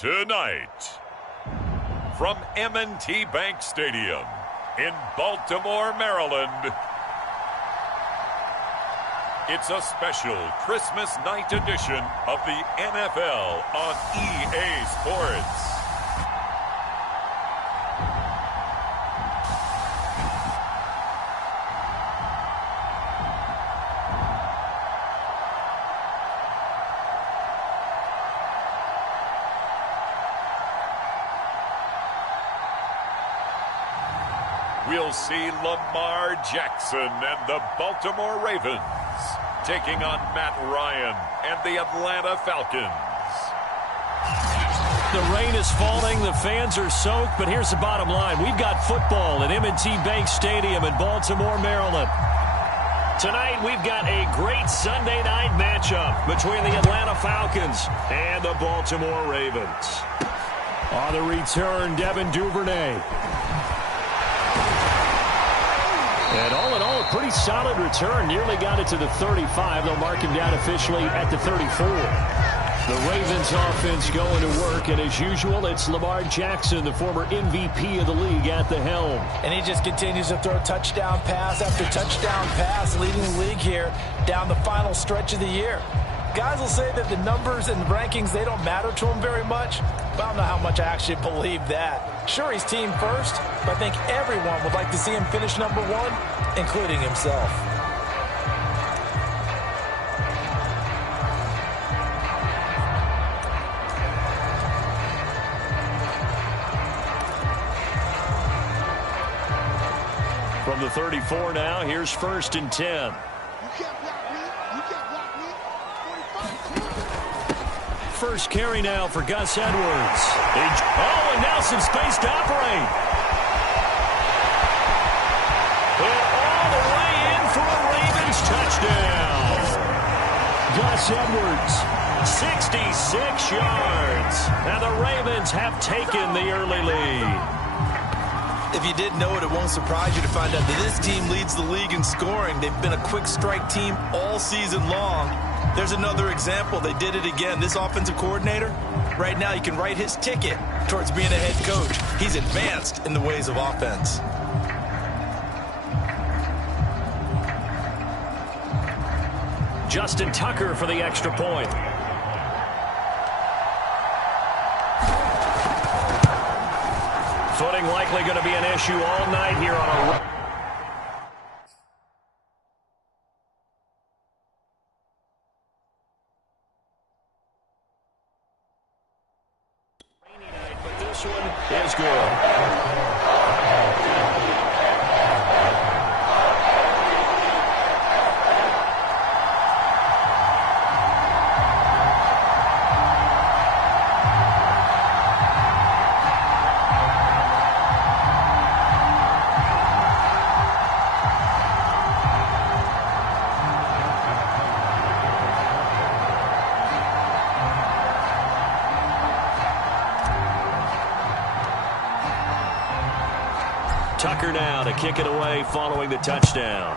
Tonight, from M&T Bank Stadium in Baltimore, Maryland, it's a special Christmas night edition of the NFL on EA Sports. We'll see Lamar Jackson and the Baltimore Ravens taking on Matt Ryan and the Atlanta Falcons. The rain is falling, the fans are soaked, but here's the bottom line. We've got football at M&T Bank Stadium in Baltimore, Maryland. Tonight, we've got a great Sunday night matchup between the Atlanta Falcons and the Baltimore Ravens. On the return, Devin Duvernay. And all in all, a pretty solid return. Nearly got it to the 35. They'll mark him down officially at the 34. The Ravens offense going to work, and as usual, it's Lamar Jackson, the former MVP of the league, at the helm. And he just continues to throw touchdown pass after touchdown pass, leading the league here down the final stretch of the year. Guys will say that the numbers and rankings, they don't matter to him very much, but I don't know how much I actually believe that. Sure, he's team first, but I think everyone would like to see him finish number one, including himself. From the 34 now, here's 1st and 10. First carry now for Gus Edwards. Oh, and now some space to operate. And all the way in for a Ravens touchdown. Gus Edwards, 66 yards. And the Ravens have taken the early lead. If you didn't know it, it won't surprise you to find out that this team leads the league in scoring. They've been a quick strike team all season long. There's another example. They did it again. This offensive coordinator, right now, you can write his ticket towards being a head coach. He's advanced in the ways of offense. Justin Tucker for the extra point. Footing likely going to be an issue all night here on a... This one is good. Tucker now to kick it away following the touchdown.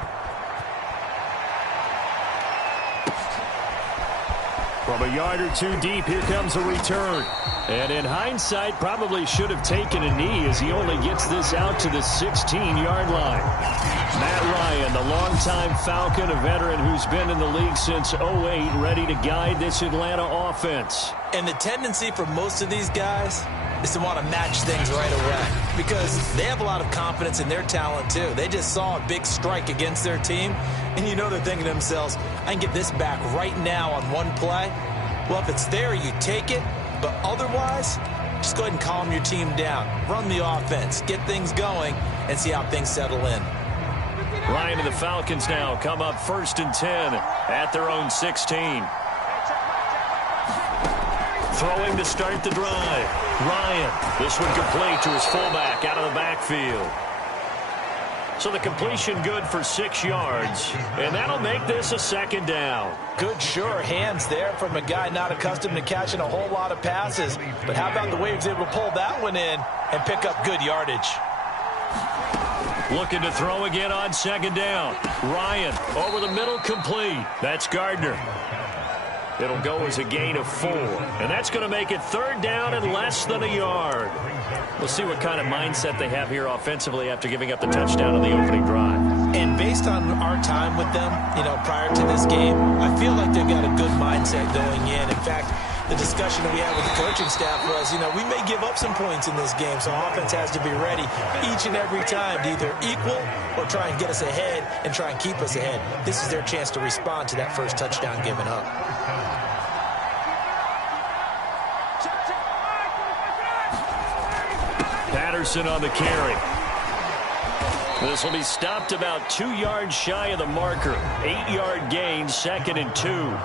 From a yard or two deep, here comes a return. And in hindsight, probably should have taken a knee as he only gets this out to the 16-yard line. Matt Ryan, the longtime Falcon, a veteran who's been in the league since '08, ready to guide this Atlanta offense. And the tendency for most of these guys is to want to match things right away because they have a lot of confidence in their talent too. They just saw a big strike against their team, and you know they're thinking to themselves, I can get this back right now on one play. Well, if it's there, you take it, but otherwise, just go ahead and calm your team down. Run the offense, get things going, and see how things settle in. Ryan and the Falcons now come up 1st and 10 at their own 16. Throwing to start the drive. Ryan, this one complete to his fullback out of the backfield. So the completion good for 6 yards, and that'll make this a 2nd down. Good sure hands there from a guy not accustomed to catching a whole lot of passes. But how about the way he was able to pull that one in and pick up good yardage? Looking to throw again on 2nd down. Ryan over the middle, complete. That's Gardner. It'll go as a gain of 4. And that's going to make it 3rd down and less than a yard. We'll see what kind of mindset they have here offensively after giving up the touchdown on the opening drive. And based on our time with them, prior to this game, I feel like they've got a good mindset going in. In fact, the discussion that we had with the coaching staff was, we may give up some points in this game, so offense has to be ready each and every time to either equal or try and get us ahead and try and keep us ahead. This is their chance to respond to that first touchdown given up. Patterson on the carry. This will be stopped about 2 yards shy of the marker. 8-yard gain, 2nd and 2.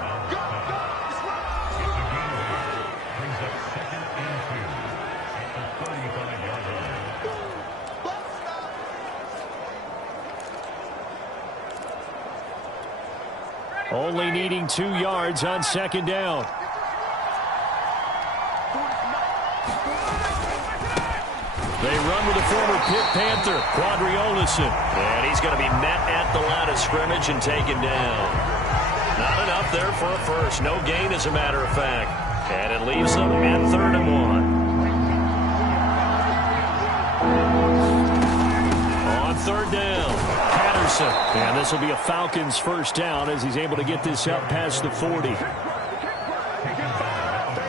Only needing 2 yards on 2nd down. They run with the former Pitt Panther, Quadriolison. And he's going to be met at the line of scrimmage and taken down. Not enough there for a first. No gain, as a matter of fact. And it leaves them at 3rd and 1. On 3rd down, Patterson. And this will be a Falcons first down as he's able to get this up past the 40.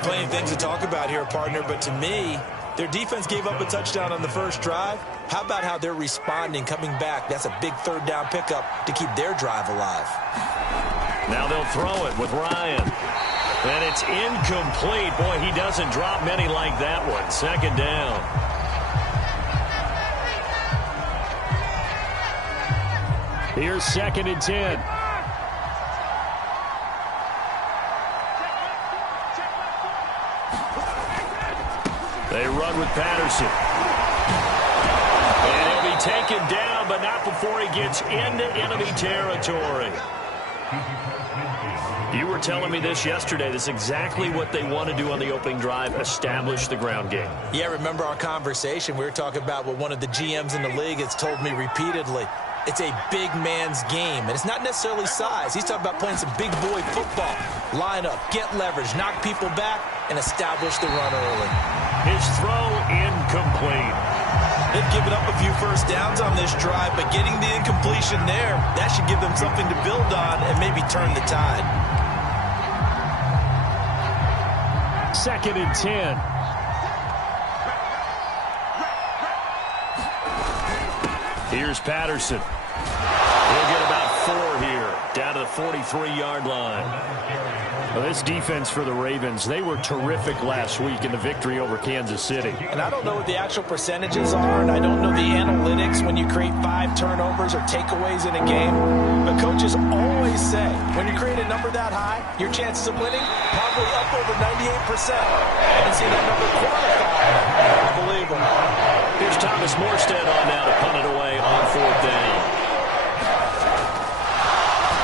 Plenty of things to talk about here, partner, but to me, their defense gave up a touchdown on the first drive. How about how they're responding, coming back? That's a big 3rd down pickup to keep their drive alive. Now they'll throw it with Ryan. And it's incomplete. Boy, he doesn't drop many like that one. 2nd down. Here's 2nd and 10. They run with Patterson. And he'll be taken down, but not before he gets into enemy territory. You were telling me this yesterday. This is exactly what they want to do on the opening drive, establish the ground game. Yeah, remember our conversation. We were talking about what one of the GMs in the league has told me repeatedly. It's a big man's game, and it's not necessarily size. He's talking about playing some big boy football. Line up, get leverage, knock people back, and establish the run early. His throw incomplete. They've given up a few first downs on this drive, but getting the incompletion there, that should give them something to build on and maybe turn the tide. 2nd and 10. Here's Patterson. He'll get about 4 here, down to the 43-yard line. Well, this defense for the Ravens, they were terrific last week in the victory over Kansas City. And I don't know what the actual percentages are, and I don't know the analytics when you create 5 turnovers or takeaways in a game. But coaches always say, when you create a number that high, your chances of winning probably up over 98%. I haven't seen that number quantified. Unbelievable. Here's Thomas Morstead on now to punt it away on 4th down.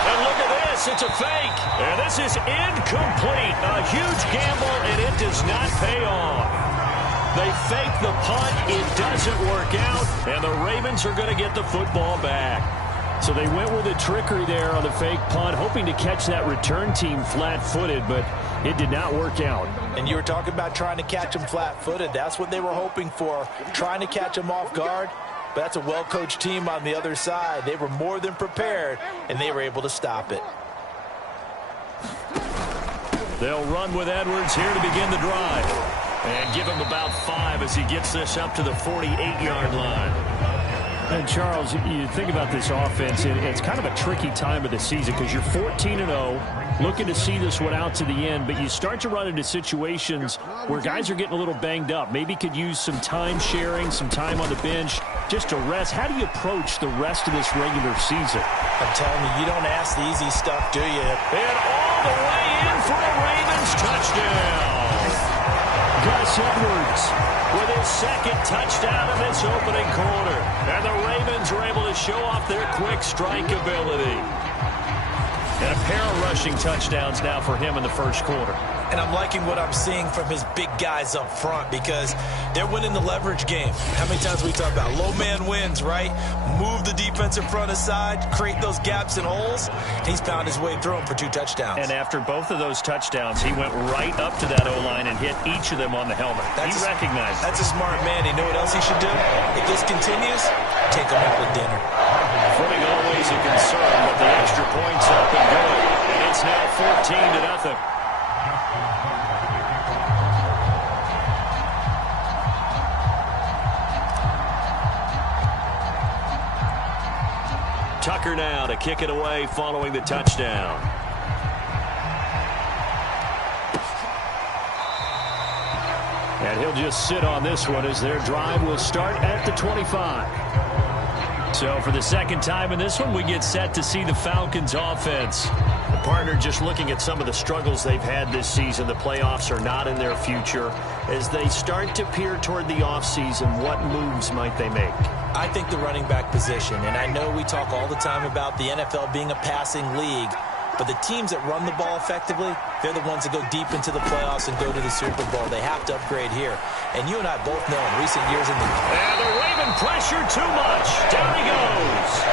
And look at this. It's a fake. And this is incomplete. A huge gamble, and it does not pay off. They fake the punt. It doesn't work out, and the Ravens are going to get the football back. So they went with a trickery there on the fake punt, hoping to catch that return team flat-footed, but it did not work out. And you were talking about trying to catch them flat-footed. That's what they were hoping for, trying to catch them off guard. But that's a well-coached team on the other side. They were more than prepared, and they were able to stop it. They'll run with Edwards here to begin the drive. And give him about 5 as he gets this up to the 48-yard line. And Charles, you think about this offense, it's kind of a tricky time of the season because you're 14-0, looking to see this one out to the end, but you start to run into situations where guys are getting a little banged up. Maybe could use some time sharing, some time on the bench, just to rest. How do you approach the rest of this regular season? I'm telling you, you don't ask the easy stuff, do you? And all the way in for a Ravens touchdown. Gus Edwards with his 2nd touchdown in this opening quarter. And the Ravens are able to show off their quick strike ability. And a pair of rushing touchdowns now for him in the first quarter. And I'm liking what I'm seeing from his big guys up front because they're winning the leverage game. How many times we talk about low man wins, right? Move the defensive front aside, create those gaps and holes. He's found his way through them for 2 touchdowns. And after both of those touchdowns, he went right up to that O-line and hit each of them on the helmet. He recognized it. That's a smart man. You know what else he should do? If this continues, take him out to dinner. Footing always a concern, but the extra point's up and good. And it's now 14-0. Tucker now to kick it away following the touchdown. And he'll just sit on this one as their drive will start at the 25. So for the second time in this one, we get set to see the Falcons offense. The partner just looking at some of the struggles they've had this season. The playoffs are not in their future. As they start to peer toward the offseason, what moves might they make? I think the running back position, and I know we talk all the time about the NFL being a passing league, but the teams that run the ball effectively, they're the ones that go deep into the playoffs and go to the Super Bowl. They have to upgrade here. And you and I both know in recent years in the... And the Raven pressure too much. Down he goes.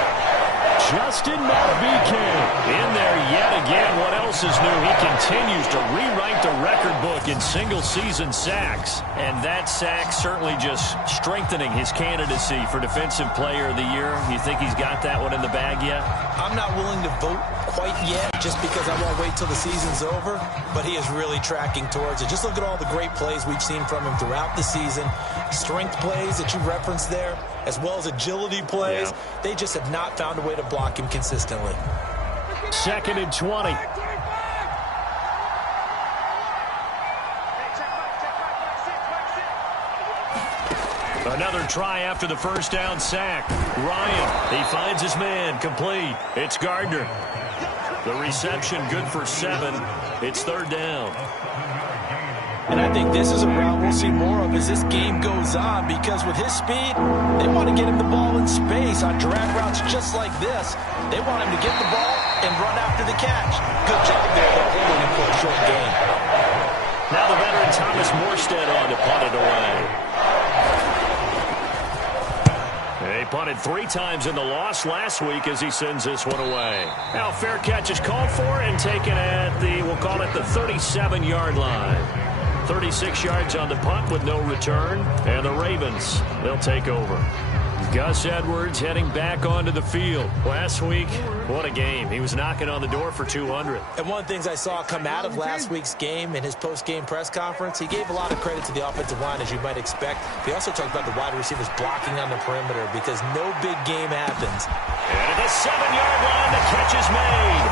Justin Madubuike In there yet again. What else is new? He continues to rewrite the record book in single-season sacks. And that sack certainly just strengthening his candidacy for Defensive Player of the Year. You think he's got that one in the bag yet? I'm not willing to vote quite yet just because I won't wait till the season's over, but he is really tracking towards it. Just look at all the great plays we've seen from him throughout the season. Strength plays that you referenced there, as well as agility plays. Yeah. They just have not found a way to block him consistently. 2nd and 20. Another try after the first down sack. Ryan, he finds his man, complete. It's Gardner. The reception good for 7. It's 3rd down. And I think this is a route we'll see more of as this game goes on, because with his speed, they want to get him the ball in space on drag routes just like this. They want him to get the ball and run after the catch. Good job there, though, holding him for a short gain. Now the veteran Thomas Morstead on to punt it away. They punted 3 times in the loss last week as he sends this one away. Now fair catch is called for and taken at the, we'll call it the 37-yard line. 36 yards on the punt with no return. And the Ravens, they'll take over. Gus Edwards heading back onto the field. Last week, what a game. He was knocking on the door for 200. And one of the things I saw come out of last week's game in his post-game press conference, he gave a lot of credit to the offensive line, as you might expect. He also talked about the wide receivers blocking on the perimeter because no big game happens. And at the 7-yard line, the catch is made.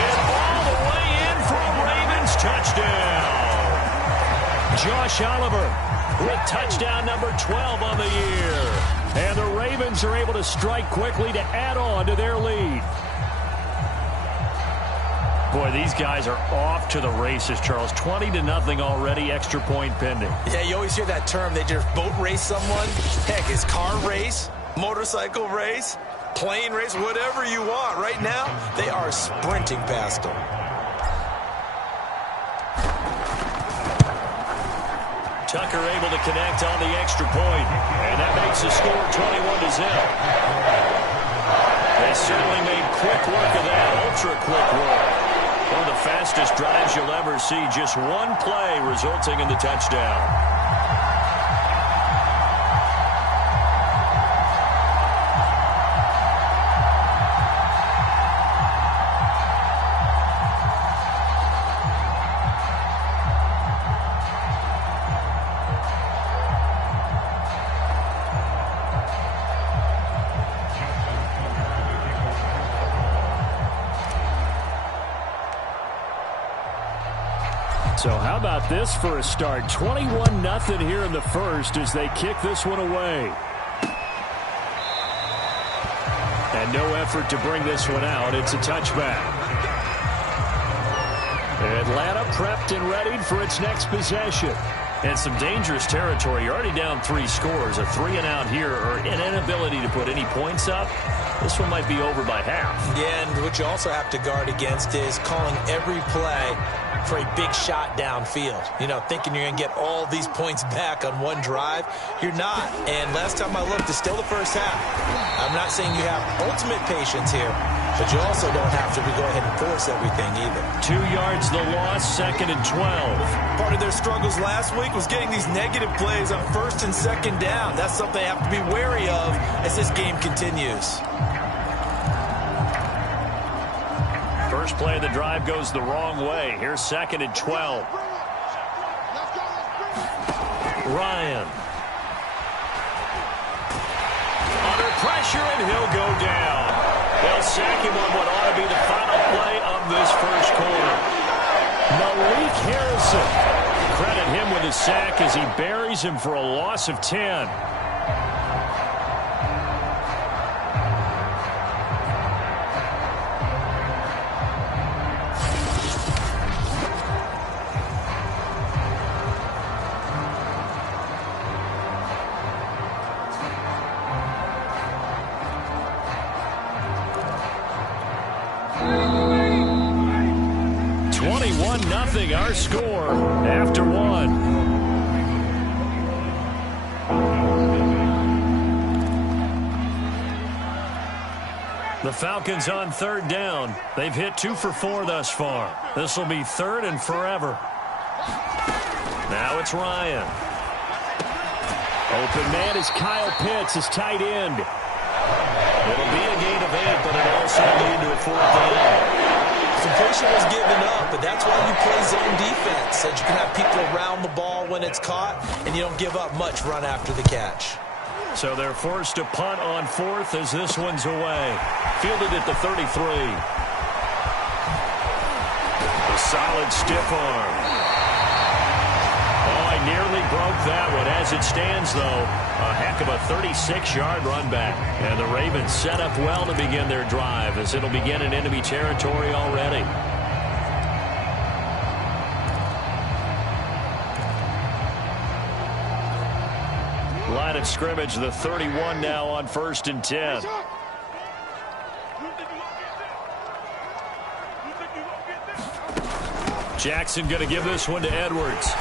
And all the way in for a Ravens touchdown. Josh Oliver with touchdown number 12 on the year. And the Ravens are able to strike quickly to add on to their lead. Boy, these guys are off to the races, Charles. 20-0 already, extra point pending. Yeah, you always hear that term. They just boat race someone. Heck, it's car race, motorcycle race, plane race, whatever you want. Right now, they are sprinting past them. Tucker able to connect on the extra point, and that makes the score 21-0. They certainly made quick work of that, ultra-quick work. One of the fastest drives you'll ever see, just one play resulting in the touchdown. So how about this for a start? 21-0 here in the first as they kick this one away. And no effort to bring this one out. It's a touchback. Atlanta prepped and readied for its next possession. And some dangerous territory. You're already down 3 scores. A 3-and-out here, or an inability to put any points up. this one might be over by half. Yeah, and what you also have to guard against is calling every play for a big shot downfield. You know, thinking you're going to get all these points back on one drive. You're not. And last time I looked, it's still the first half. I'm not saying you have ultimate patience here, but you also don't have to go ahead and force everything either. 2 yards the loss, 2nd and 12. Part of their struggles last week was getting these negative plays on 1st and 2nd down. That's something they have to be wary of as this game continues. First play of the drive goes the wrong way. Here's 2nd and 12. Ryan. Under pressure, and he'll go down. They'll sack him on what ought to be the final play of this first quarter. Malik Harrison. Credit him with a sack as he buries him for a loss of 10. Our score after one. The Falcons on 3rd down. They've hit 2 for 4 thus far. This will be 3rd and forever. Now it's Ryan. Open man is Kyle Pitts, his tight end. It'll be a gain of 8, but it'll also lead to a 4th down. Completion was given up, but that's why you play zone defense, so you can have people around the ball when it's caught, and you don't give up much run after the catch. So they're forced to punt on 4th as this one's away. Fielded at the 33. A solid stiff arm. Oh, I nearly broke that one. As it stands, though, a heck of a 36-yard run back. And the Ravens set up well to begin their drive as it'll begin in enemy territory already. Line of scrimmage, the 31 now on 1st and 10. Jackson going to give this one to Edwards.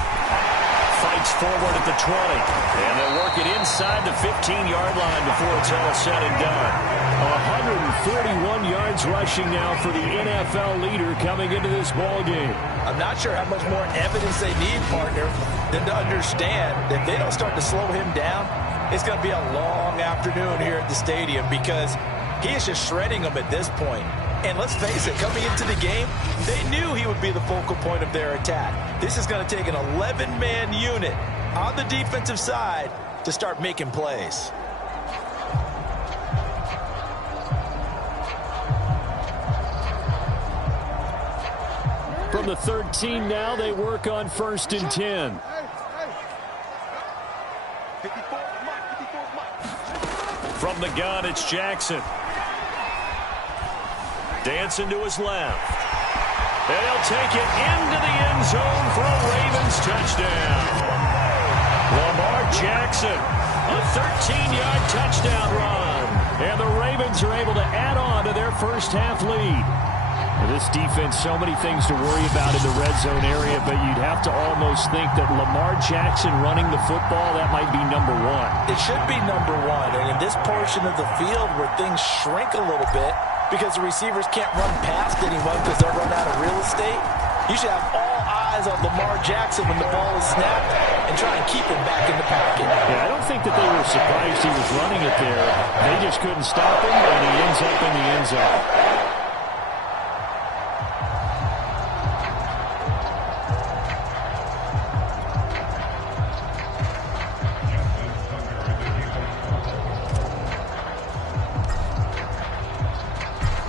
Fights forward at the 20. And they'll work it inside the 15-yard line before it's all said and done. 141 yards rushing now for the NFL leader coming into this ball game. I'm not sure how much more evidence they need, partner, than to understand that if they don't start to slow him down, it's going to be a long afternoon here at the stadium because he is just shredding them at this point. And let's face it, coming into the game, they knew he would be the focal point of their attack. This is going to take an 11-man unit on the defensive side to start making plays. From the 13 now, they work on 1st and 10. From the gun, it's Jackson. Dancing to his left. And he'll take it into the end zone for a Ravens touchdown. Lamar Jackson, a 13-yard touchdown run. And the Ravens are able to add on to their first half lead. This defense, so many things to worry about in the red zone area, but you'd have to almost think that Lamar Jackson running the football, that might be number one. It should be number one, and in this portion of the field where things shrink a little bit because the receivers can't run past anyone because they'll run out of real estate, you should have all eyes on Lamar Jackson when the ball is snapped and try and keep him back in the pocket. Yeah, I don't think that they were surprised he was running it there. They just couldn't stop him, and he ends up in the end zone.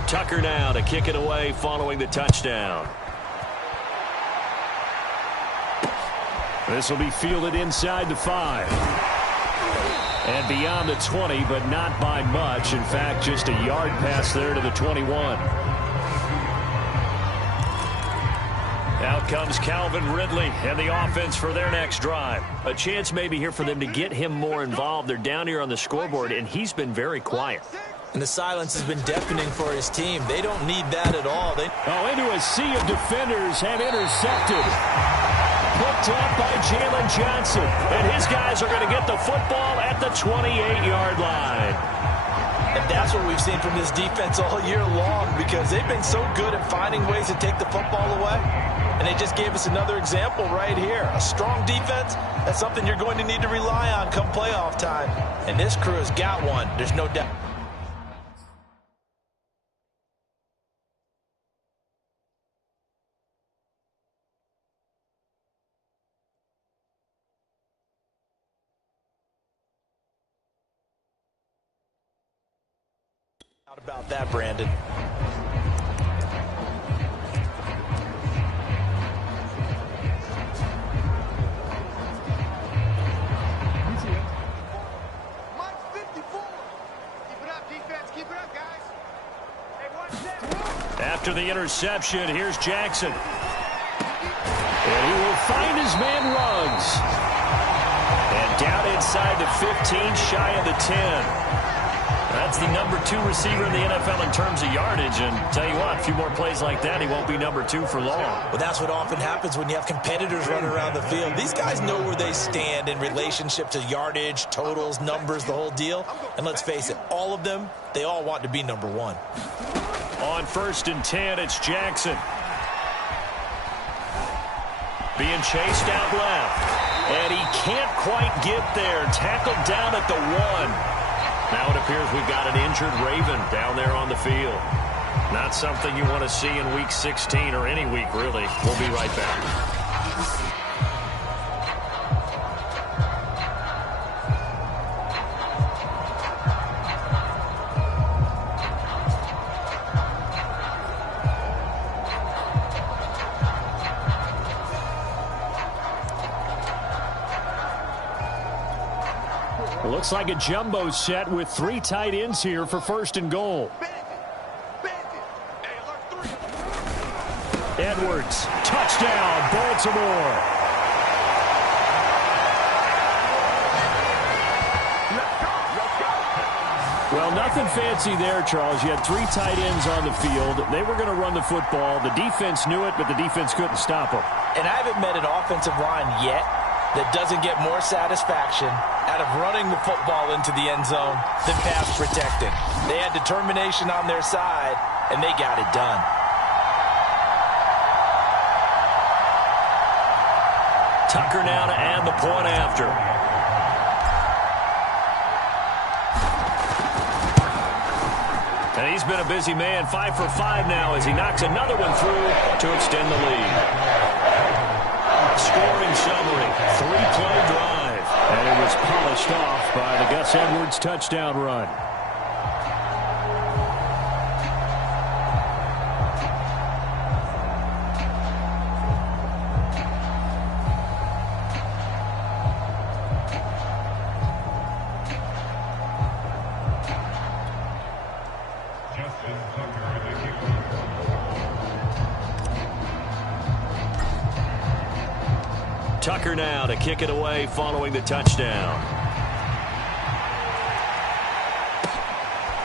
Tucker now to kick it away following the touchdown. This will be fielded inside the 5. And beyond the 20, but not by much. In fact, just a yard pass there to the 21. Out comes Calvin Ridley and the offense for their next drive. A chance maybe here for them to get him more involved. They're down here on the scoreboard, and he's been very quiet. And the silence has been deafening for his team. They don't need that at all. Into a sea of defenders and intercepted. Picked up by Jalen Johnson. And his guys are going to get the football at the 28-yard line. And that's what we've seen from this defense all year long, because they've been so good at finding ways to take the football away. And they just gave us another example right here. A strong defense, that's something you're going to need to rely on come playoff time. And this crew has got one. There's no doubt. About that, Brandon. After the interception, here's Jackson. And he will find his man Ruggs. And down inside the 15, shy of the 10. That's the number 2 receiver in the NFL in terms of yardage. And tell you what, a few more plays like that, he won't be number 2 for long. Well, that's what often happens when you have competitors running around the field. These guys know where they stand in relationship to yardage, totals, numbers, the whole deal. And let's face it, all of them, they all want to be number 1. On 1st and 10, it's Jackson. Being chased out left. And he can't quite get there. Tackled down at the 1. Now it appears we've got an injured Raven down there on the field. Not something you want to see in Week 16 or any week, really. We'll be right back. Looks like a jumbo set with 3 tight ends here for 1st and goal. Edwards, touchdown, Baltimore. Well, nothing fancy there, Charles. You had 3 tight ends on the field. They were going to run the football. The defense knew it, but the defense couldn't stop them. And I haven't met an offensive line yet that doesn't get more satisfaction out of running the football into the end zone than pass protecting. They had determination on their side, and they got it done. Tucker now to add the point after. And he's been a busy man, 5 for 5 now as he knocks another one through to extend the lead. Scoring summary, 3-play drive. And it was polished off by the Gus Edwards touchdown run. Tucker now to kick it away following the touchdown.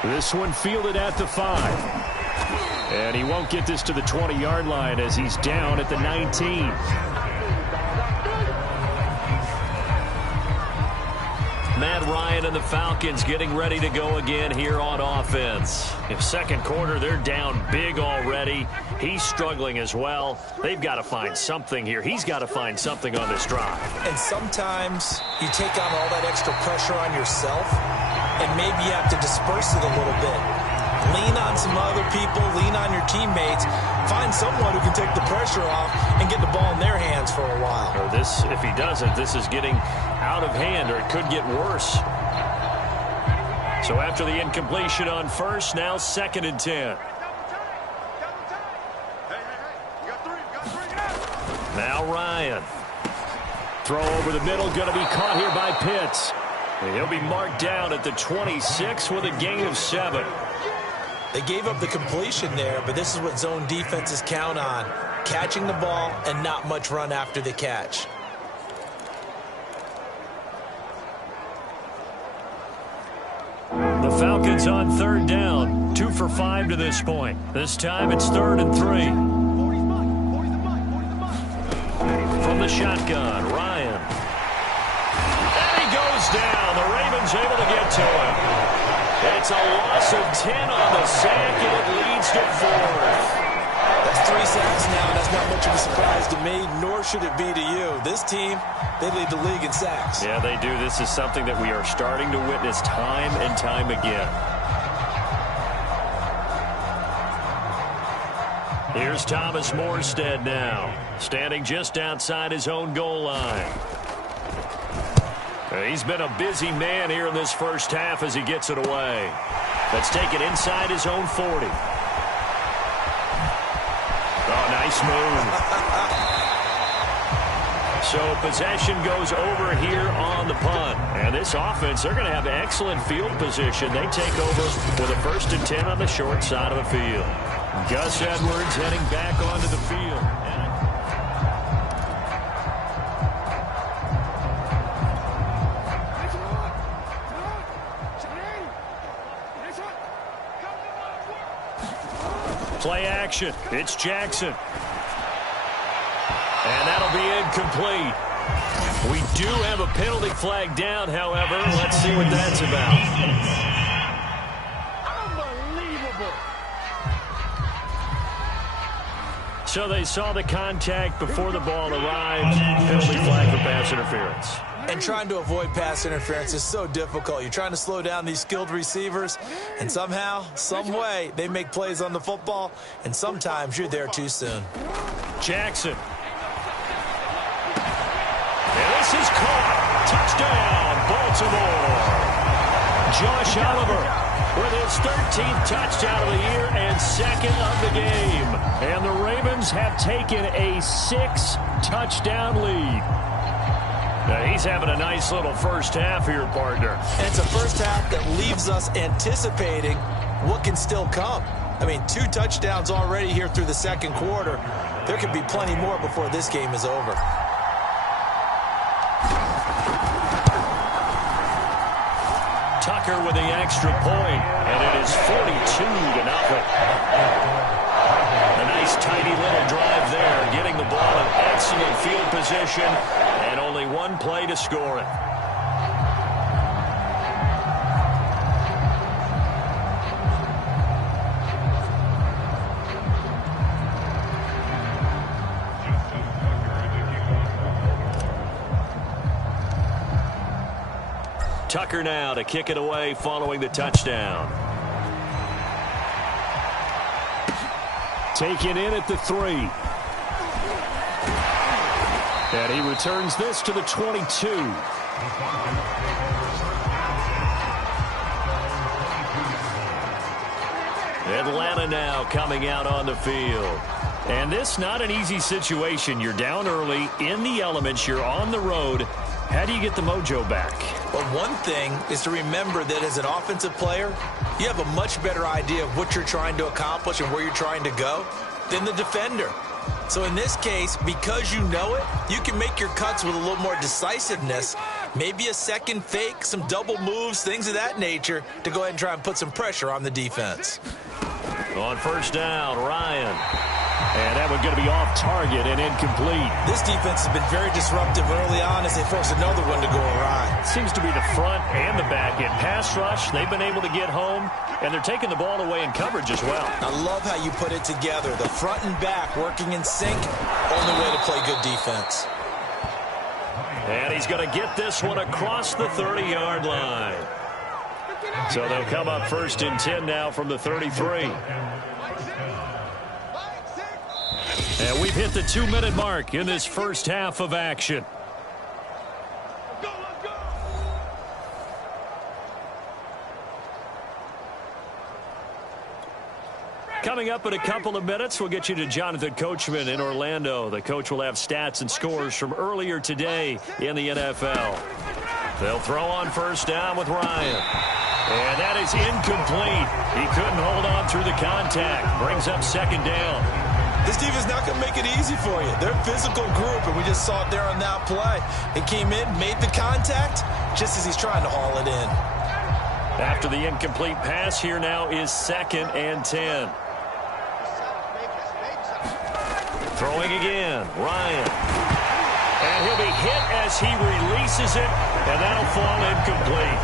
This one fielded at the 5. And he won't get this to the 20-yard line as he's down at the 19. Matt Ryan and the Falcons getting ready to go again here on offense. In second quarter, they're down big already. He's struggling as well. They've got to find something here. He's got to find something on this drive. And sometimes you take on all that extra pressure on yourself, and maybe you have to disperse it a little bit. Lean on some other people, lean on your teammates, find someone who can take the pressure off and get the ball in their hands for a while. Or this, if he doesn't, this is getting out of hand, or it could get worse. So after the incompletion on first, now 2nd and 10. Now Ryan. Throw over the middle, going to be caught here by Pitts. And he'll be marked down at the 26 with a gain of 7. They gave up the completion there, but this is what zone defenses count on. Catching the ball and not much run after the catch. The Falcons on third down. 2 for 5 to this point. This time it's 3rd and 3. From the shotgun, Ryan. And he goes down. The Ravens able to get to him. It's a loss of 10 on the sack, and it leads to 4th. That's 3 sacks now. That's not much of a surprise to me, nor should it be to you. This team, they lead the league in sacks. Yeah, they do. This is something that we are starting to witness time and time again. Here's Thomas Morstead now, standing just outside his own goal line. He's been a busy man here in this first half as he gets it away. Let's take it inside his own 40. Oh, nice move. So possession goes over here on the punt. And this offense, they're going to have excellent field position. They take over with a 1st and 10 on the short side of the field. Gus Edwards heading back onto the field. Play action. It's Jackson. And that'll be incomplete. We do have a penalty flag down, however. Let's see what that's about. Unbelievable. So they saw the contact before the ball arrived. Penalty flag for pass interference. And trying to avoid pass interference is so difficult. You're trying to slow down these skilled receivers, and somehow, some way, they make plays on the football, and sometimes you're there too soon. Jackson. And this is caught. Touchdown, Baltimore. Josh Oliver with his 13th touchdown of the year and 2nd of the game. And the Ravens have taken a 6-touchdown lead. Now, he's having a nice little first half here, partner. And it's a first half that leaves us anticipating what can still come. I mean, 2 touchdowns already here through the second quarter. There could be plenty more before this game is over. Tucker with the extra point, and it is 42-0. A nice tidy little drive there, getting the ball in excellent field position, and only 1 play to score it. Tucker now to kick it away following the touchdown. Taken in at the 3. And he returns this to the 22. Atlanta now coming out on the field. And this not an easy situation. You're down early, in the elements, you're on the road. How do you get the mojo back? Well, one thing is to remember that as an offensive player, you have a much better idea of what you're trying to accomplish and where you're trying to go than the defender. So in this case, because you know it, you can make your cuts with a little more decisiveness, maybe a second fake, some double moves, things of that nature, to go ahead and try and put some pressure on the defense. On first down, Ryan. And that one's going to be off target and incomplete. This defense has been very disruptive early on as they force another one to go awry. Seems to be the front and the back end. Pass rush, they've been able to get home, and they're taking the ball away in coverage as well. I love how you put it together. The front and back working in sync, only way to play good defense. And he's going to get this one across the 30-yard line. So they'll come up 1st and 10 now from the 33. And we've hit the 2-minute mark in this first half of action. Coming up in a couple of minutes, we'll get you to Jonathan Coachman in Orlando. The coach will have stats and scores from earlier today in the NFL. They'll throw on first down with Ryan. And that is incomplete. He couldn't hold on through the contact. Brings up 2nd down. This defense not going to make it easy for you. They're a physical group, and we just saw it there on that play. It came in, made the contact, just as he's trying to haul it in. After the incomplete pass, here now is 2nd and 10. Throwing again, Ryan. And he'll be hit as he releases it, and that'll fall incomplete.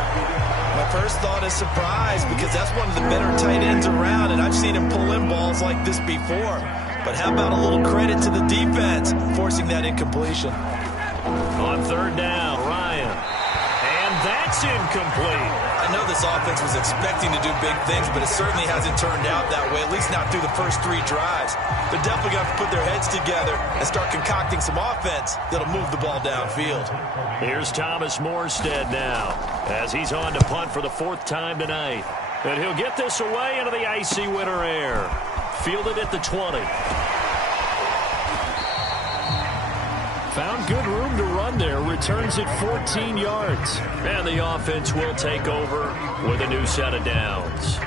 My first thought is surprise, because that's one of the better tight ends around, and I've seen him pull in balls like this before. But how about a little credit to the defense forcing that incompletion? On 3rd down, Ryan. And that's incomplete. I know this offense was expecting to do big things, but it certainly hasn't turned out that way, at least not through the first 3 drives. They're definitely going to put their heads together and start concocting some offense that'll move the ball downfield. Here's Thomas Morstead now, as he's on to punt for the 4th time tonight. And he'll get this away into the icy winter air. Fielded at the 20. Found good room to run there. Returns at 14 yards. And the offense will take over with a new set of downs.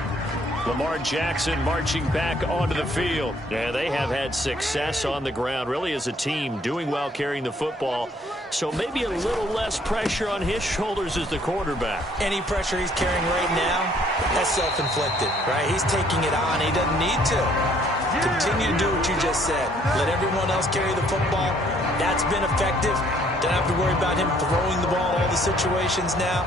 Lamar Jackson marching back onto the field. Yeah, they have had success on the ground, really as a team, doing well carrying the football. So maybe a little less pressure on his shoulders as the quarterback. Any pressure he's carrying right now, that's self-inflicted, right? He's taking it on. He doesn't need to. Continue to do what you just said. Let everyone else carry the football. That's been effective. Don't have to worry about him throwing the ball in all the situations now.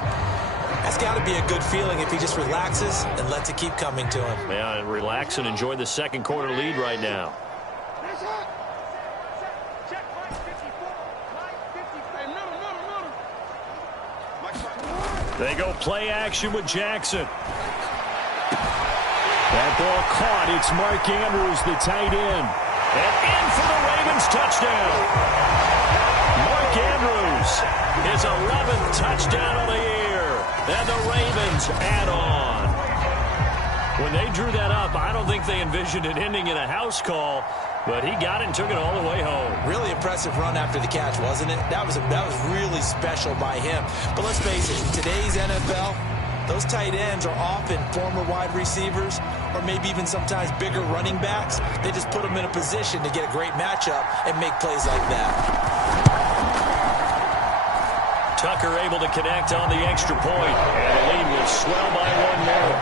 That's got to be a good feeling if he just relaxes and lets it keep coming to him. Yeah, relax and enjoy the 2nd quarter lead right now. They go play action with Jackson. That ball caught. It's Mark Andrews, the tight end. And in for the Ravens touchdown. Mark Andrews, his 11th touchdown of the year. And the Ravens add on. When they drew that up, I don't think they envisioned it ending in a house call, but he got it and took it all the way home. Really impressive run after the catch, wasn't it? That was really special by him. But let's face it, in today's NFL, those tight ends are often former wide receivers or maybe even sometimes bigger running backs. They just put them in a position to get a great matchup and make plays like that. Tucker able to connect on the extra point, and the lead will swell by 1 more.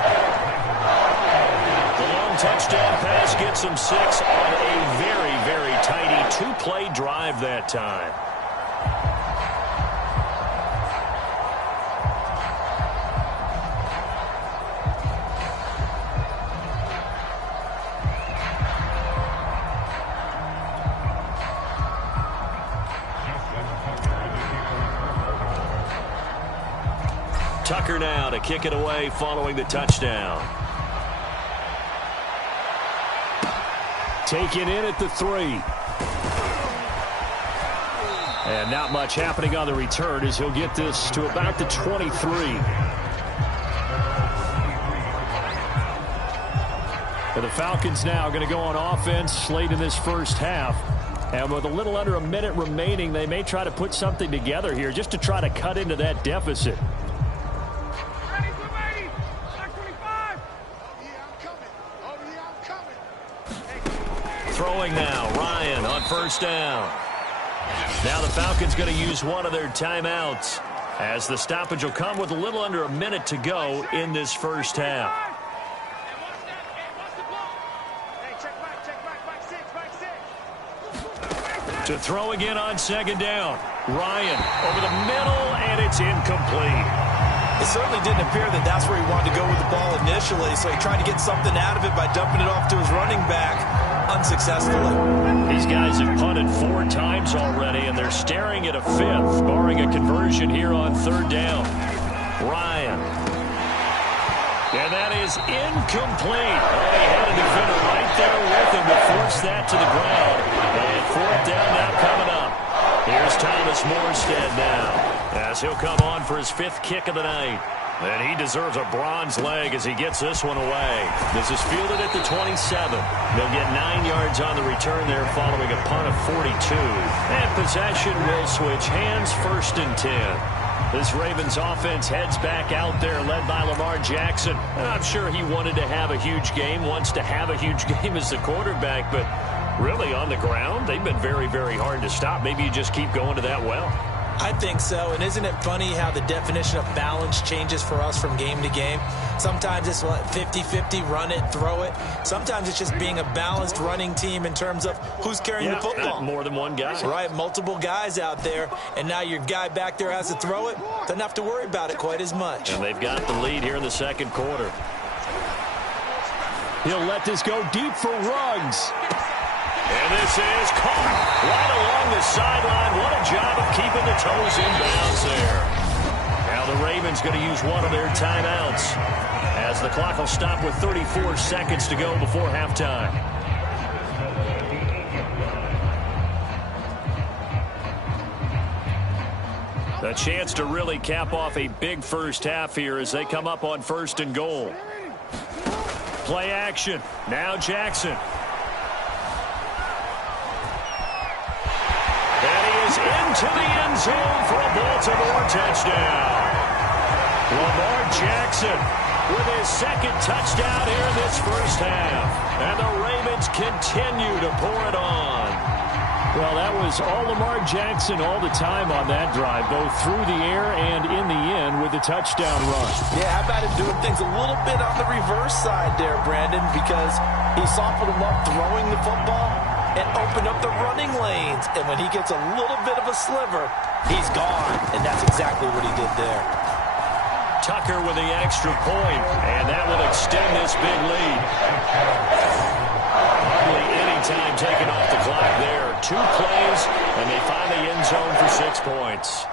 The long touchdown pass gets them 6 on a very, very tidy 2-play drive that time. Tucker now to kick it away following the touchdown. Taken in at the 3. And not much happening on the return as he'll get this to about the 23. And the Falcons now going to go on offense late in this first half. And with a little under a minute remaining, they may try to put something together here just to try to cut into that deficit. Throwing now, Ryan on 1st down. Now the Falcons going to use one of their timeouts as the stoppage will come with a little under a minute to go in this first half. To throw again on 2nd down. Ryan over the middle, and it's incomplete. It certainly didn't appear that that's where he wanted to go with the ball initially, so he tried to get something out of it by dumping it off to his running back unsuccessfully. These guys have punted 4 times already, and they're staring at a 5th, barring a conversion here on 3rd down. Ryan. And that is incomplete. Oh, he had a defender right there with him to force that to the ground. And 4th down now coming up. Here's Thomas Morstead now, as he'll come on for his 5th kick of the night. And he deserves a bronze leg as he gets this one away. This is fielded at the 27. They'll get 9 yards on the return there following a punt of 42. And possession will switch hands, 1st and 10. This Ravens offense heads back out there, led by Lamar Jackson. And I'm sure he wanted to have a huge game, wants to have a huge game as the quarterback, but really on the ground, they've been very, very hard to stop. Maybe you just keep going to that well. I think so, and isn't it funny how the definition of balance changes for us from game to game? Sometimes it's 50-50, run it, throw it. Sometimes it's just being a balanced running team in terms of who's carrying the football. More than one guy. Right, multiple guys out there, and now your guy back there has to throw it. Doesn't have to worry about it quite as much. And they've got the lead here in the second quarter. He'll let this go deep for Ruggs. And this is caught right along the sideline. What a job of keeping the toes in bounds there. Now the Ravens going to use one of their timeouts as the clock will stop with 34 seconds to go before halftime. A chance to really cap off a big first half here as they come up on 1st and goal. Play action. Now Jackson. Into the end zone for a Baltimore touchdown. Lamar Jackson with his second touchdown here in this first half. And the Ravens continue to pour it on. Well, that was all Lamar Jackson all the time on that drive, both through the air and in the end with the touchdown run. Yeah, how about him doing things a little bit on the reverse side there, Brandon, because he softened him up throwing the football and opened up the running lanes. And when he gets a little bit of a sliver, he's gone. And that's exactly what he did there. Tucker with the extra point, and that will extend this big lead. Hardly any time taken off the clock there. 2 plays, and they find the end zone for 6 points.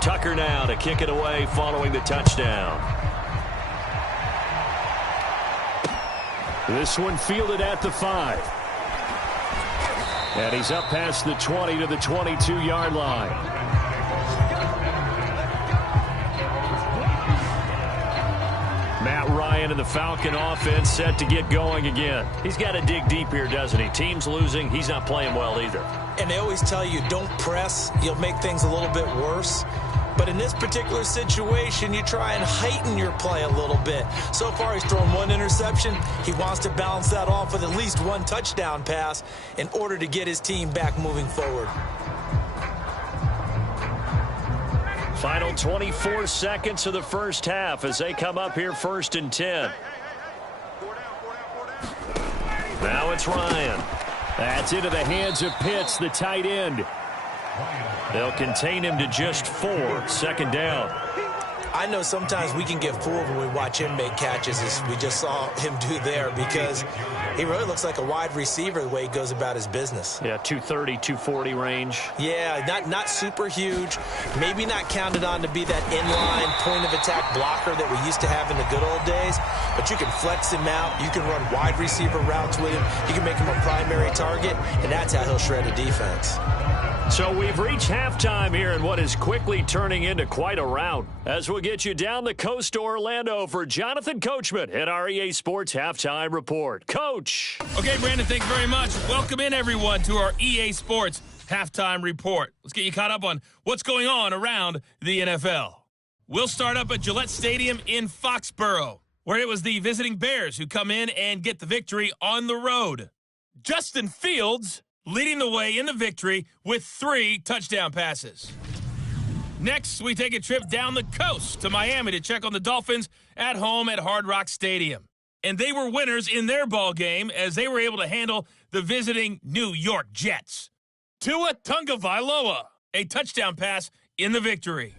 Tucker now to kick it away following the touchdown. This one fielded at the 5. And he's up past the 20 to the 22-yard line. Matt Ryan and the Falcon offense set to get going again. He's got to dig deep here, doesn't he? Team's losing. He's not playing well either. And they always tell you, don't press. You'll make things a little bit worse. But in this particular situation, you try and heighten your play a little bit. So far, he's thrown 1 interception. He wants to balance that off with at least 1 touchdown pass in order to get his team back moving forward. Final 24 seconds of the first half as they come up here 1st and 10. Now it's Ryan. That's into the hands of Pitts, the tight end. They'll contain him to just 4. 2nd down. I know sometimes we can get fooled when we watch him make catches, as we just saw him do there, because he really looks like a wide receiver the way he goes about his business. Yeah, 230, 240 range. Yeah, not super huge. Maybe not counted on to be that inline point-of-attack blocker that we used to have in the good old days, but you can flex him out. You can run wide receiver routes with him. You can make him a primary target, and that's how he'll shred a defense. So we've reached halftime here in what is quickly turning into quite a rout. As we'll get you down the coast to Orlando for Jonathan Coachman at our EA Sports Halftime Report. Coach. Okay, Brandon, thanks very much. Welcome in, everyone, to our EA Sports Halftime Report. Let's get you caught up on what's going on around the NFL. We'll start up at Gillette Stadium in Foxborough, where it was the visiting Bears who come in and get the victory on the road. Justin Fields leading the way in the victory with 3 touchdown passes. Next, we take a trip down the coast to Miami to check on the Dolphins at home at Hard Rock Stadium. And they were winners in their ball game as they were able to handle the visiting New York Jets. Tua Tagovailoa, a touchdown pass in the victory.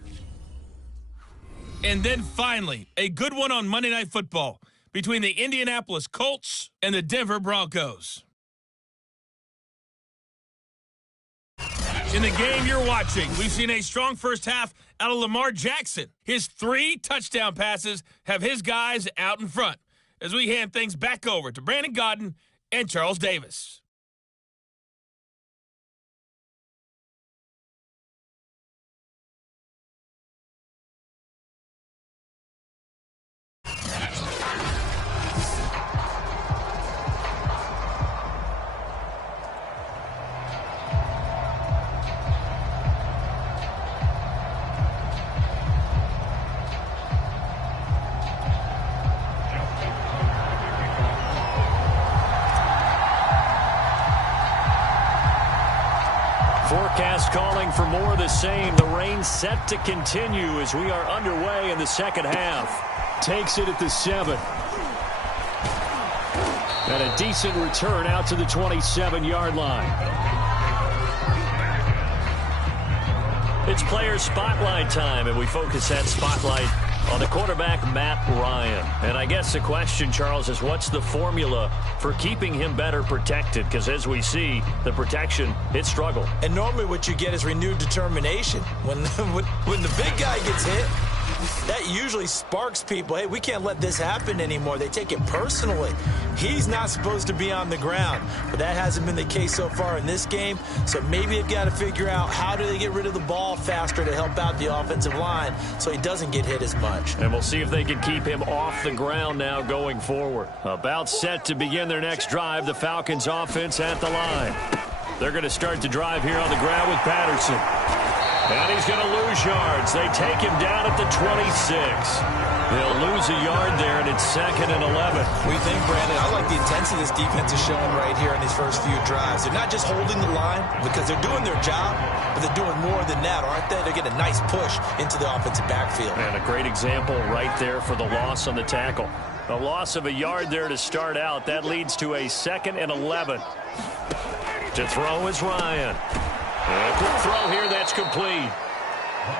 And then finally, a good one on Monday Night Football between the Indianapolis Colts and the Denver Broncos. In the game you're watching, we've seen a strong first half out of Lamar Jackson. His 3 touchdown passes have his guys out in front as we hand things back over to Brandon Godden and Charles Davis. forecast calling for more of the same. The rain set to continue as we are underway in the second half. Takes it at the 7. And a decent return out to the 27-yard line. It's player spotlight time, and we focus that spotlight on the quarterback, Matt Ryan. And I guess the question, Charles, is what's the formula for keeping him better protected? Because as we see, the protection, it struggled. And normally what you get is renewed determination. When the big guy gets hit, that usually sparks people. Hey, we can't let this happen anymore. They take it personally. He's not supposed to be on the ground, but that hasn't been the case so far in this game. So maybe they've got to figure out how do they get rid of the ball faster to help out the offensive line so he doesn't get hit as much. And we'll see if they can keep him off the ground now going forward. About set to begin their next drive, the Falcons offense at the line. They're going to start the drive here on the ground with Patterson. And he's going to lose yards. They take him down at the 26. They'll lose a yard there, and it's 2nd and 11. We think, Brandon, I like the intensity this defense is showing right here in these first few drives. They're not just holding the line because they're doing their job, but they're doing more than that, aren't they? They're getting a nice push into the offensive backfield. And a great example right there for the loss on the tackle. A loss of a yard there to start out. That leads to a 2nd and 11. To throw is Ryan. A quick throw here, that's complete.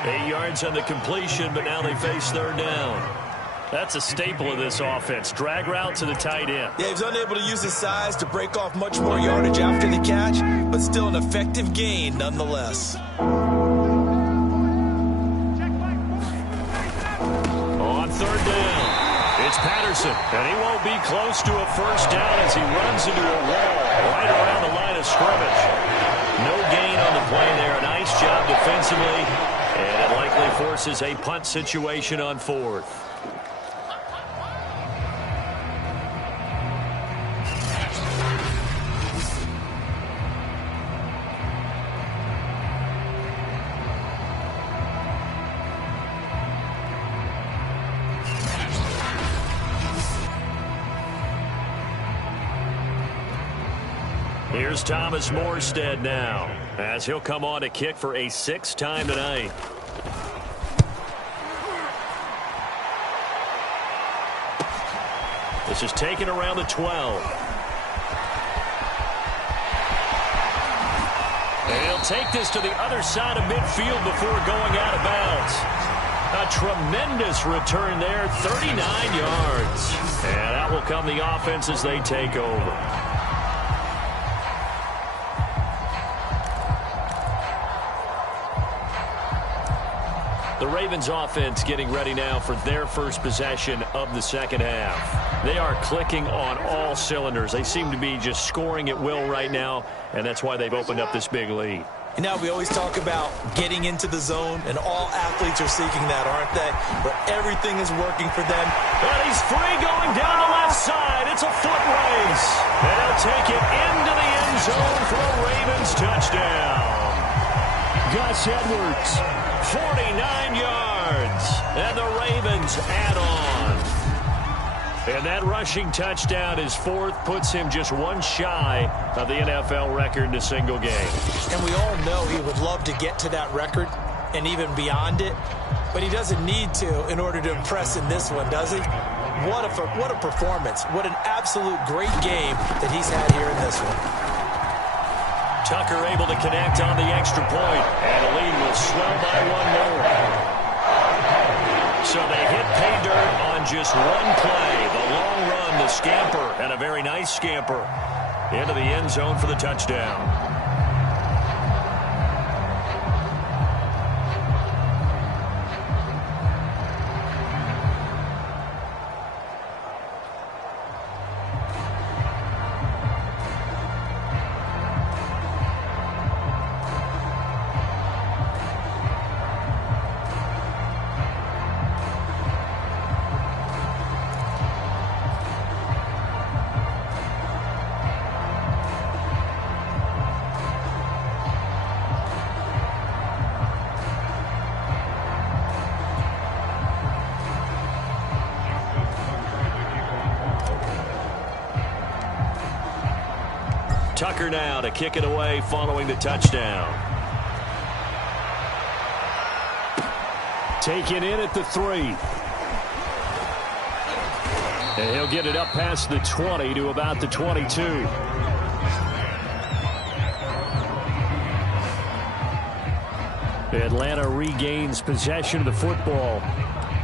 8 yards on the completion, but now they face 3rd down. That's a staple of this offense. Drag route to the tight end. Yeah, he was unable to use his size to break off much more yardage after the catch, but still an effective gain nonetheless. On 3rd down, it's Patterson, and he won't be close to a first down as he runs into a wall right around the line of scrimmage. No gain on the play there. A nice job defensively, and it likely forces a punt situation on 4th. Here's Thomas Morstead now, as he'll come on to kick for a 6th time tonight. This is taken around the 12. And he'll take this to the other side of midfield before going out of bounds. A tremendous return there, 39 yards. And out will come the offense as they take over. The Ravens offense getting ready now for their first possession of the second half. They are clicking on all cylinders. They seem to be just scoring at will right now, and that's why they've opened up this big lead. You know, we always talk about getting into the zone, and all athletes are seeking that, aren't they? But everything is working for them. But he's free going down the left side. It's a foot race. And he'll take it into the end zone for a Ravens touchdown. Gus Edwards. 49 yards, and the Ravens add on. And that rushing touchdown is 4th, puts him just one shy of the NFL record in a single game. And we all know he would love to get to that record and even beyond it, but he doesn't need to in order to impress in this one, does he? What a performance. What an absolute great game that he's had here in this one. Tucker able to connect on the extra point, and the lead will swell by one more. So they hit pay dirt on just one play. The long run, the scamper, and a very nice scamper into the end zone for the touchdown. Tucker now to kick it away following the touchdown. Taken in at the 3. And he'll get it up past the 20 to about the 22. Atlanta regains possession of the football.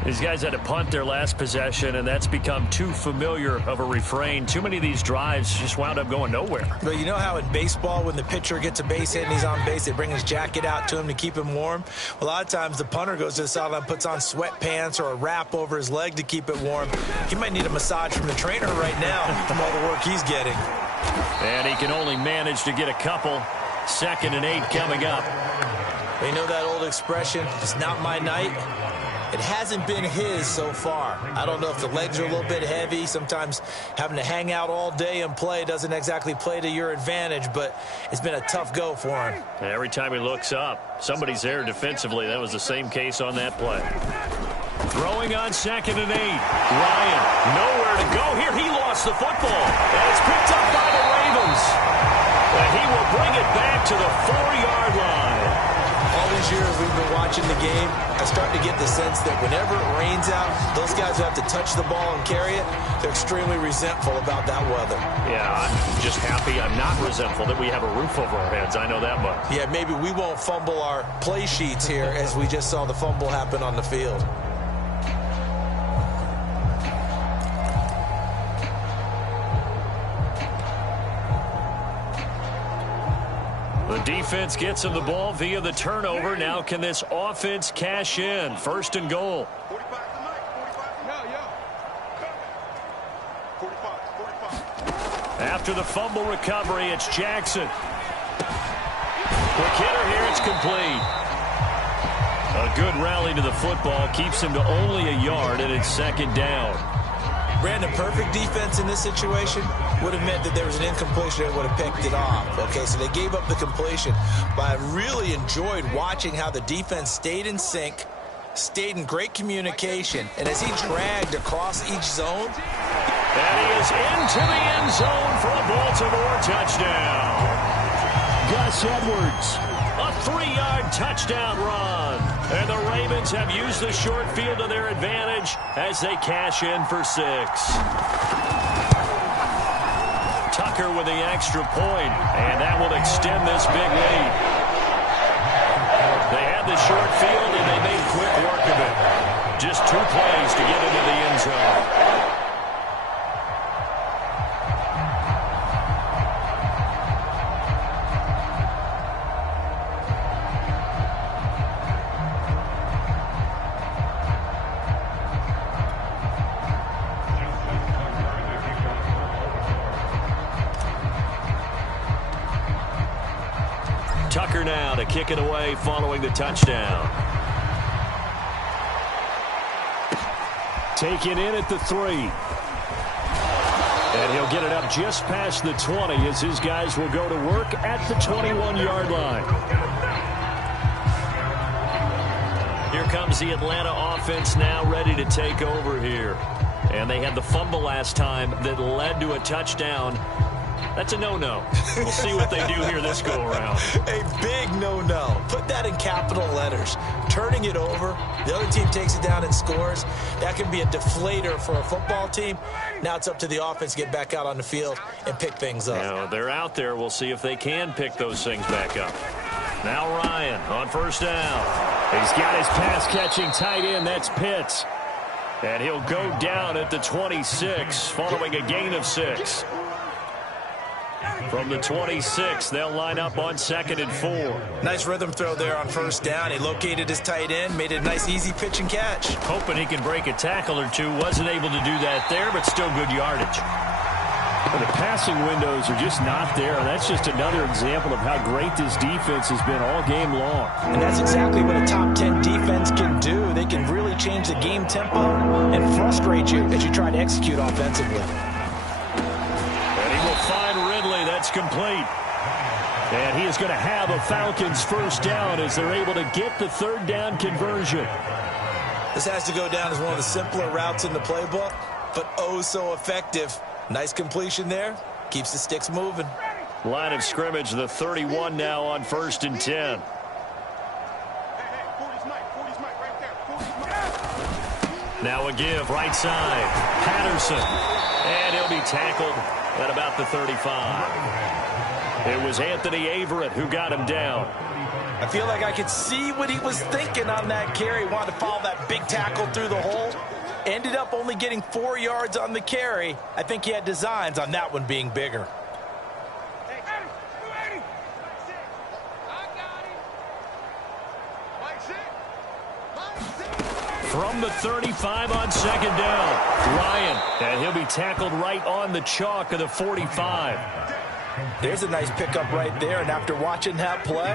These guys had to punt their last possession, and that's become too familiar of a refrain. Too many of these drives just wound up going nowhere. But you know how in baseball, when the pitcher gets a base hit and he's on base, they bring his jacket out to him to keep him warm? Well, a lot of times the punter goes to the sideline, puts on sweatpants or a wrap over his leg to keep it warm. He might need a massage from the trainer right now from all the work he's getting. And he can only manage to get a couple. 2nd and 8 coming up. But you know that old expression, it's not my night? It hasn't been his so far. I don't know if the legs are a little bit heavy. Sometimes having to hang out all day and play doesn't exactly play to your advantage, but it's been a tough go for him. And every time he looks up, somebody's there defensively. That was the same case on that play. Throwing on 2nd and 8. Ryan, nowhere to go here. He lost the football. And it's picked up by the Ravens. And he will bring it back to the 4-yard line. All these years we've been watching the game, I start to get the sense that whenever it rains out, those guys who have to touch the ball and carry it, they're extremely resentful about that weather. Yeah, I'm just happy I'm not resentful that we have a roof over our heads. I know that much. Yeah, maybe we won't fumble our play sheets here as we just saw the fumble happen on the field. The defense gets him the ball via the turnover. Now can this offense cash in? 1st and goal. After the fumble recovery, it's Jackson. Quick hitter here, it's complete. A good rally to the football keeps him to only a yard, and it's 2nd down. Brandon, perfect defense in this situation would have meant that there was an incompletion that would have picked it off. Okay, so they gave up the completion, but I really enjoyed watching how the defense stayed in sync, stayed in great communication, and as he dragged across each zone. And he is into the end zone for a Baltimore touchdown. Gus Edwards. A 3-yard touchdown run. And the Ravens have used the short field to their advantage as they cash in for 6. Tucker with the extra point, and that will extend this big lead. They had the short field, and they made quick work of it. Just 2 plays to get into the end zone. Tucker now to kick it away following the touchdown. Taken in at the 3. And he'll get it up just past the 20 as his guys will go to work at the 21-yard line. Here comes the Atlanta offense now ready to take over here. And they had the fumble last time that led to a touchdown. That's a no-no. We'll see what they do here this go-around. A big no-no. Put that in capital letters. Turning it over, the other team takes it down and scores. That can be a deflator for a football team. Now it's up to the offense to get back out on the field and pick things up. Now, they're out there. We'll see if they can pick those things back up. Now Ryan on 1st down. He's got his pass-catching tight end. That's Pitts. And he'll go down at the 26 following a gain of 6. From the 26, they'll line up on 2nd and 4. Nice rhythm throw there on 1st down. He located his tight end, made it a nice, easy pitch and catch. Hoping he can break a tackle or two. Wasn't able to do that there, but still good yardage. Well, the passing windows are just not there. That's just another example of how great this defense has been all game long. And that's exactly what a top 10 defense can do. They can really change the game tempo and frustrate you as you try to execute offensively. That's complete. And he is going to have a Falcons 1st down as they're able to get the 3rd down conversion. This has to go down as one of the simpler routes in the playbook, but oh so effective. Nice completion there. Keeps the sticks moving. Line of scrimmage, the 31 now on 1st and 10. Now a give, right side. Patterson. And he'll be tackled at about the 35. It was Anthony Averett who got him down. I feel like I could see what he was thinking on that carry. Wanted to follow that big tackle through the hole. Ended up only getting 4 yards on the carry. I think he had designs on that one being bigger. From the 35 on second down, Ryan, and he'll be tackled right on the chalk of the 45. There's a nice pickup right there, and after watching that play,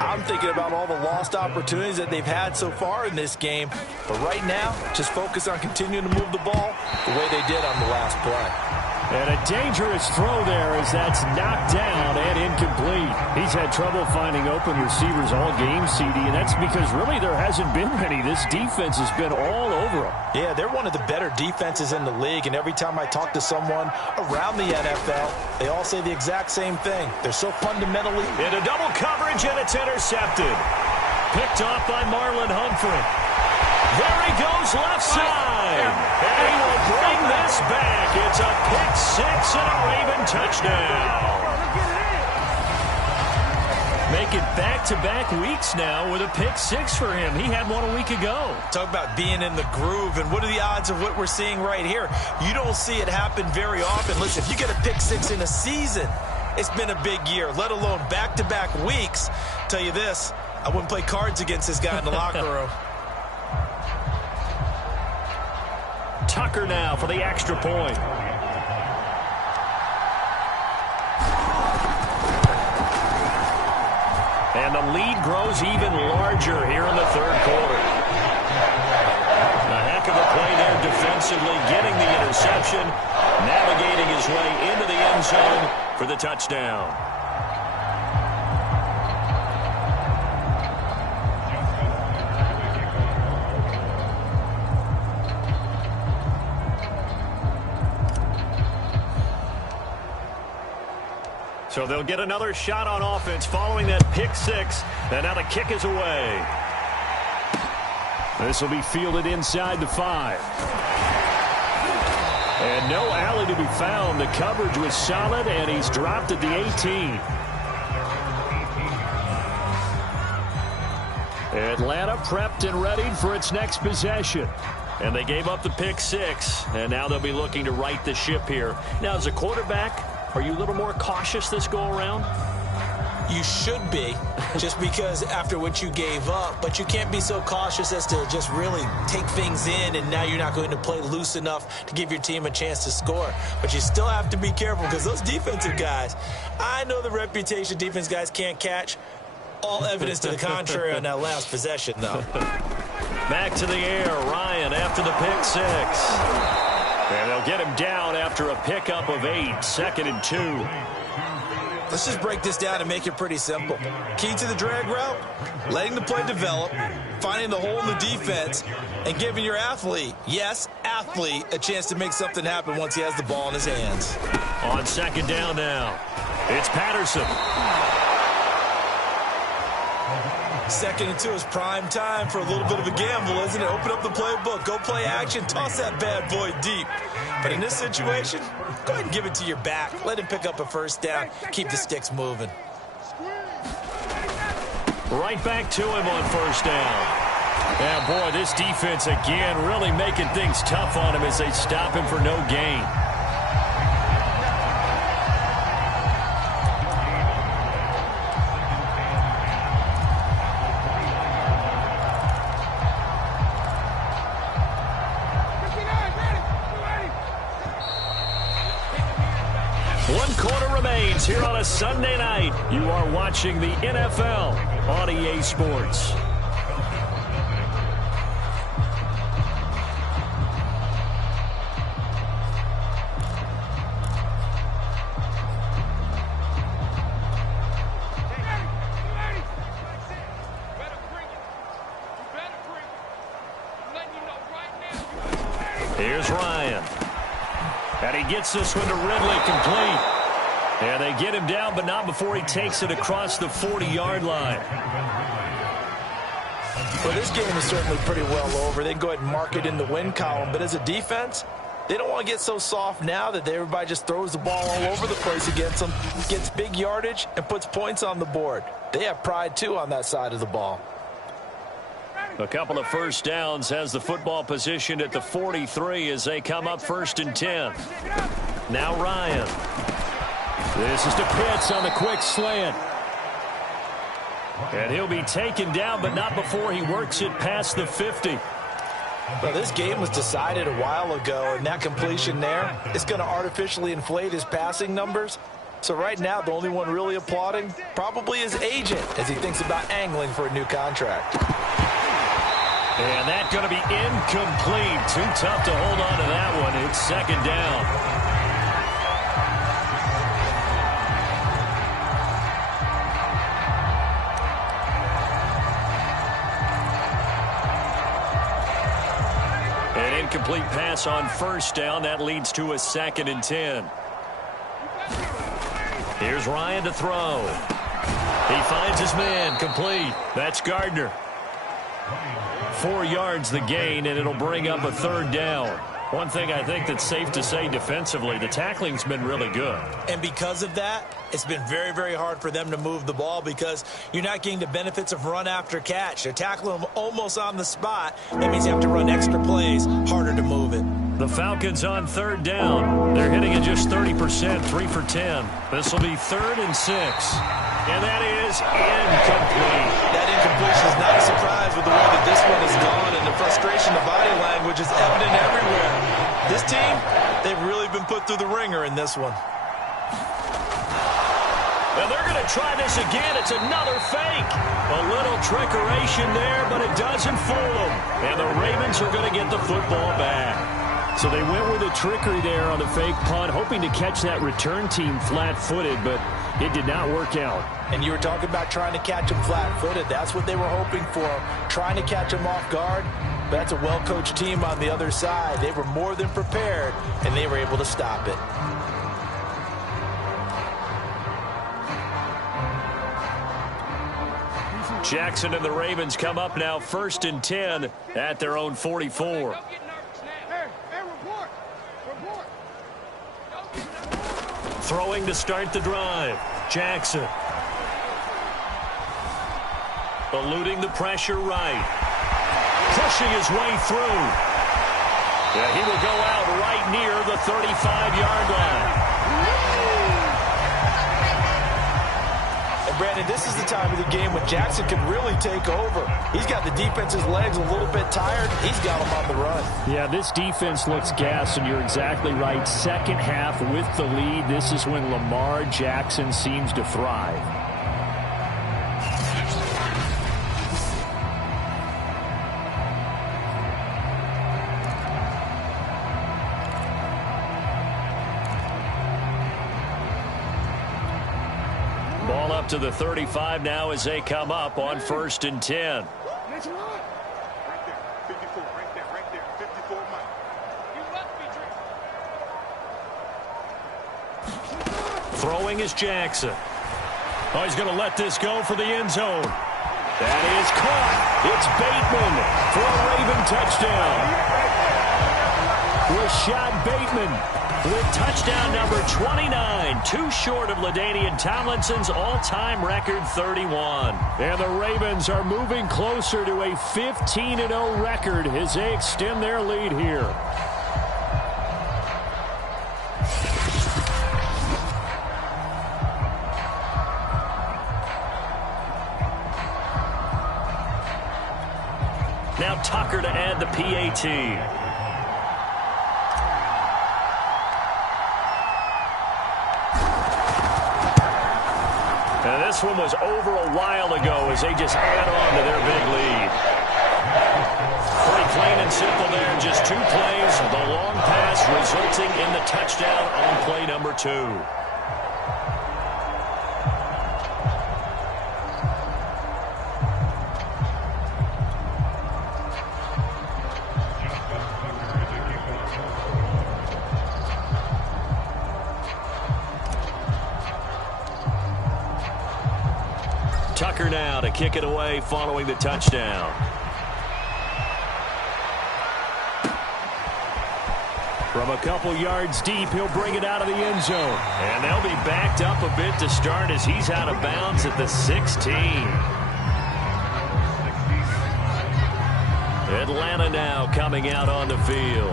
I'm thinking about all the lost opportunities that they've had so far in this game. But right now, just focus on continuing to move the ball the way they did on the last play. And a dangerous throw there as that's knocked down and incomplete. He's had trouble finding open receivers all game, CD, and that's because really there hasn't been many. This defense has been all over them. Yeah, they're one of the better defenses in the league, and every time I talk to someone around the NFL, they all say the exact same thing. They're so fundamentally... Into double coverage, and it's intercepted. Picked off by Marlon Humphrey. There he goes left side. And he will bring this back. It's a pick-6 and a Raven touchdown. Make it back-to-back weeks now with a pick-6 for him. He had one a week ago. Talk about being in the groove, and what are the odds of what we're seeing right here? You don't see it happen very often. Listen, if you get a pick-6 in a season, it's been a big year, let alone back-to-back weeks. Tell you this, I wouldn't play cards against this guy in the locker room. Tucker now for the extra point. And the lead grows even larger here in the third quarter. A heck of a play there defensively, getting the interception, navigating his way into the end zone for the touchdown. So they'll get another shot on offense following that pick-6. And now the kick is away. This will be fielded inside the 5. And no alley to be found. The coverage was solid, and he's dropped at the 18. Atlanta prepped and ready for its next possession. And they gave up the pick-6, and now they'll be looking to right the ship here. Now, as a quarterback, are you a little more cautious this go-around? You should be, just because after what you gave up, but you can't be so cautious as to just really take things in, and now you're not going to play loose enough to give your team a chance to score. But you still have to be careful because those defensive guys, I know the reputation defense guys can't catch. All evidence to the contrary on that last possession, though. Back to the air, Ryan after the pick-6. And they'll get him down after a pickup of 8, 2nd and 2. Let's just break this down and make it pretty simple. Key to the drag route, letting the play develop, finding the hole in the defense, and giving your athlete, yes, athlete, a chance to make something happen once he has the ball in his hands. On second down now, it's Patterson. 2nd and 2 is prime time for a little bit of a gamble, isn't it? Open up the playbook, go play action, toss that bad boy deep. But in this situation, go ahead and give it to your back. Let him pick up a first down, keep the sticks moving. Right back to him on first down. Yeah, boy, this defense again really making things tough on him as they stop him for no gain. Here on a Sunday night, you are watching the NFL on EA Sports. Here's Ryan. And he gets this one to Ridley complete. And they get him down, but not before he takes it across the 40-yard line. Well, this game is certainly pretty well over. They can go ahead and mark it in the win column. But as a defense, they don't want to get so soft now that everybody just throws the ball all over the place against them, gets big yardage, and puts points on the board. They have pride, too, on that side of the ball. A couple of first downs has the football positioned at the 43 as they come up 1st and 10. Now Ryan. This is to Pitts on the quick slant. And he'll be taken down, but not before he works it past the 50. Well, this game was decided a while ago, and that completion there is going to artificially inflate his passing numbers. So right now, the only one really applauding probably his agent as he thinks about angling for a new contract. And that's going to be incomplete. Too tough to hold on to that one. It's 2nd down. An incomplete pass on 1st down. That leads to a 2nd and 10. Here's Ryan to throw. He finds his man. Complete. That's Gardner. 4 yards the gain, and it'll bring up a 3rd down. One thing I think that's safe to say defensively, the tackling's been really good. And because of that, it's been very, very hard for them to move the ball because you're not getting the benefits of run after catch. They're tackling them almost on the spot. That means you have to run extra plays, harder to move it. The Falcons on 3rd down. They're hitting at just 30%, 3 for 10. This will be 3rd and 6. And that is incomplete. That incompletion is not a surprise with the way that this one has gone, and the frustration, the body language is evident everywhere. This team, they've really been put through the ringer in this one. And they're going to try this again. It's another fake. A little trickeration there, but it doesn't fool them. And the Ravens are going to get the football back. So they went with a trickery there on the fake punt, hoping to catch that return team flat-footed, but it did not work out. And you were talking about trying to catch them flat-footed. That's what they were hoping for, trying to catch them off guard. But that's a well-coached team on the other side. They were more than prepared, and they were able to stop it. Jackson and the Ravens come up now 1st and 10 at their own 44. Throwing to start the drive. Jackson. Eluding the pressure right. Pushing his way through. Yeah, he will go out right near the 35-yard line. And Brandon, this is the time of the game when Jackson can really take over. He's got the defense's legs a little bit tired. He's got them on the run. Yeah, this defense looks gassed, and you're exactly right. 2nd half with the lead. This is when Lamar Jackson seems to thrive. Ball up to the 35 now as they come up on 1st and 10. Throwing is Jackson. Oh, he's going to let this go for the end zone. That is caught. It's Bateman for a Raven touchdown. Rashad Bateman with touchdown number 29, too short of LaDainian Tomlinson's all-time record 31. And the Ravens are moving closer to a 15-0 record as they extend their lead here. Now Tucker to add the PAT. And this one was over a while ago as they just add on to their big lead. Pretty plain and simple there. Just 2 plays. The long pass resulting in the touchdown on play number 2. Tucker now to kick it away following the touchdown. From a couple yards deep, he'll bring it out of the end zone. And they'll be backed up a bit to start as he's out of bounds at the 16. Atlanta now coming out on the field.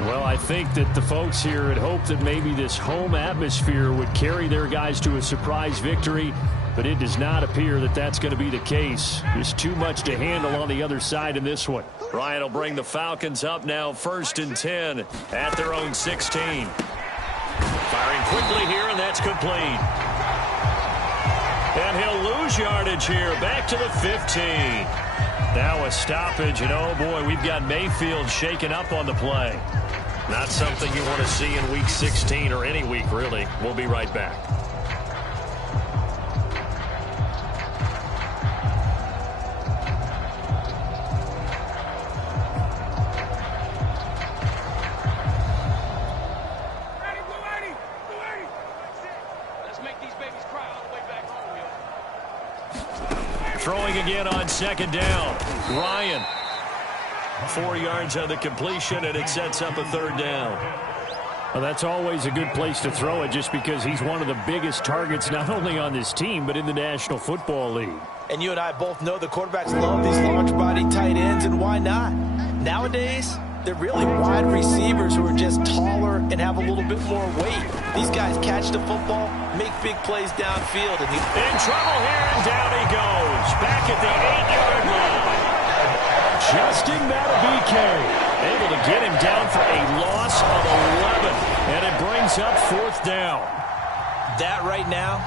Well, I think that the folks here had hoped that maybe this home atmosphere would carry their guys to a surprise victory, but it does not appear that that's going to be the case. There's too much to handle on the other side in this one. Ryan will bring the Falcons up now 1st and 10 at their own 16. Firing quickly here, and that's complete. And he'll lose yardage here, back to the 15. Now a stoppage, and oh boy, we've got Mayfield shaken up on the play. Not something you want to see in Week 16 or any week, really. We'll be right back. Throwing again on 2nd down. Ryan. 4 yards on the completion, and it sets up a 3rd down. Well, that's always a good place to throw it just because he's one of the biggest targets not only on this team but in the National Football League. And you and I both know the quarterbacks love these large body tight ends, and why not? Nowadays, they're really wide receivers who are just taller and have a little bit more weight. These guys catch the football, make big plays downfield. And in trouble here, and down he goes. Back at the 8-yard line. Justin Matabike able to get him down for a loss of 11. And it brings up 4th down. That right now,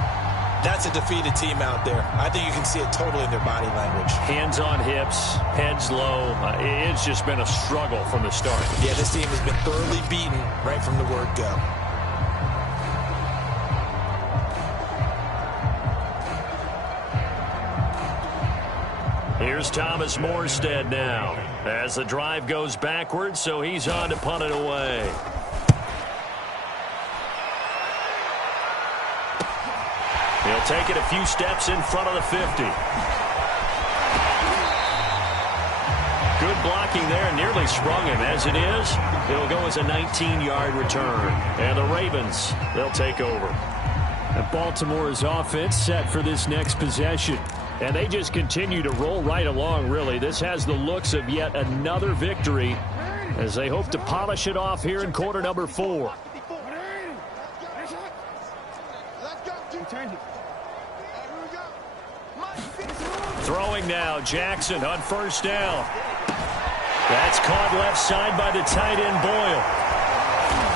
that's a defeated team out there. I think you can see it totally in their body language. Hands on hips, heads low. It's just been a struggle from the start. Yeah, this team has been thoroughly beaten right from the word go. Here's Thomas Morstead now as the drive goes backwards, so he's on to punt it away. He'll take it a few steps in front of the 50. Good blocking there, nearly sprung him. As it is, it'll go as a 19-yard return. And the Ravens, they'll take over. And Baltimore's offense set for this next possession. And they just continue to roll right along, really. This has the looks of yet another victory as they hope to polish it off here in quarter number 4. Throwing now, Jackson on 1st down. That's caught left side by the tight end, Boyle.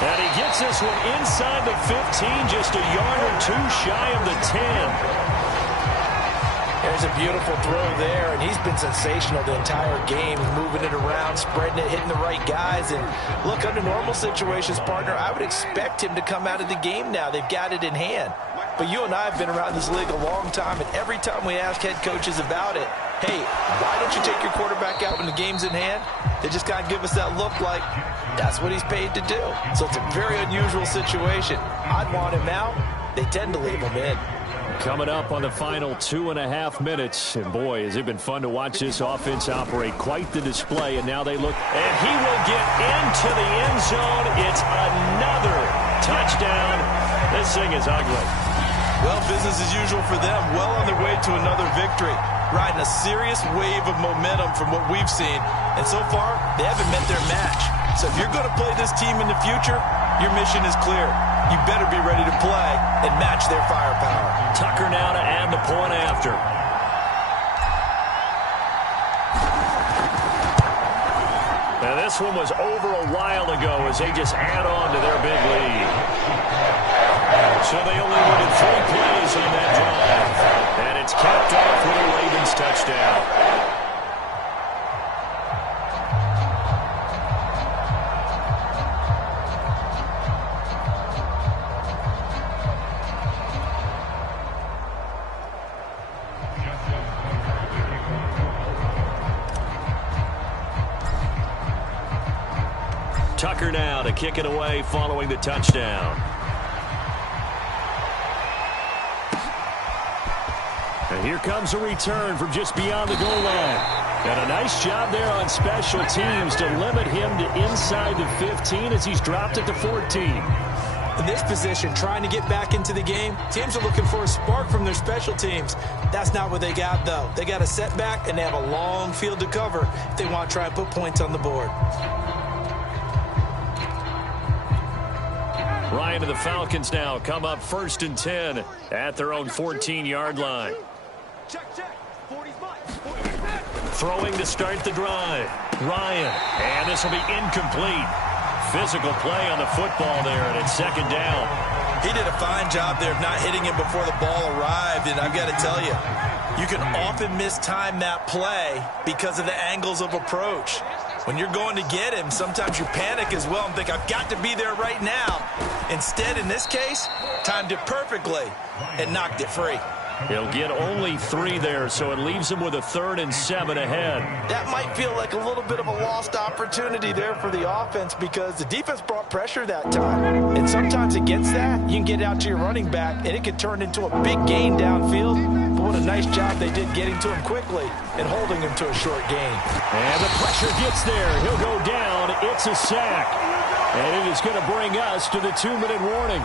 And he gets this one inside the 15, just a yard or 2 shy of the 10. There's a beautiful throw there, and he's been sensational the entire game, moving it around, spreading it, hitting the right guys. And look, under normal situations, partner, I would expect him to come out of the game now. They've got it in hand. But you and I have been around this league a long time, and every time we ask head coaches about it, hey, why don't you take your quarterback out when the game's in hand? They just kind of give us that look like that's what he's paid to do. So it's a very unusual situation. I'd want him out. They tend to leave him in. Coming up on the final 2.5 minutes. And boy, has it been fun to watch this offense operate. Quite the display. And now they look. And he will get into the end zone. It's another touchdown. This thing is ugly. Well, business as usual for them. Well on their way to another victory. Riding a serious wave of momentum from what we've seen. And so far, they haven't met their match. So if you're going to play this team in the future, your mission is clear. You better be ready to play and match their firepower. Tucker now to add the point after. Now this one was over a while ago as they just add on to their big lead. So they only needed 3 plays on that drive. And it's capped off with a Ravens touchdown. Tucker now to kick it away following the touchdown. And Here comes a return from just beyond the goal line. And a nice job there on special teams to limit him to inside the 15 as he's dropped it to 14. In this position, trying to get back into the game, teams are looking for a spark from their special teams. That's not what they got, though. They got a setback, and they have a long field to cover if they want to try and put points on the board. Ryan and the Falcons now come up 1st and 10 at their own 14-yard line. Throwing to start the drive. Ryan, and this will be incomplete. Physical play on the football there, and it's 2nd down. He did a fine job there of not hitting him before the ball arrived, and I've got to tell you, you can often mistime that play because of the angles of approach. When you're going to get him, sometimes you panic as well and think, I've got to be there right now. Instead, in this case, timed it perfectly and knocked it free. He'll get only 3 there, so it leaves him with a 3rd and 7 ahead. That might feel like a little bit of a lost opportunity there for the offense because the defense brought pressure that time. And sometimes against that, you can get out to your running back, and it can turn into a big gain downfield. But what a nice job they did getting to him quickly and holding him to a short gain. And the pressure gets there. He'll go down. It's a sack. And it is going to bring us to the 2-minute warning.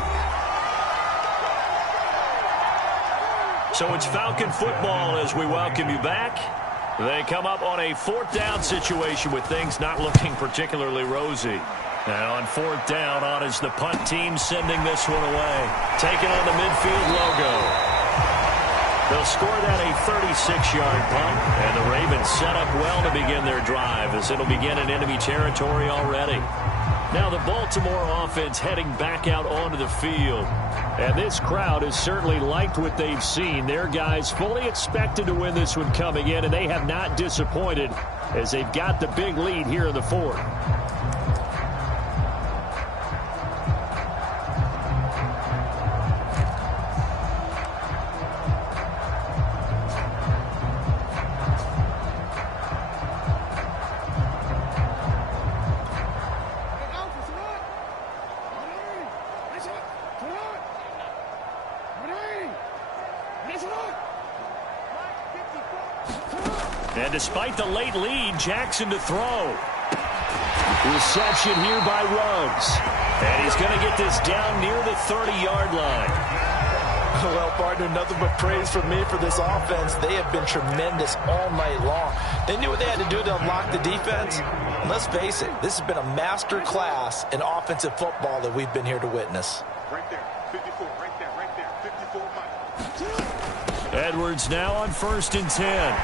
So it's Falcon football as we welcome you back. They come up on a 4th down situation with things not looking particularly rosy. And on 4th down, on is the punt team sending this one away. Taking on the midfield logo. They'll score that a 36-yard punt. And the Ravens set up well to begin their drive as it'll begin in enemy territory already. Now the Baltimore offense heading back out onto the field. And this crowd has certainly liked what they've seen. Their guys fully expected to win this one coming in, and they have not disappointed as they've got the big lead here in the 4th. And despite the late lead, Jackson to throw. Reception here by Ruggs. And he's going to get this down near the 30-yard line. Well, partner, nothing but praise from me for this offense. They have been tremendous all night long. They knew what they had to do to unlock the defense. And let's face it, this has been a master class in offensive football that we've been here to witness. Right there, 54, right there, 54, Mike. Edwards now on 1st and 10.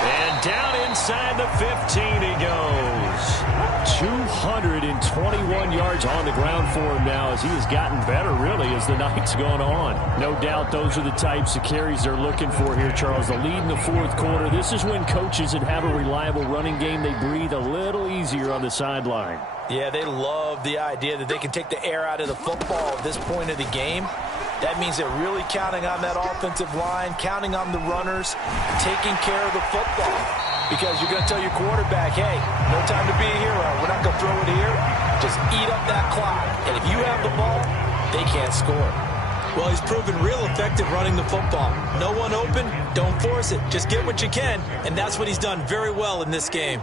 And down inside the 15 he goes. 221 yards on the ground for him now as he has gotten better, really, as the night's gone on. No doubt those are the types of carries they're looking for here, Charles. The lead in the 4th quarter. This is when coaches that have a reliable running game, they breathe a little easier on the sideline. Yeah, they love the idea that they can take the air out of the football at this point of the game. That means they're really counting on that offensive line, counting on the runners, taking care of the football. Because you're going to tell your quarterback, hey, no time to be a hero. We're not going to throw it here. Just eat up that clock. And if you have the ball, they can't score. Well, he's proven real effective running the football. No one open, don't force it. Just get what you can. And that's what he's done very well in this game.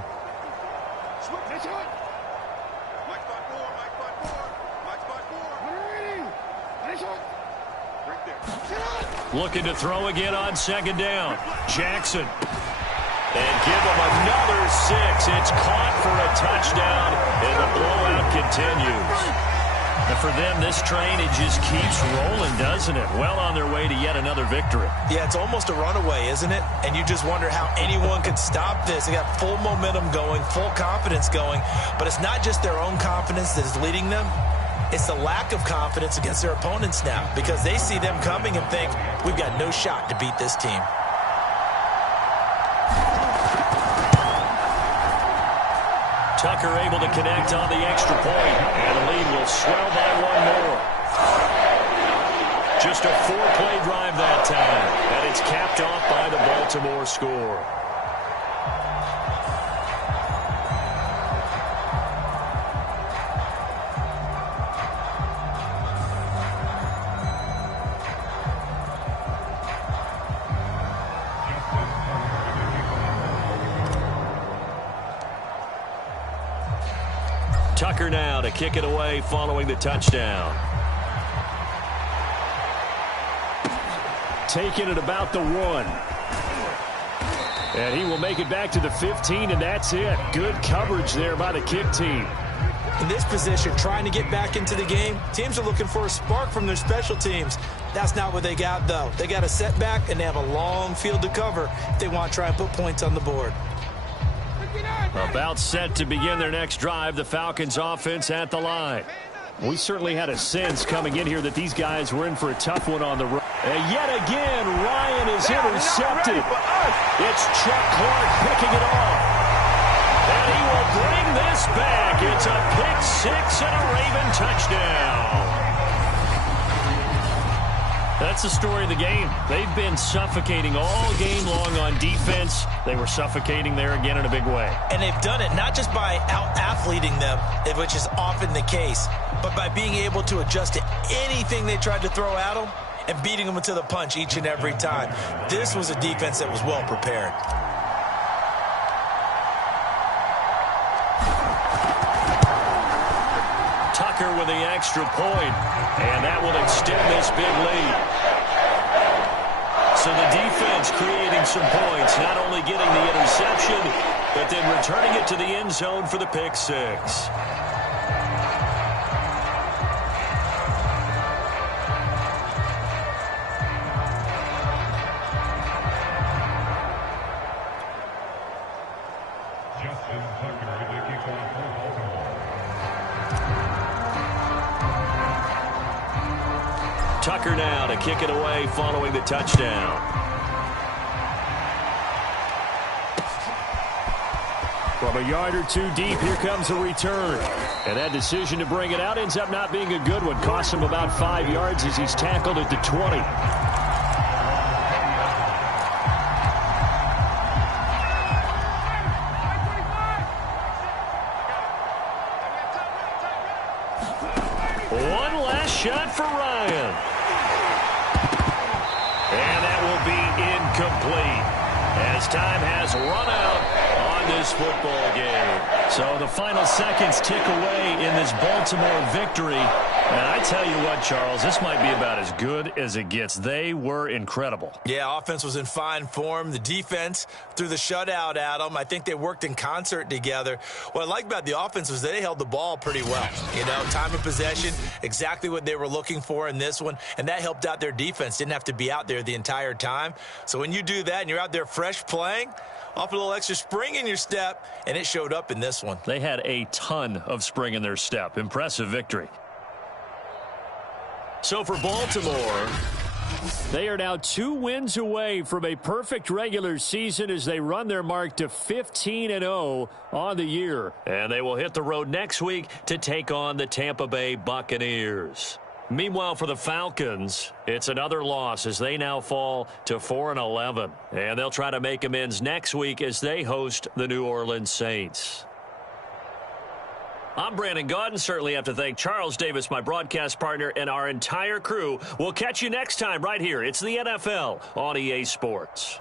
Looking to throw again on 2nd down. Jackson. And give him another 6. It's caught for a touchdown, and the blowout continues. And for them, this train, it just keeps rolling, doesn't it? Well on their way to yet another victory. Yeah, it's almost a runaway, isn't it? And you just wonder how anyone could stop this. They got full momentum going, full confidence going. But it's not just their own confidence that is leading them. It's the lack of confidence against their opponents now because they see them coming and think, we've got no shot to beat this team. Tucker able to connect on the extra point, and the lead will swell by 1 more. Just a 4-play drive that time, and it's capped off by the Baltimore score. Tucker now to kick it away following the touchdown. Taking it about the 1. And he will make it back to the 15, and that's it. Good coverage there by the kick team. In this position, trying to get back into the game, teams are looking for a spark from their special teams. That's not what they got, though. They got a setback, and they have a long field to cover if they want to try and put points on the board. About set to begin their next drive, the Falcons offense at the line. We certainly had a sense coming in here that these guys were in for a tough one on the road. And yet again, Ryan is intercepted. It's Chuck Clark picking it off. And he will bring this back. It's a pick six and a Raven touchdown. That's the story of the game. They've been suffocating all game long on defense. They were suffocating there again in a big way. And they've done it not just by out-athleting them, which is often the case, but by being able to adjust to anything they tried to throw at them and beating them to the punch each and every time. This was a defense that was well prepared. Tucker with the extra point, and that will extend this big lead. So the defense creating some points, not only getting the interception, but then returning it to the end zone for the pick six. Tucker now to kick it away following the touchdown. From a yard or two deep, here comes a return. And that decision to bring it out ends up not being a good one. Costs him about 5 yards as he's tackled at the 20. One last shot for Ryan. And that will be incomplete as time has run out on this football game. So the final seconds tick away in this Baltimore victory. And I tell you what, Charles, this might be about as good as it gets. They were incredible. Yeah, offense was in fine form. The defense threw the shutout at them. I think they worked in concert together. What I like about the offense was they held the ball pretty well. You know, time of possession, exactly what they were looking for in this one. And that helped out their defense. Didn't have to be out there the entire time. So when you do that and you're out there fresh playing, off a little extra spring in your step, and it showed up in this one. They had a ton of spring in their step. Impressive victory. So for Baltimore, they are now 2 wins away from a perfect regular season as they run their mark to 15-0 on the year. And they will hit the road next week to take on the Tampa Bay Buccaneers. Meanwhile, for the Falcons, it's another loss as they now fall to 4-11. And they'll try to make amends next week as they host the New Orleans Saints. I'm Brandon Gaudin. Certainly have to thank Charles Davis, my broadcast partner, and our entire crew. We'll catch you next time right here. It's the NFL on EA Sports.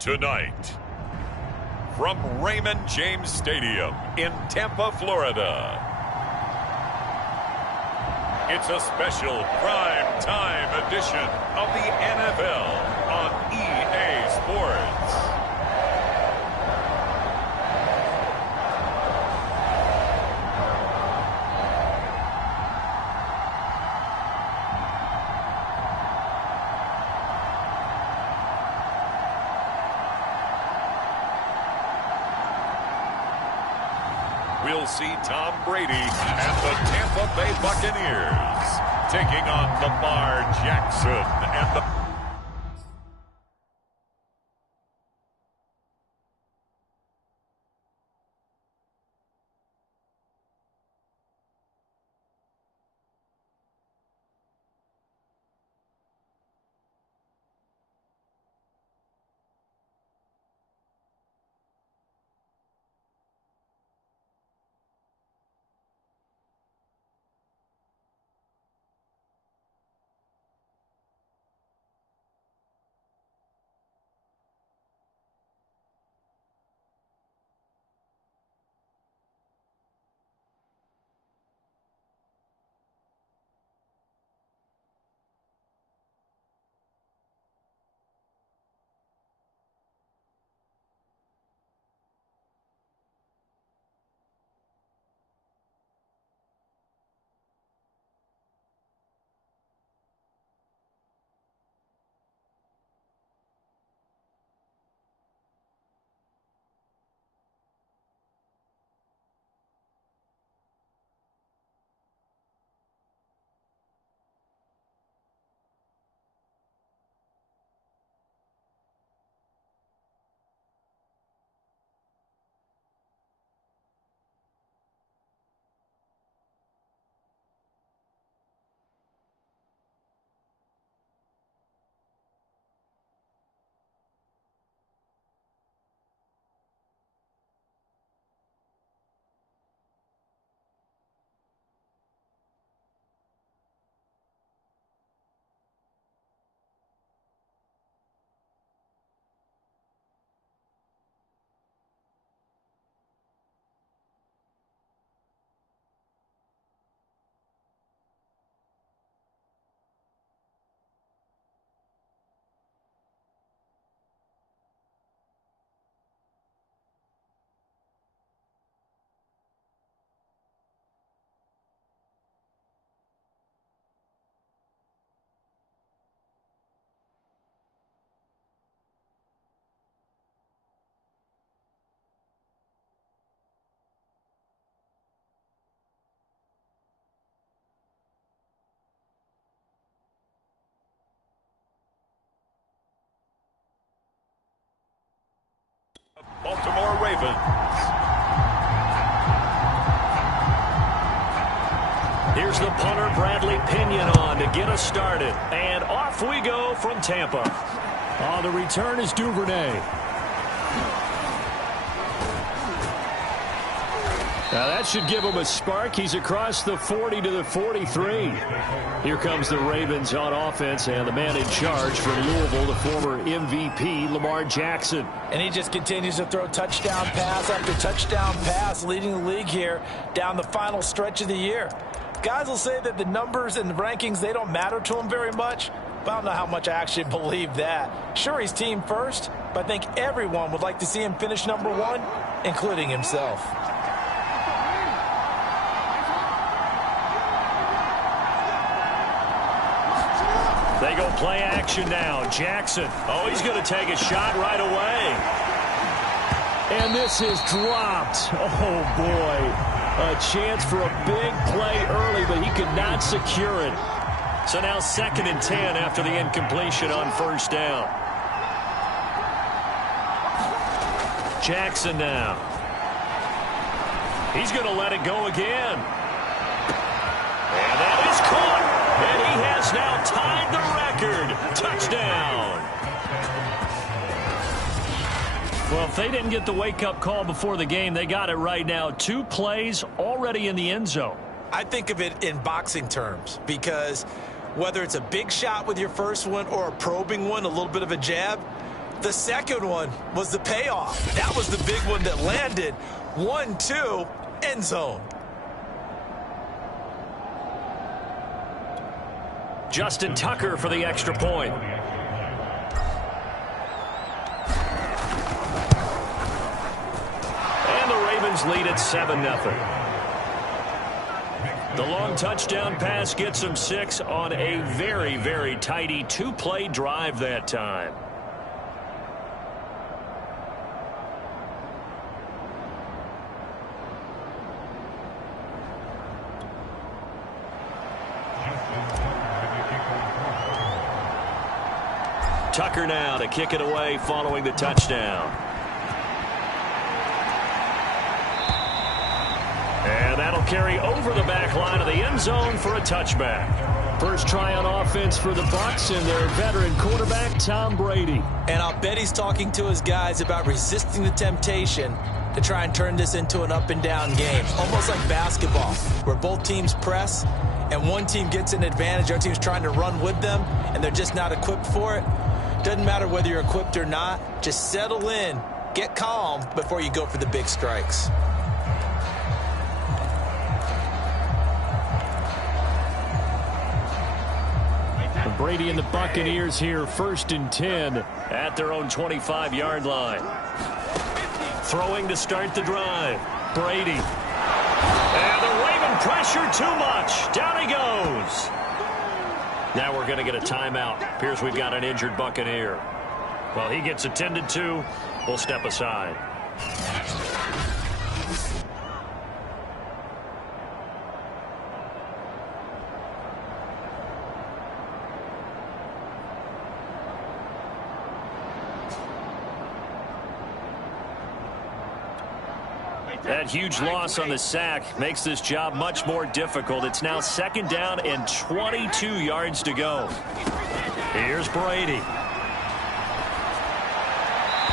Tonight, from Raymond James Stadium in Tampa, Florida, it's a special prime time edition of the NFL on EA Sports. We'll see Tom Brady and the Tampa Bay Buccaneers taking on Lamar Jackson and the... Baltimore Ravens. Here's the punter, Bradley Pinion, on to get us started. And off we go from Tampa. On the return is Duvernay. Now that should give him a spark. He's across the 40 to the 43. Here comes the Ravens on offense, and the man in charge for Louisville, the former MVP, Lamar Jackson. And he just continues to throw touchdown pass after touchdown pass, leading the league here down the final stretch of the year. Guys will say that the numbers and the rankings, they don't matter to him very much, but I don't know how much I actually believe that. Sure, he's team first, but I think everyone would like to see him finish #1, including himself. They go play action now. Jackson. Oh, he's going to take a shot right away. And this is dropped. Oh, boy. A chance for a big play early, but he could not secure it. So now 2nd and 10 after the incompletion on 1st down. Jackson now. He's going to let it go again. And that is caught. And he has now tied the record. Touchdown. Well, if they didn't get the wake-up call before the game, they got it right now. 2 plays already in the end zone. I think of it in boxing terms, because whether it's a big shot with your first one or a probing one, a little bit of a jab, The second one was the payoff. That was the big one that landed. 1-2, end zone. Justin Tucker for the extra point. And the Ravens lead at 7-0. The long touchdown pass gets them 6 on a very, very tidy 2-play drive that time. Tucker now to kick it away following the touchdown. And that'll carry over the back line of the end zone for a touchback. First try on offense for the Bucs and their veteran quarterback, Tom Brady. And I'll bet he's talking to his guys about resisting the temptation to try and turn this into an up-and-down game. Almost like basketball, where both teams press, and one team gets an advantage, the other team's trying to run with them, and they're just not equipped for it. Doesn't matter whether you're equipped or not. Just settle in, get calm before you go for the big strikes. Brady and the Buccaneers here, 1st and 10 at their own 25-yard line. Throwing to start the drive. Brady. And the Raven pressure too much. Down he goes. Now we're going to get a timeout. Appears we've got an injured Buccaneer. Well, he gets attended to. We'll step aside. That huge loss on the sack makes this job much more difficult. It's now 2nd down and 22 yards to go. Here's Brady.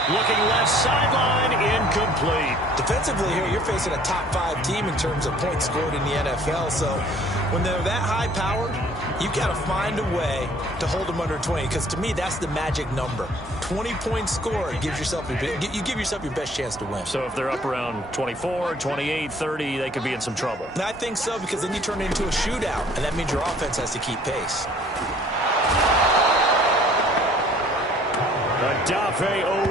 Looking left sideline, incomplete. Defensively here, you're facing a top 5 team in terms of points scored in the NFL. So when they're that high-powered, you got to find a way to hold them under 20. Because to me, that's the magic number. 20 points scored gives yourself you give yourself your best chance to win. So if they're up around 24, 28, 30, they could be in some trouble. And I think so, because then you turn it into a shootout, and that means your offense has to keep pace. Odafe Owe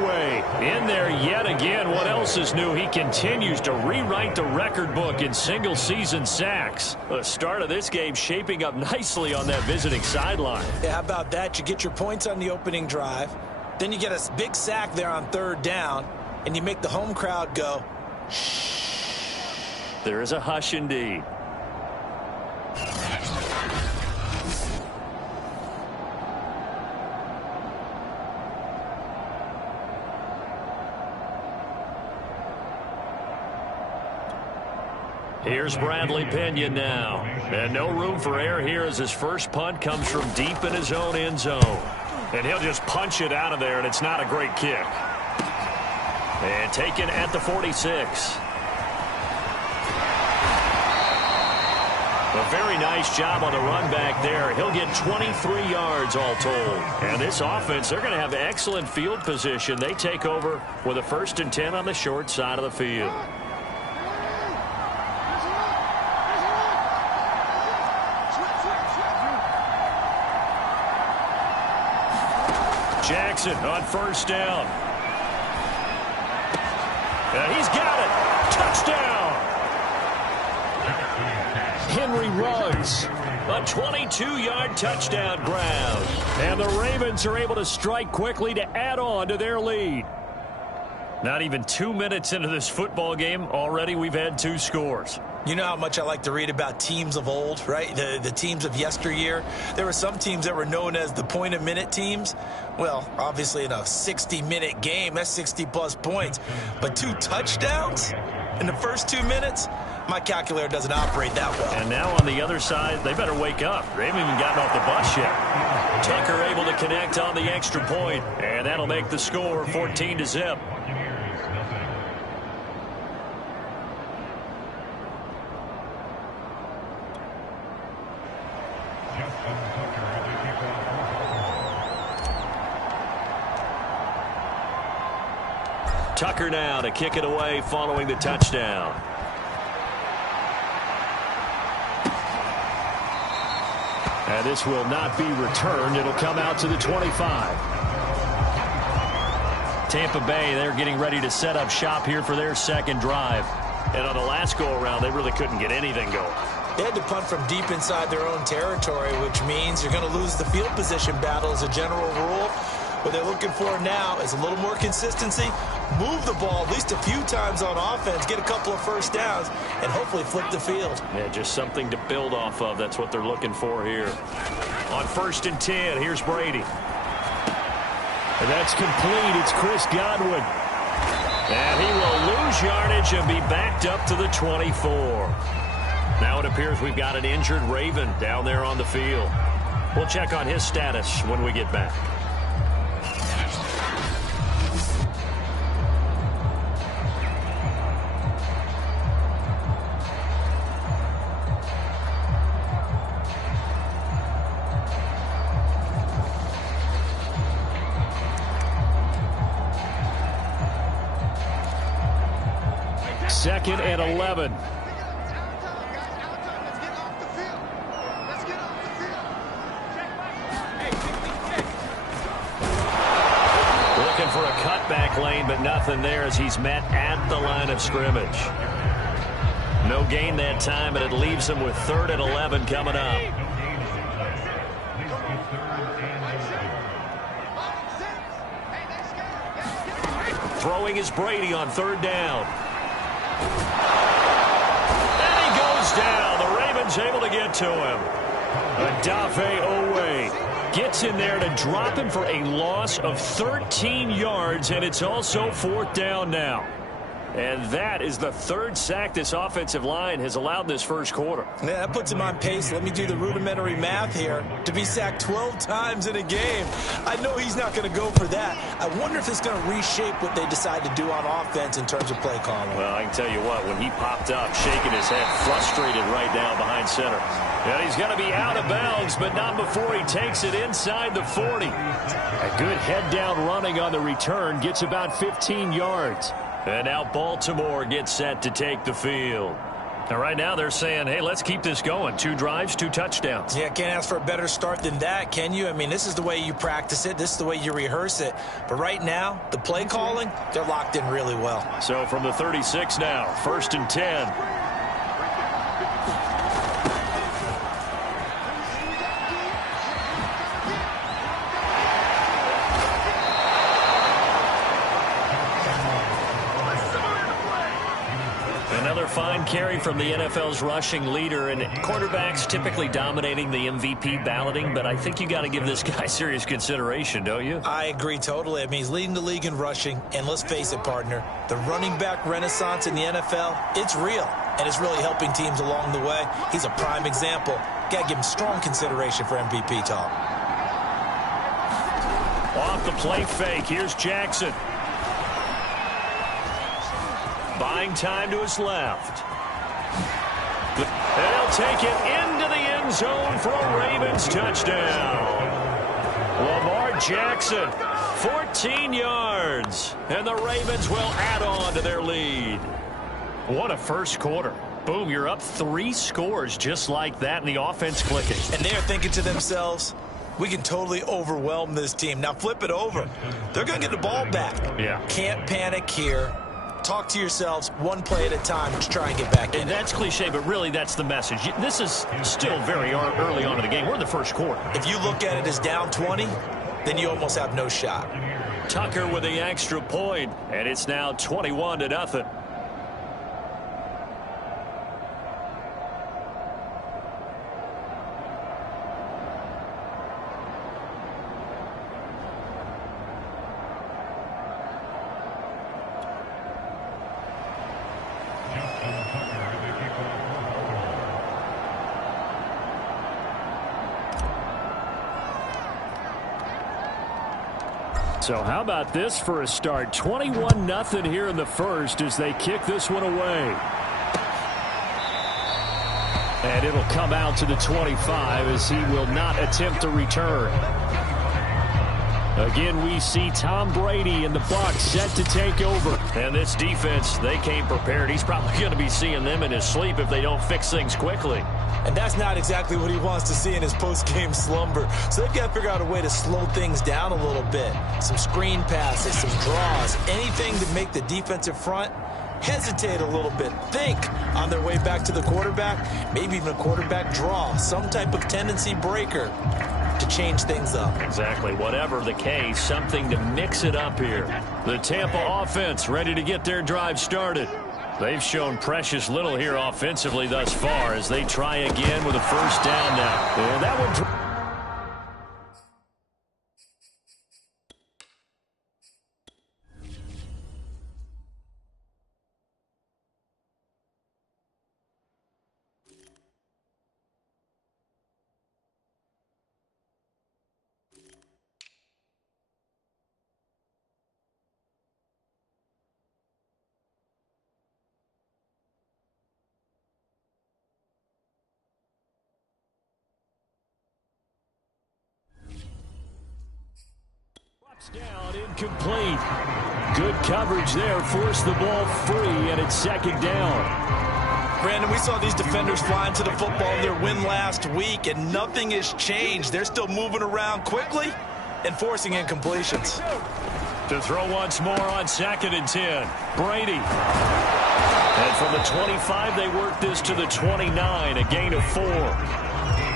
in there yet again. What else is new? He continues to rewrite the record book in single-season sacks. The start of this game shaping up nicely on that visiting sideline. Yeah, how about that? You get your points on the opening drive. Then you get a big sack there on 3rd down, and you make the home crowd go, shh. There is a hush indeed. Here's Bradley Pinion now. And no room for error here as his first punt comes from deep in his own end zone. And he'll just punch it out of there, and it's not a great kick. And taken at the 46. A very nice job on the run back there. He'll get 23 yards all told. And this offense, they're going to have excellent field position. They take over with a 1st and 10 on the short side of the field. Jackson on 1st down. He's got it. Touchdown. Henry Ruggs. A 22-yard touchdown grab. And the Ravens are able to strike quickly to add on to their lead. Not even 2 minutes into this football game, already we've had 2 scores. You know how much I like to read about teams of old, right? The teams of yesteryear. There were some teams that were known as the point-a-minute teams. Well, obviously in a 60-minute game, that's 60-plus points. But 2 touchdowns in the first 2 minutes? My calculator doesn't operate that well. And now on the other side, they better wake up. They haven't even gotten off the bus yet. Tucker able to connect on the extra point, and that'll make the score 14-0. Tucker now to kick it away following the touchdown. And this will not be returned. It'll come out to the 25. Tampa Bay, they're getting ready to set up shop here for their second drive. And on the last go-around, they really couldn't get anything going. They had to punt from deep inside their own territory, which means you're going to lose the field position battle as a general rule. What they're looking for now is a little more consistency, move the ball at least a few times on offense, get a couple of first downs, and hopefully flip the field. Yeah, just something to build off of. That's what they're looking for here. On 1st and 10, here's Brady. And that's complete. It's Chris Godwin. And he will lose yardage and be backed up to the 24. Now it appears we've got an injured Raven down there on the field. We'll check on his status when we get back. Second and 11. Looking for a cutback lane, but nothing there as he's met at the line of scrimmage. No gain that time, and it leaves him with 3rd and 11 coming up. Throwing is Brady on 3rd down. And he goes down. The Ravens able to get to him. Odafe Owe gets in there to drop him for a loss of 13 yards, and it's also 4th down now. And that is the 3rd sack this offensive line has allowed this first quarter. Yeah, that puts him on pace. Let me do the rudimentary math here. To be sacked 12 times in a game, I know he's not going to go for that. I wonder if it's going to reshape what they decide to do on offense in terms of play calling. Well, I can tell you what, when he popped up, shaking his head, frustrated right now behind center. Yeah, he's going to be out of bounds, but not before he takes it inside the 40. A good head-down running on the return, gets about 15 yards. And now Baltimore gets set to take the field. Now, right now they're saying, hey, let's keep this going. 2 drives, 2 touchdowns. Yeah, can't ask for a better start than that, can you? I mean, this is the way you practice it. This is the way you rehearse it. But right now, the play calling, they're locked in really well. So from the 36 now, 1st and 10. Fine carry from the NFL's rushing leader, and quarterbacks typically dominating the MVP balloting, but I think you got to give this guy serious consideration, don't you? I agree totally. I mean, he's leading the league in rushing, and let's face it, partner, the running back renaissance in the NFL, it's real, and it's really helping teams along the way. He's a prime example. Got to give him strong consideration for MVP talk. Off the play fake, here's Jackson. Buying time to his left. And he'll take it into the end zone for a Ravens touchdown. Lamar Jackson, 14 yards. And the Ravens will add on to their lead. What a first quarter. Boom, you're up 3 scores just like that, and the offense clicking. And they're thinking to themselves, we can totally overwhelm this team. Now flip it over. They're going to get the ball back. Yeah. Can't panic here. Talk to yourselves one play at a time to try and get back in. And that's cliche, but really that's the message. This is still very early on in the game. We're in the first quarter. If you look at it as down 20, then you almost have no shot. Tucker with the extra point, and it's now 21-0. So how about this for a start? 21-0 here in the first as they kick this one away. And it'll come out to the 25 as he will not attempt to return. Again, we see Tom Brady and the Bucs set to take over. And this defense, they came prepared. He's probably going to be seeing them in his sleep if they don't fix things quickly. And that's not exactly what he wants to see in his post-game slumber. So they've got to figure out a way to slow things down a little bit. Some screen passes, some draws, anything to make the defensive front hesitate a little bit. Think on their way back to the quarterback, maybe even a quarterback draw, some type of tendency breaker to change things up. Exactly. Whatever the case, something to mix it up here. The Tampa offense ready to get their drive started. They've shown precious little here offensively thus far as they try again with a first down now. And that one... down, incomplete. Good coverage there, forced the ball free, and it's second down. Brandon, we saw these defenders flying to the football in their win last week, and nothing has changed. They're still moving around quickly and forcing incompletions. To throw once more on 2nd and 10. Brady. And from the 25, they work this to the 29, a gain of 4.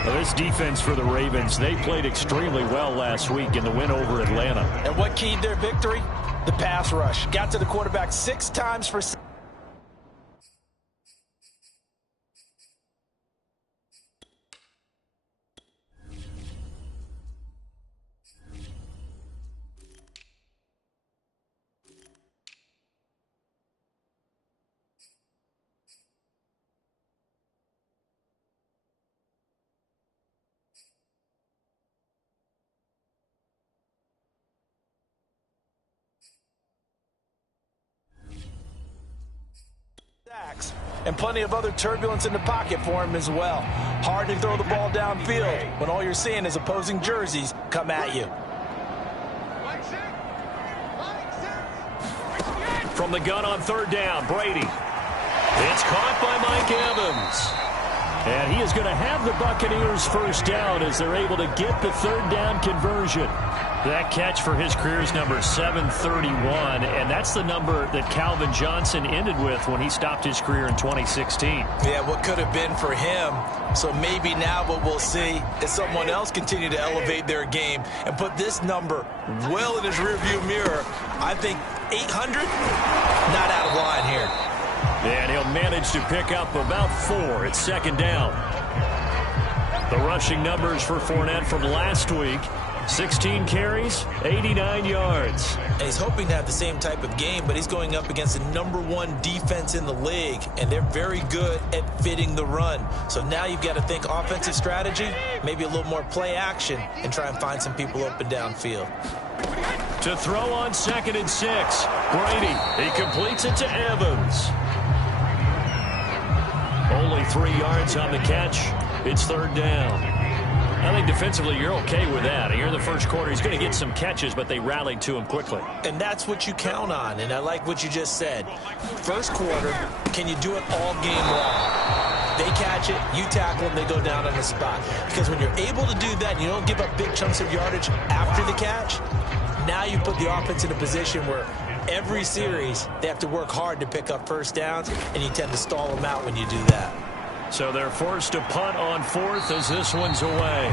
Well, this defense for the Ravens, they played extremely well last week in the win over Atlanta. And what keyed their victory? The pass rush. Got to the quarterback 6 times for... and plenty of other turbulence in the pocket for him as well. Hard to throw the ball downfield when all you're seeing is opposing jerseys come at you. From the gun on 3rd down, Brady. It's caught by Mike Evans. And he is going to have the Buccaneers first down as they're able to get the 3rd down conversion. That catch for his career is number 731, and that's the number that Calvin Johnson ended with when he stopped his career in 2016. Yeah, what could have been for him. So maybe now what we'll see is someone else continue to elevate their game and put this number well in his rearview mirror. I think 800, not out of line here. And he'll manage to pick up about 4 at 2nd down. The rushing numbers for Fournette from last week. 16 carries, 89 yards. And he's hoping to have the same type of game, but he's going up against the #1 defense in the league, and they're very good at fitting the run. So now you've got to think offensive strategy, maybe a little more play action, and try and find some people open downfield. To throw on 2nd and 6, Brady. He completes it to Evans. Only 3 yards on the catch. It's 3rd down. I think defensively you're okay with that. Here in the first quarter, he's going to get some catches, but they rallied to him quickly. And that's what you count on, and I like what you just said. First quarter, can you do it all game long? They catch it, you tackle them, they go down on the spot. Because when you're able to do that and you don't give up big chunks of yardage after the catch, now you put the offense in a position where every series they have to work hard to pick up first downs, and you tend to stall them out when you do that. So they're forced to punt on 4th as this one's away.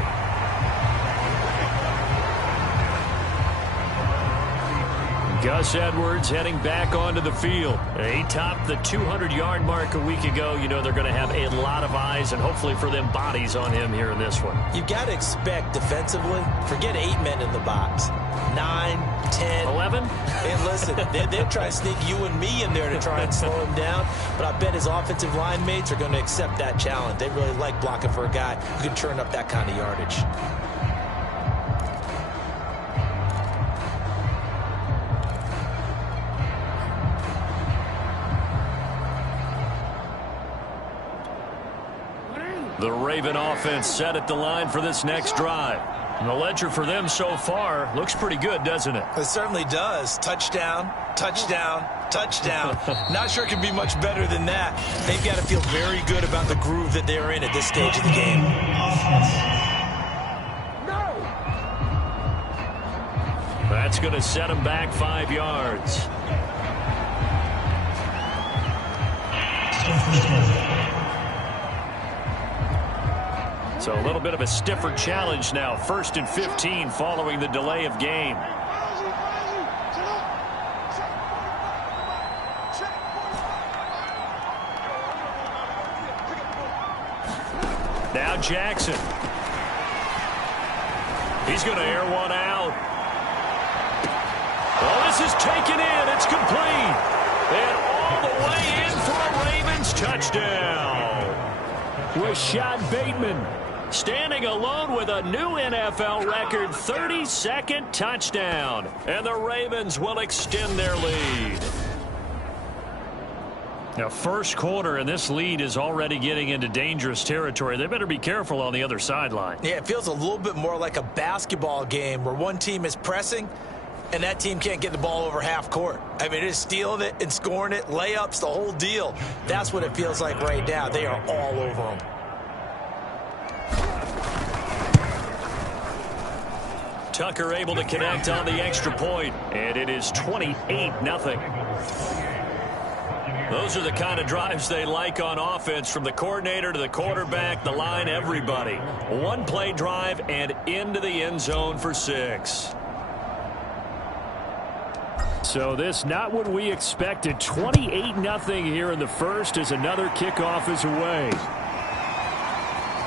Gus Edwards heading back onto the field. He topped the 200-yard mark a week ago. You know they're going to have a lot of eyes and hopefully for them bodies on him here in this one. You've got to expect defensively, forget 8 men in the box. 9, 10, 11. And listen, they're trying to sneak you and me in there to try and slow him down. But I bet his offensive line mates are going to accept that challenge. They really like blocking for a guy who can turn up that kind of yardage. The Raven offense set at the line for this next drive. And the ledger for them so far looks pretty good, doesn't it? It certainly does. Touchdown, touchdown, touchdown. Not sure it can be much better than that. They've got to feel very good about the groove that they're in at this stage of the game. That's going to set them back 5 yards. So a little bit of a stiffer challenge now. 1st and 15 following the delay of game. Now Jackson. He's going to air one out. Well, this is taken in. It's complete. And all the way in for a Ravens touchdown. Rashad Bateman standing alone with a new NFL record 32nd touchdown. And the Ravens will extend their lead. Now, first quarter, and this lead is already getting into dangerous territory. They better be careful on the other sideline. Yeah, it feels a little bit more like a basketball game where one team is pressing and that team can't get the ball over half court. I mean, it is stealing it and scoring it, layups, the whole deal. That's what it feels like right now. They are all over them. Tucker able to connect on the extra point, and it is 28-0. Those are the kind of drives they like on offense, from the coordinator to the quarterback, the line, everybody. One play drive and into the end zone for 6. So this not what we expected. 28-0 here in the first as another kickoff is away.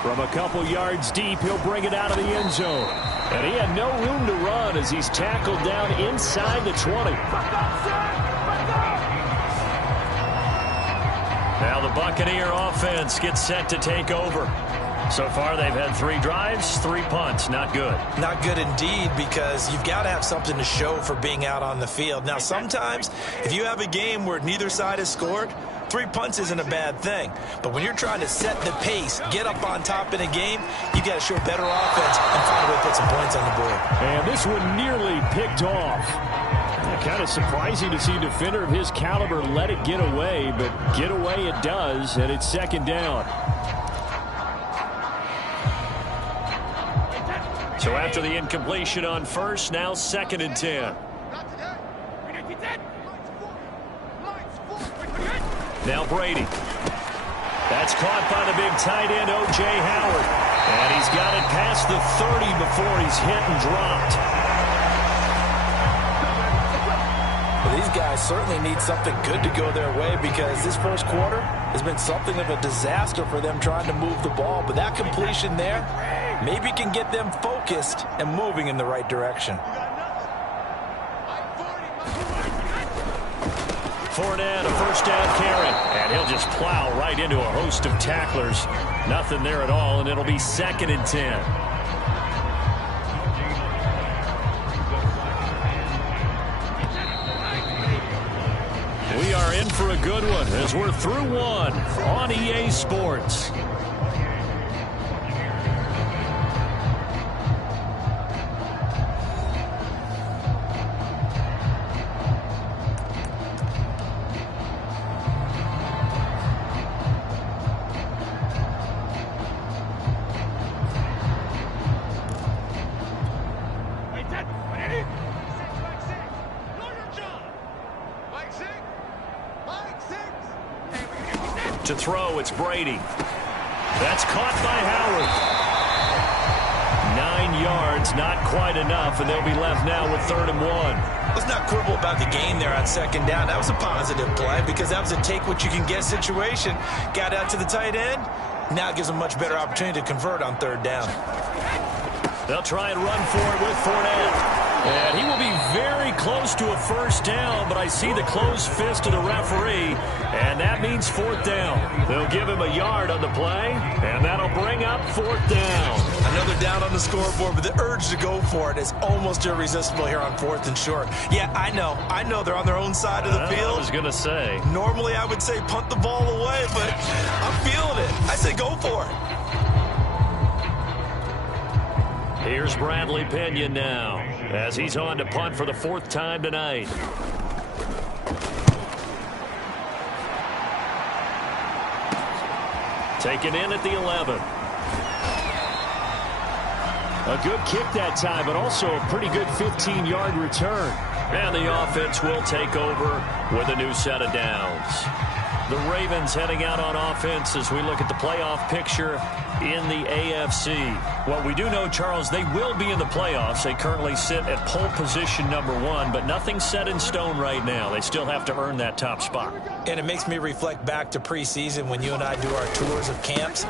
From a couple yards deep, he'll bring it out of the end zone. And he had no room to run as he's tackled down inside the 20. Now the Buccaneer offense gets set to take over. So far they've had 3 drives, 3 punts. Not good. Not good indeed, because you've got to have something to show for being out on the field. Now sometimes if you have a game where neither side has scored, 3 punts isn't a bad thing. But when you're trying to set the pace, get up on top in a game, you got to show better offense and find a way to put some points on the board. And this one nearly picked off. Kind of surprising to see a defender of his caliber let it get away, but get away it does, and it's 2nd down. So after the incompletion on first, now 2nd and 10. Now Brady. That's caught by the big tight end, O.J. Howard. And he's got it past the 30 before he's hit and dropped. These guys certainly need something good to go their way, because this first quarter has been something of a disaster for them trying to move the ball. But that completion there maybe can get them focused and moving in the right direction. Fournette, a first down carry. And he'll just plow right into a host of tacklers. Nothing there at all, and it'll be 2nd and 10. We are in for a good one as we're through one on EA Sports. To throw, it's Brady. That's caught by Howard. 9 yards, not quite enough, and they'll be left now with 3rd and 1. Let's not quibble about the game there on 2nd down. That was a positive play, because that was a take-what-you-can-get situation. Got out to the tight end. Now it gives them a much better opportunity to convert on 3rd down. They'll try and run for it with Fournette. And he will be very close to a first down, but I see the closed fist of the referee, and that means 4th down. They'll give him a yard on the play, and that'll bring up 4th down. Another down on the scoreboard, but the urge to go for it is almost irresistible here on 4th and short. Yeah, I know they're on their own side of the field. I was going to say. Normally I would say punt the ball away, but I'm feeling it. I say go for it. Here's Bradley Pinion now as he's on to punt for the 4th time tonight. Taken in at the 11. A good kick that time, but also a pretty good 15-yard return. And the offense will take over with a new set of downs. The Ravens heading out on offense as we look at the playoff picture in the AFC. Well, we do know, Charles, they will be in the playoffs. They currently sit at pole position number 1, but nothing's set in stone right now. They still have to earn that top spot. And it makes me reflect back to preseason when you and I do our tours of camps.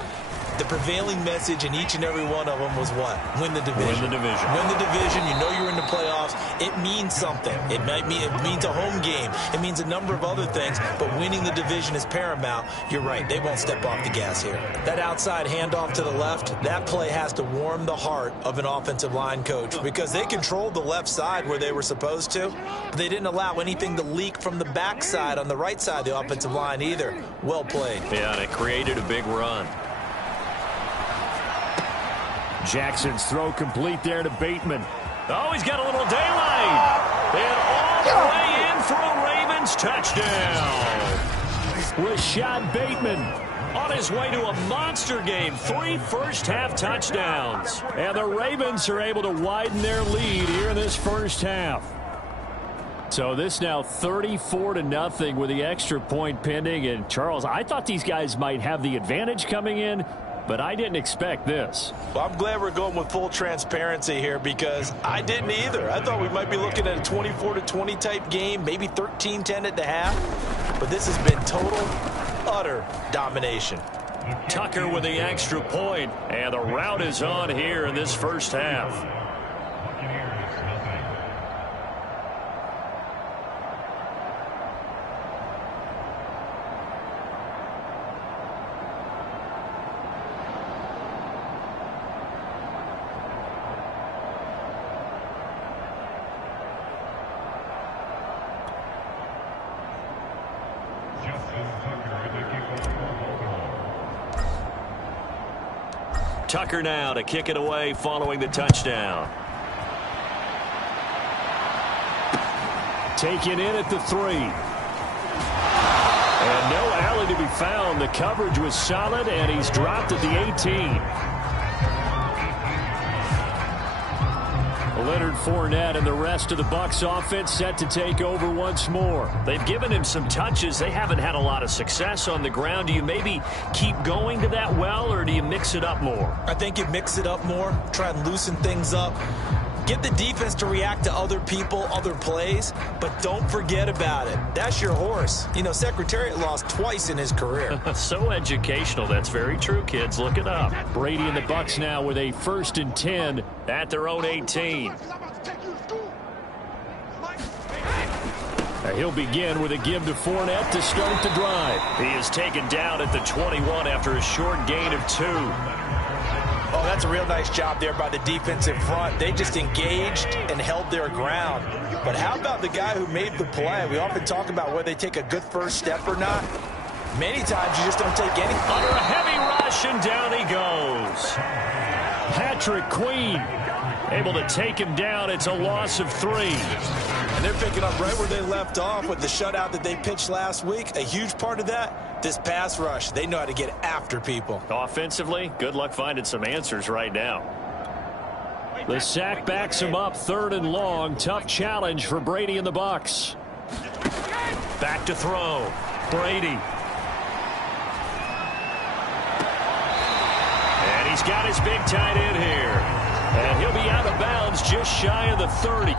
The prevailing message in each and every one of them was what? Win the division. Win the division. Win the division. You know you're in the playoffs. It means something. It means a home game. It means a number of other things, but winning the division is paramount. You're right. They won't step off the gas here. That outside handoff to the left, that play has to warm the heart of an offensive line coach because they controlled the left side where they were supposed to. But they didn't allow anything to leak from the backside on the right side of the offensive line either. Well played. Yeah, and it created a big run. Jackson's throw complete there to Bateman. Oh, he's got a little daylight. And all the way in for a Ravens touchdown. Rashad Bateman On his way to a monster game. 3 first-half touchdowns. And the Ravens are able to widen their lead here in this first half. So this now 34-0 with the extra point pending. And, Charles, I thought these guys might have the advantage coming in, but I didn't expect this. Well, I'm glad we're going with full transparency here because I didn't either. I thought we might be looking at a 24-20 type game, maybe 13-10 at the half. But this has been total, utter domination. Tucker with the extra point, and the route is on here in this first half. Tucker now to kick it away following the touchdown. Taken in at the 3. And no alley to be found. The coverage was solid, and he's dropped at the 18. Leonard Fournette and the rest of the Bucs offense set to take over once more. They've given him some touches. They haven't had a lot of success on the ground. Do you maybe keep going to that well, or do you mix it up more? I think you mix it up more, try and loosen things up. Get the defense to react to other people, other plays, but don't forget about it. That's your horse. You know, Secretariat lost twice in his career. So educational. That's very true, kids. Look it up. Brady and the Bucs now with a 1st and 10 at their own 18. He'll begin with a give to Fournette to start the drive. He is taken down at the 21 after a short gain of 2. Oh, that's a real nice job there by the defensive front. They just engaged and held their ground. But how about the guy who made the play? We often talk about whether they take a good first step or not. Many times you just don't take any. Under a heavy rush, and down he goes. Patrick Queen able to take him down. It's a loss of 3. And they're picking up right where they left off with the shutout that they pitched last week. A huge part of that, this pass rush. They know how to get after people. Offensively, good luck finding some answers right now. The sack backs him up, 3rd and long. Tough challenge for Brady and the Bucs. Back to throw. Brady. And he's got his big tight end here. And he'll be out of bounds just shy of the 30.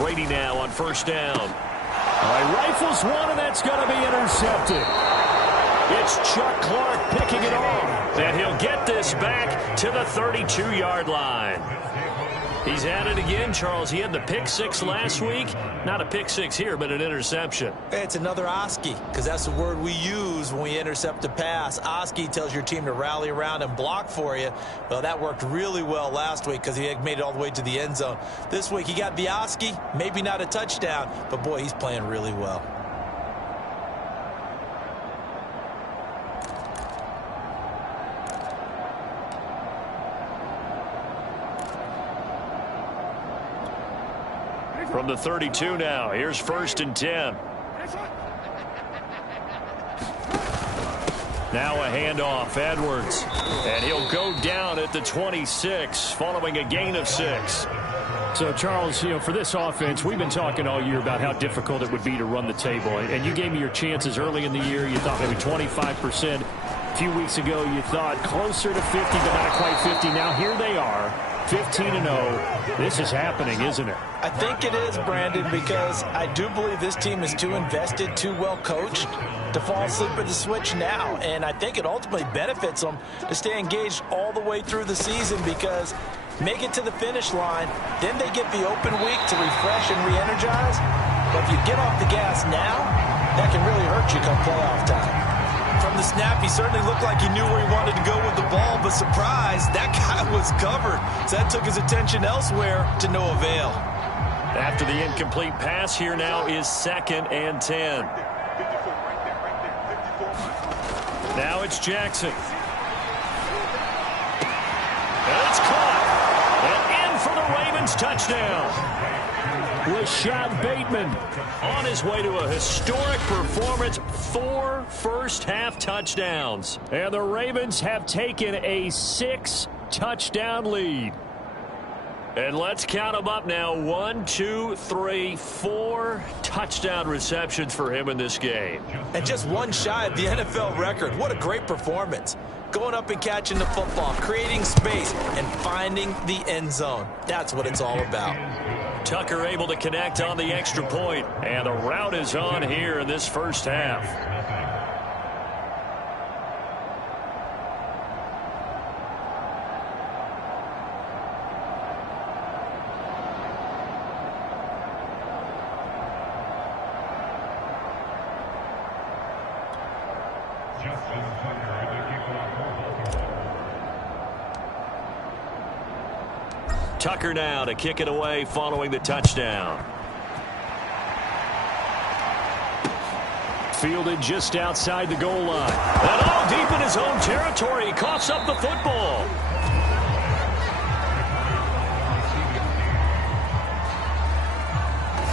Brady now on first down. Rifles one, and that's going to be intercepted. It's Chuck Clark picking it off. And he'll get this back to the 32-yard line. He's at it again, Charles. He had the pick six last week. Not a pick six here, but an interception. It's another Oski, because that's the word we use when we intercept a pass. Oski tells your team to rally around and block for you. Well, that worked really well last week because he had made it all the way to the end zone. This week he got the Oski, maybe not a touchdown, but boy, he's playing really well. From the 32 now, here's first and 10. Now a handoff, Edwards. And he'll go down at the 26, following a gain of 6. So, Charles, for this offense, we've been talking all year about how difficult it would be to run the table. And you gave me your chances early in the year. You thought maybe 25%. A few weeks ago, you thought closer to 50, but not quite 50. Now here they are, 15-0. This is happening, isn't it? I think it is, Brandon, because I do believe this team is too invested, too well coached to fall asleep at the switch now. And I think it ultimately benefits them to stay engaged all the way through the season, because make it to the finish line, then they get the open week to refresh and re-energize. But if you get off the gas now, that can really hurt you come playoff time. From the snap, he certainly looked like he knew where he wanted to go with the ball, but surprise, that guy was covered. So that took his attention elsewhere to no avail. After the incomplete pass, here now is 2nd and 10. Now it's Jackson. And it's caught. And in for the Ravens touchdown. Rashad Bateman on his way to a historic performance, 4 first-half touchdowns. And the Ravens have taken a 6-touchdown lead. And let's count them up now. 1, 2, 3, 4 touchdown receptions for him in this game. And just one shy of the NFL record. What a great performance. Going up and catching the football, creating space, and finding the end zone. That's what it's all about. Tucker able to connect on the extra point, and the route is on here in this first half. Tucker now to kick it away following the touchdown. Fielded just outside the goal line. And all deep in his own territory. He coughs up the football.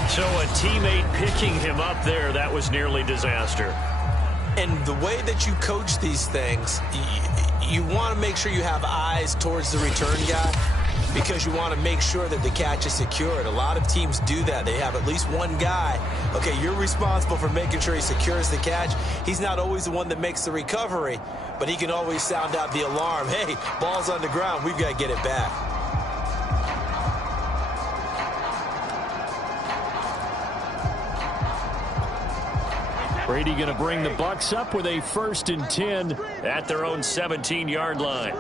So a teammate picking him up there, that was nearly disaster. And the way that you coach these things, you want to make sure you have eyes towards the return guy, because you want to make sure that the catch is secured. A lot of teams do that. They have at least one guy. Okay, you're responsible for making sure he secures the catch. He's not always the one that makes the recovery, but he can always sound out the alarm. Hey, ball's on the ground. We've got to get it back. Brady going to bring the Bucs up with a 1st and 10 at their own 17-yard line.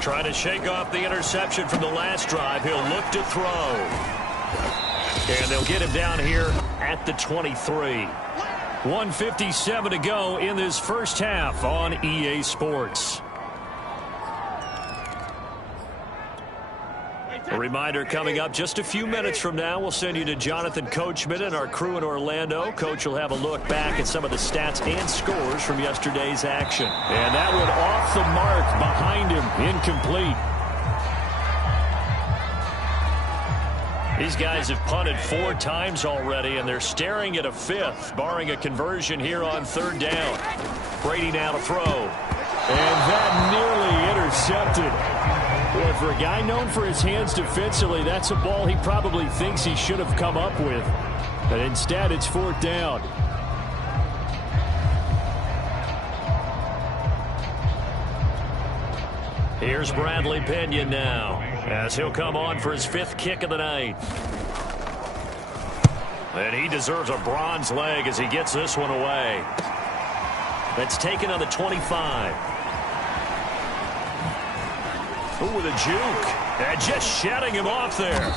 Trying to shake off the interception from the last drive. He'll look to throw. And they'll get him down here at the 23. 1:57 to go in this first half on EA Sports. A reminder coming up just a few minutes from now. We'll send you to Jonathan Coachman and our crew in Orlando. Coach will have a look back at some of the stats and scores from yesterday's action. And that one off the mark behind him. Incomplete. These guys have punted 4 times already, and they're staring at a 5th, barring a conversion here on 3rd down. Brady now to throw. And that nearly intercepted. Boy, for a guy known for his hands defensively, that's a ball he probably thinks he should have come up with. But instead, it's 4th down. Here's Bradley Pinion now, as he'll come on for his 5th kick of the night. And he deserves a bronze leg as he gets this one away. That's taken on the 25. Ooh, with a juke. And just shutting him off there.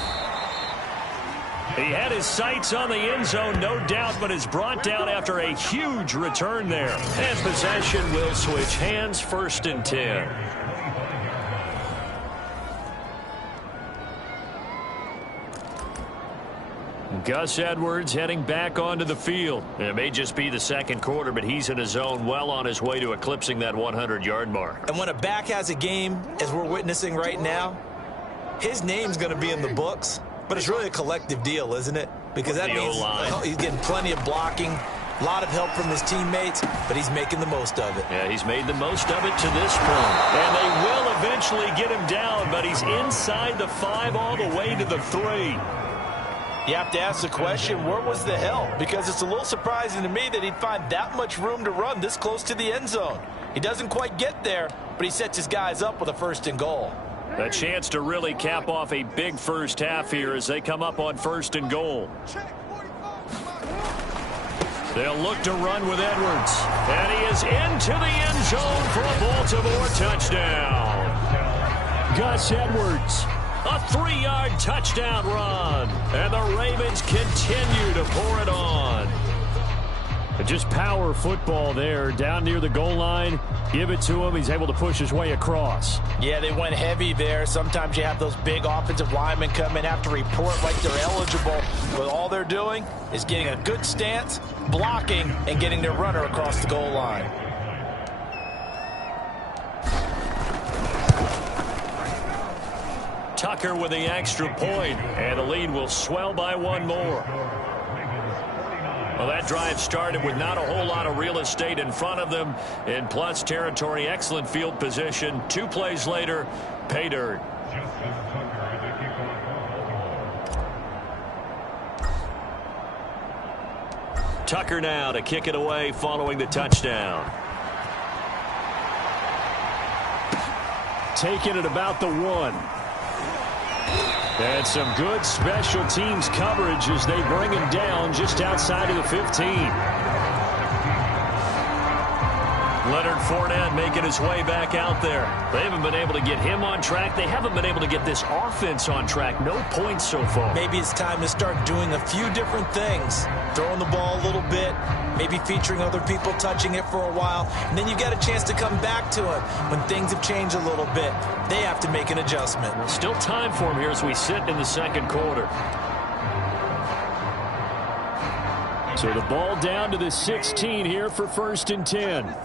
He had his sights on the end zone, no doubt, but is brought down after a huge return there. And possession will switch hands, 1st and 10. Gus Edwards heading back onto the field. It may just be the second quarter, but he's in his zone, well on his way to eclipsing that 100-yard mark. And when a back has a game, as we're witnessing right now, his name's going to be in the books, but it's really a collective deal, isn't it? Because that means he's getting plenty of blocking, a lot of help from his teammates, but he's making the most of it. Yeah, he's made the most of it to this point. And they will eventually get him down, but he's inside the 5 all the way to the 3. You have to ask the question, where was the help? Because it's a little surprising to me that he'd find that much room to run this close to the end zone. He doesn't quite get there, but he sets his guys up with a 1st and goal. A chance to really cap off a big first half here as they come up on 1st and goal. They'll look to run with Edwards. And he is into the end zone for a Baltimore touchdown. Gus Edwards. A 3-yard touchdown run. And the Ravens continue to pour it on. Just power football there. Down near the goal line. Give it to him. He's able to push his way across. Yeah, they went heavy there. Sometimes you have those big offensive linemen come in, have to report like they're eligible. But all they're doing is getting a good stance, blocking, and getting their runner across the goal line. Tucker with the extra point, and the lead will swell by 1 more. Well, that drive started with not a whole lot of real estate in front of them. In plus territory, excellent field position. 2 plays later, pay dirt. Tucker now to kick it away following the touchdown. Taking it about the 1. And some good special teams coverage as they bring him down just outside of the 15. Leonard Fournette making his way back out there. They haven't been able to get him on track. They haven't been able to get this offense on track. No points so far. Maybe it's time to start doing a few different things. Throwing the ball a little bit, maybe featuring other people touching it for a while, and then you get a chance to come back to him when things have changed a little bit. They have to make an adjustment. Still time for him here as we sit in the second quarter. So the ball down to the 16 here for 1st and 10.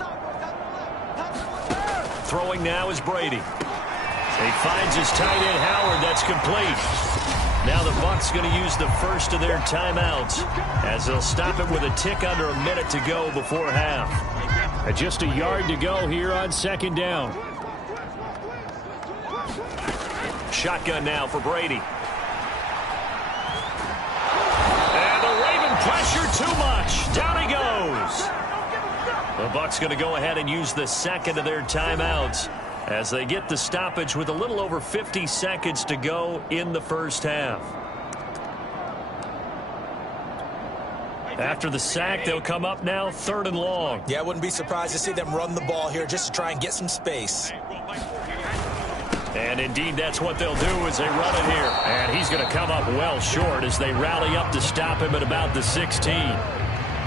Throwing now is Brady. He finds his tight end Howard. That's complete. Now the Bucs going to use the first of their timeouts as they'll stop it with a tick under a minute to go before half. And just a yard to go here on 2nd down. Shotgun now for Brady. And the Raven pressure too much. Down he goes. The Bucs going to go ahead and use the second of their timeouts as they get the stoppage with a little over 50 seconds to go in the first half. After the sack, they'll come up now 3rd and long. Yeah, I wouldn't be surprised to see them run the ball here just to try and get some space. And indeed, that's what they'll do as they run it here. And he's going to come up well short as they rally up to stop him at about the 16.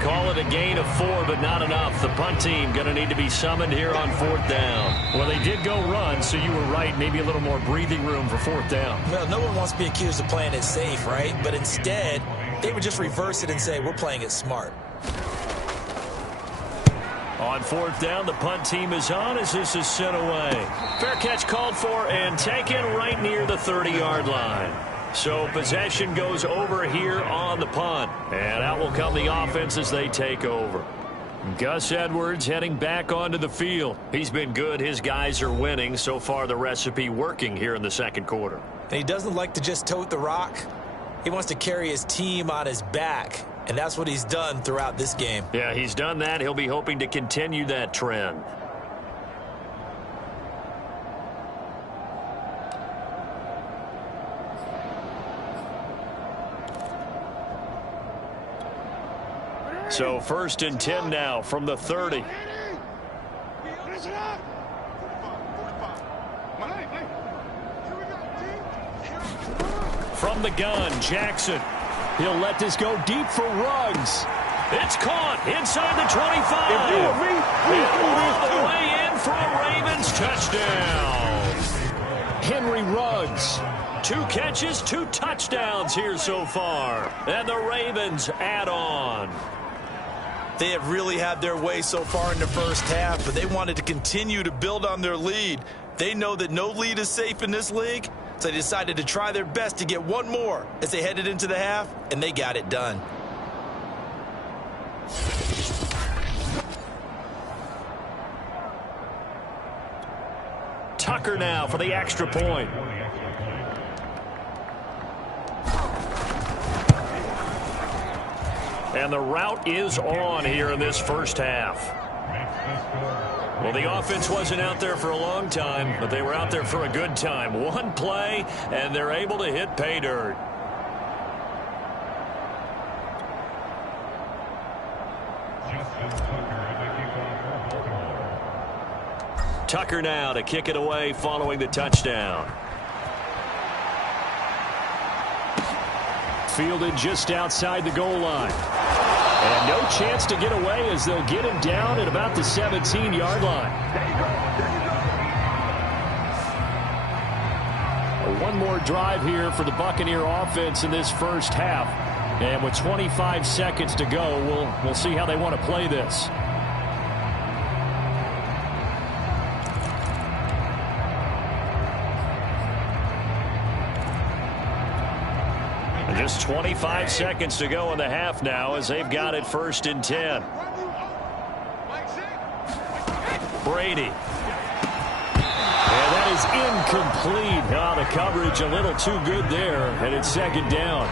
Call it a gain of 4, but not enough. The punt team going to need to be summoned here on 4th down. Well, they did go run, so you were right. Maybe a little more breathing room for 4th down. Well, no one wants to be accused of playing it safe, right? But instead, they would just reverse it and say, we're playing it smart. On 4th down, the punt team is on as this is sent away. Fair catch called for and taken right near the 30-yard line. So possession goes over here on the punt. And out will come the offense as they take over. Gus Edwards heading back onto the field. He's been good. His guys are winning. So far, the recipe working here in the second quarter. And he doesn't like to just tote the rock. He wants to carry his team on his back. And that's what he's done throughout this game. Yeah, he's done that. He'll be hoping to continue that trend. So 1st and 10 now from the 30. From the gun, Jackson. He'll let this go deep for Ruggs. It's caught inside the 25. If you were me, all the way in for a Ravens touchdown. Henry Ruggs. 2 catches, 2 touchdowns here so far. And the Ravens add on. They have really had their way so far in the first half, but they wanted to continue to build on their lead. They know that no lead is safe in this league, so they decided to try their best to get one more as they headed into the half, and they got it done. Tucker now for the extra point. And the route is on here in this first half. Well, the offense wasn't out there for a long time, but they were out there for a good time. One play, and they're able to hit pay dirt. Tucker now to kick it away following the touchdown. Fielded just outside the goal line. And no chance to get away as they'll get him down at about the 17-yard line. One more drive here for the Buccaneer offense in this first half. And with 25 seconds to go, we'll see how they want to play this. Just 25 seconds to go in the half now as they've got it 1st and 10. Brady. And that is incomplete. Oh, the coverage a little too good there, and it's 2nd down.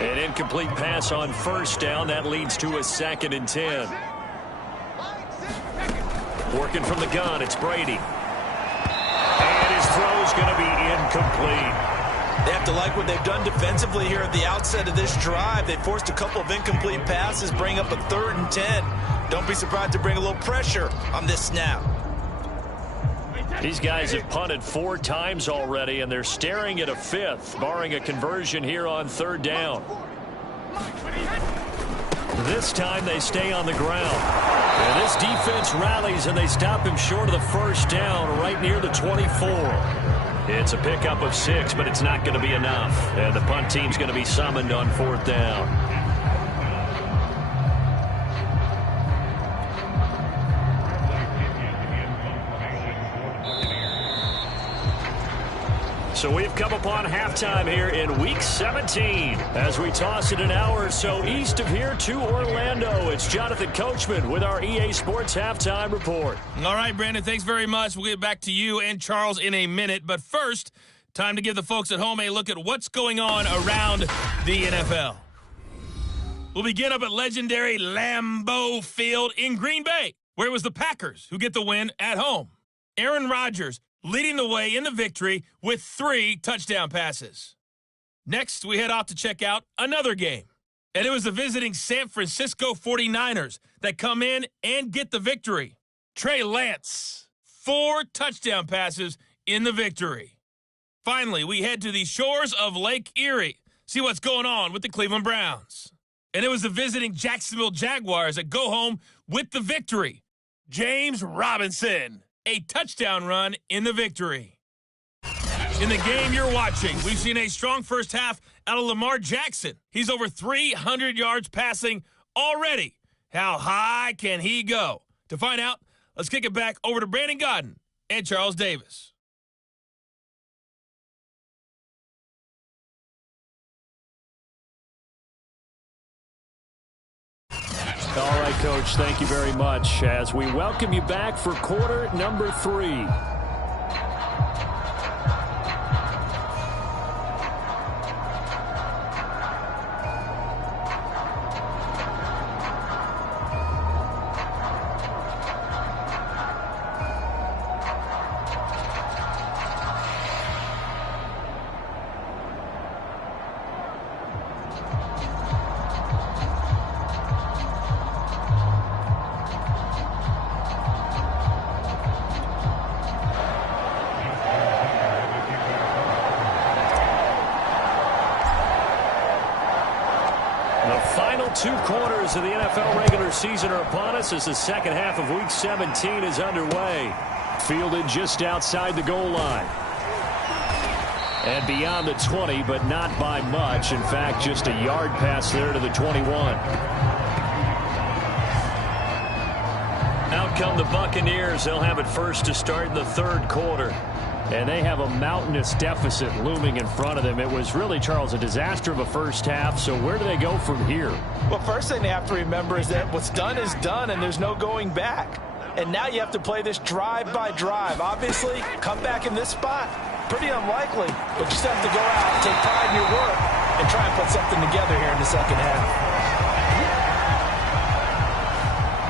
An incomplete pass on 1st down. That leads to a 2nd and 10. Working from the gun, it's Brady. And his throw's going to be incomplete. They have to like what they've done defensively here at the outset of this drive. They forced a couple of incomplete passes, bring up a 3rd and 10. Don't be surprised to bring a little pressure on this snap. These guys have punted 4 times already, and they're staring at a 5th, barring a conversion here on 3rd down. This time they stay on the ground. And this defense rallies, and they stop him short of the 1st down right near the 24. It's a pickup of 6, but it's not going to be enough. And the punt team's going to be summoned on 4th down. So we've come upon halftime here in Week 17 as we toss it an hour or so east of here to Orlando. It's Jonathan Coachman with our EA Sports Halftime Report. All right, Brandon, thanks very much. We'll get back to you and Charles in a minute. But first, time to give the folks at home a look at what's going on around the NFL. We'll begin up at legendary Lambeau Field in Green Bay, where it was the Packers who get the win at home. Aaron Rodgers leading the way in the victory with 3 touchdown passes. Next, we head off to check out another game. And it was the visiting San Francisco 49ers that come in and get the victory. Trey Lance, 4 touchdown passes in the victory. Finally, we head to the shores of Lake Erie, see what's going on with the Cleveland Browns. And it was the visiting Jacksonville Jaguars that go home with the victory. James Robinson, a touchdown run in the victory. In the game you're watching, we've seen a strong first half out of Lamar Jackson. He's over 300 yards passing already. How high can he go? To find out, let's kick it back over to Brandon Godden and Charles Davis. All right, Coach, thank you very much as we welcome you back for quarter number 3. The final 2 quarters of the NFL regular season are upon us as the second half of Week 17 is underway. Fielded just outside the goal line. And beyond the 20, but not by much. In fact, just a yard pass there to the 21. Out come the Buccaneers. They'll have it first to start in the third quarter. And they have a mountainous deficit looming in front of them. It was really, Charles, a disaster of a first half. So where do they go from here? Well, first thing they have to remember is that what's done is done, and there's no going back. And now you have to play this drive by drive. Obviously, come back in this spot, pretty unlikely. But you just have to go out and take pride in your work and try and put something together here in the second half.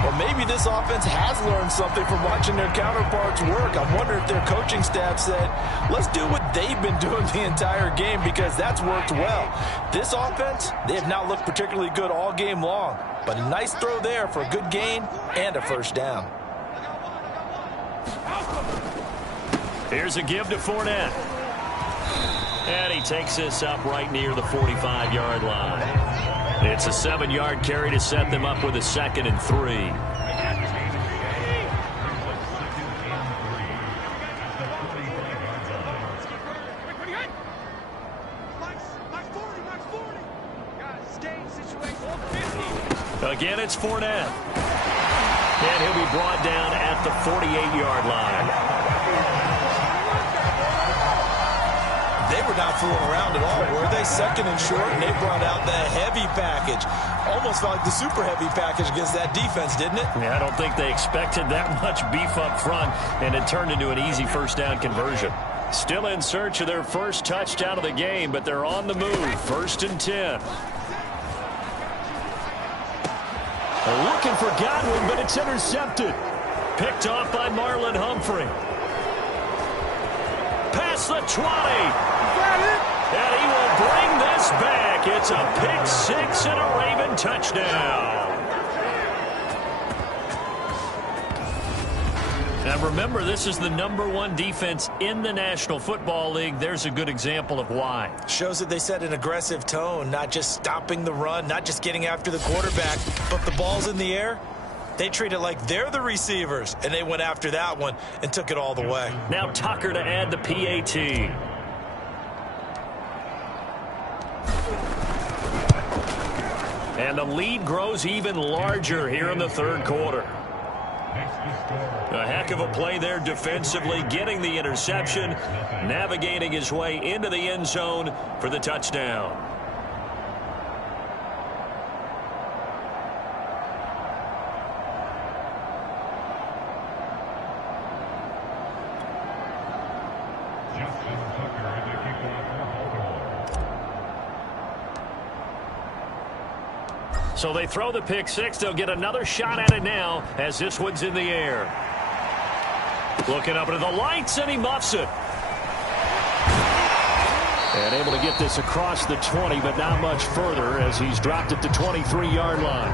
Well, maybe this offense has learned something from watching their counterparts work. I wonder if their coaching staff said, let's do what they've been doing the entire game, because that's worked well. This offense, they have not looked particularly good all game long, but a nice throw there for a good gain and a first down. Here's a give to Fournette. And he takes this up right near the 45-yard line. It's a 7-yard carry to set them up with a 2nd and 3. Again, it's Fournette. And he'll be brought down at the 48-yard line. They were not fooling around at all, were they? 2nd and short, and they brought out the heavy package. Almost felt like the super heavy package against that defense, didn't it? Yeah, I don't think they expected that much beef up front, and it turned into an easy first down conversion. Still in search of their first touchdown of the game, but they're on the move. 1st and 10. They're looking for Godwin, but it's intercepted. Picked off by Marlon Humphrey. Past the 20. And he will bring this back. It's a pick 6 and a Raven touchdown. Now remember, this is the #1 defense in the National Football League. There's a good example of why. Shows that they set an aggressive tone, not just stopping the run, not just getting after the quarterback, but the ball's in the air. They treat it like they're the receivers, and they went after that one and took it all the way. Now Tucker to add the PAT. And the lead grows even larger here in the third quarter. A heck of a play there defensively, getting the interception, navigating his way into the end zone for the touchdown. So they throw the pick 6. They'll get another shot at it now as this one's in the air. Looking up into the lights, and he muffs it. And able to get this across the 20, but not much further as he's dropped at the 23-yard line.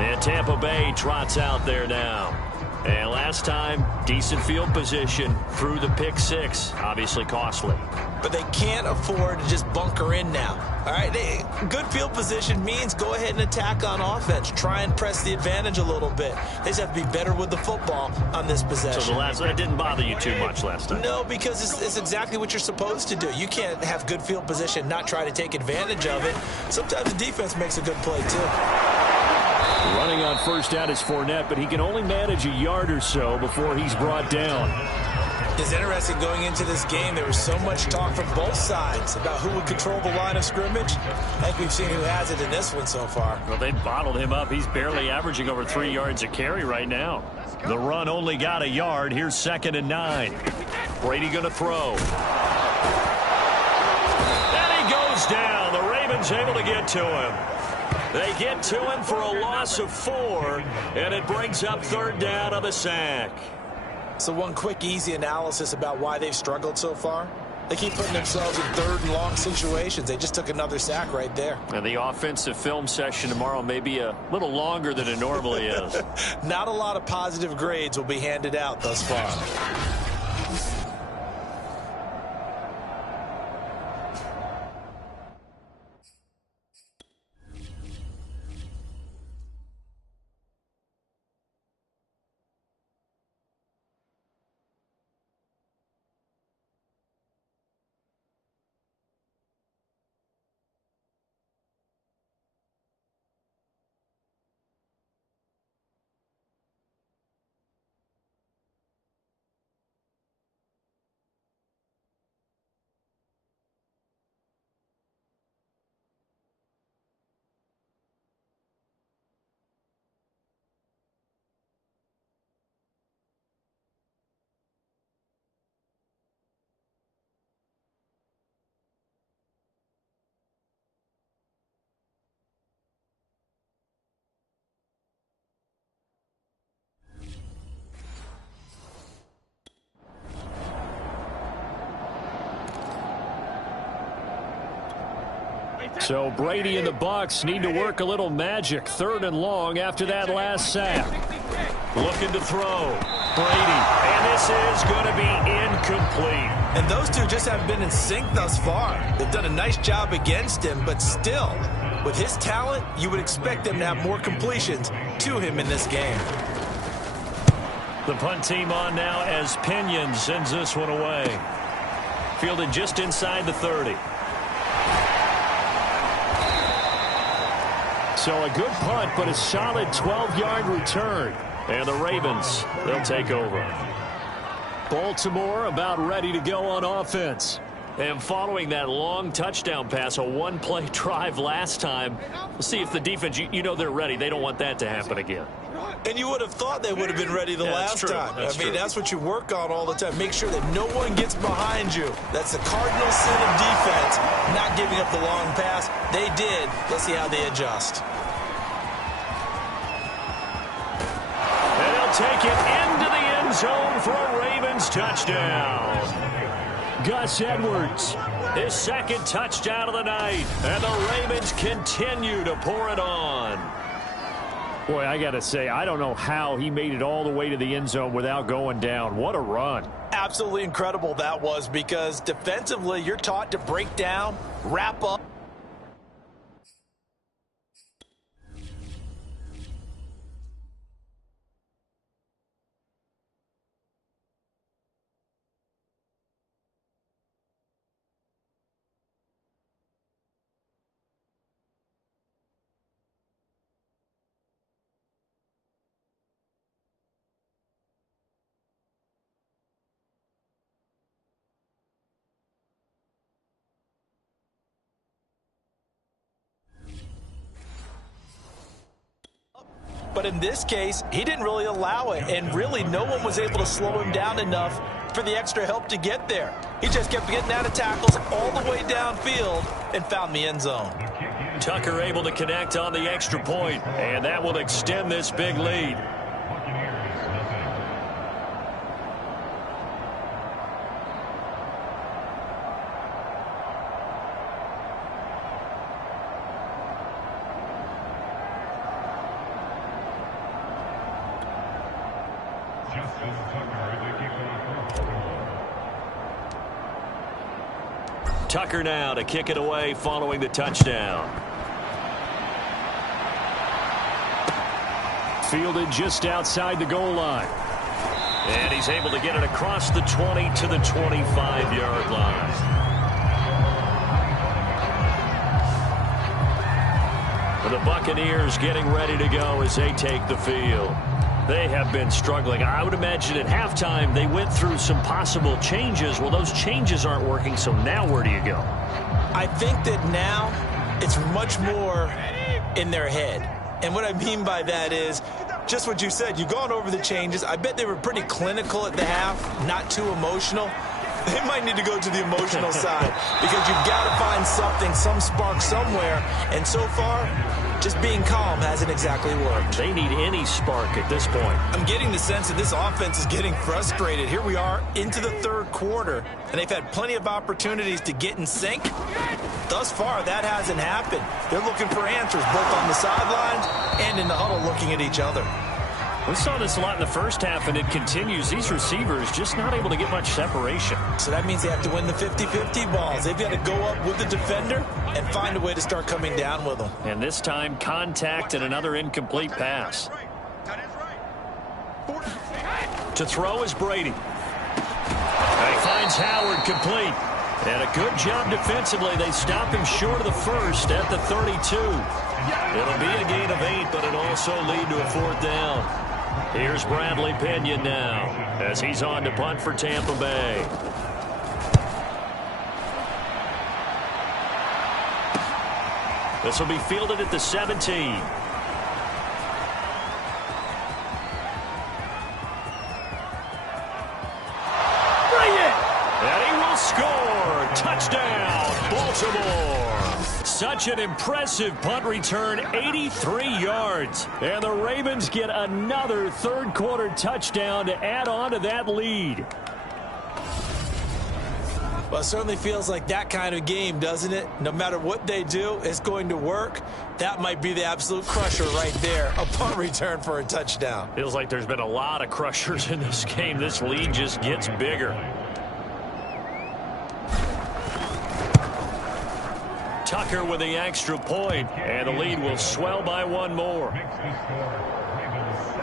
And Tampa Bay trots out there now. And last time, decent field position through the pick 6. Obviously costly. But they can't afford to just bunker in now. All right, good field position means go ahead and attack on offense. Try and press the advantage a little bit. They just have to be better with the football on this possession. So that didn't bother you too much last time? No, because it's exactly what you're supposed to do. You can't have good field position, not try to take advantage of it. Sometimes the defense makes a good play, too. Running on first down is Fournette, but he can only manage a yard or so before he's brought down. It's interesting going into this game. There was so much talk from both sides about who would control the line of scrimmage. I think we've seen who has it in this one so far. Well, they bottled him up. He's barely averaging over 3 yards a carry right now. The run only got a yard. Here's 2nd and 9. Brady going to throw. And he goes down. The Ravens able to get to him. They get to him for a loss of 4, and it brings up 3rd down on the sack. So one quick, easy analysis about why they've struggled so far. They keep putting themselves in 3rd and long situations. They just took another sack right there. And the offensive film session tomorrow may be a little longer than it normally is. Not a lot of positive grades will be handed out thus far. So Brady and the Bucs need to work a little magic. 3rd and long after that last sack. Looking to throw. Brady. And this is going to be incomplete. And those two just haven't been in sync thus far. They've done a nice job against him, but still, with his talent, you would expect them to have more completions to him in this game. The punt team on now as Pinion sends this one away. Fielded just inside the 30. So a good punt, but a solid 12-yard return. And the Ravens, they'll take over. Baltimore about ready to go on offense. And following that long touchdown pass, a one-play drive last time, we'll see if the defense, you know they're ready. They don't want that to happen again. And you would have thought they would have been ready the last time. That's what you work on all the time. Make sure that no one gets behind you. That's the cardinal sin of defense, not giving up the long pass. They did. Let's see how they adjust. And they'll take it into the end zone for a Ravens touchdown. Gus Edwards, his 2nd touchdown of the night. And the Ravens continue to pour it on. Boy, I got to say, I don't know how he made it all the way to the end zone without going down. What a run. Absolutely incredible that was, because defensively, you're taught to break down, wrap up. But in this case, he didn't really allow it, and really no one was able to slow him down enough for the extra help to get there. He just kept getting out of tackles all the way downfield and found the end zone. Tucker able to connect on the extra point, and that will extend this big lead. Tucker now to kick it away following the touchdown. Fielded just outside the goal line. And he's able to get it across the 20 to the 25-yard line. The Buccaneers getting ready to go as they take the field. They have been struggling. I would imagine at halftime they went through some possible changes. Well, those changes aren't working, so now where do you go? I think that now it's much more in their head. And what I mean by that is just what you said. You've gone over the changes. I bet they were pretty clinical at the half, not too emotional. They might need to go to the emotional side because you've got to find something, some spark somewhere. And so far, just being calm hasn't exactly worked. They need any spark at this point. I'm getting the sense that this offense is getting frustrated. Here we are into the 3rd quarter, and they've had plenty of opportunities to get in sync. Thus far, that hasn't happened. They're looking for answers both on the sidelines and in the huddle looking at each other. We saw this a lot in the first half, and it continues. These receivers just not able to get much separation. So that means they have to win the 50-50 balls. They've got to go up with the defender and find a way to start coming down with them. And this time, contact and another incomplete pass. To throw is Brady. And he finds Howard complete. And a good job defensively. They stop him short of the first at the 32. It'll be a gain of 8, but it also lead to a 4th down. Here's Bradley Pinion now as he's on to punt for Tampa Bay. This will be fielded at the 17. Bring it! And he will score. Touchdown, Baltimore. Such an impressive punt return, 83 yards. And the Ravens get another 3rd quarter touchdown to add on to that lead. Well, it certainly feels like that kind of game, doesn't it? No matter what they do, it's going to work. That might be the absolute crusher right there. A punt return for a touchdown. Feels like there's been a lot of crushers in this game. This lead just gets bigger. Tucker with the extra point, and the lead will swell by one more.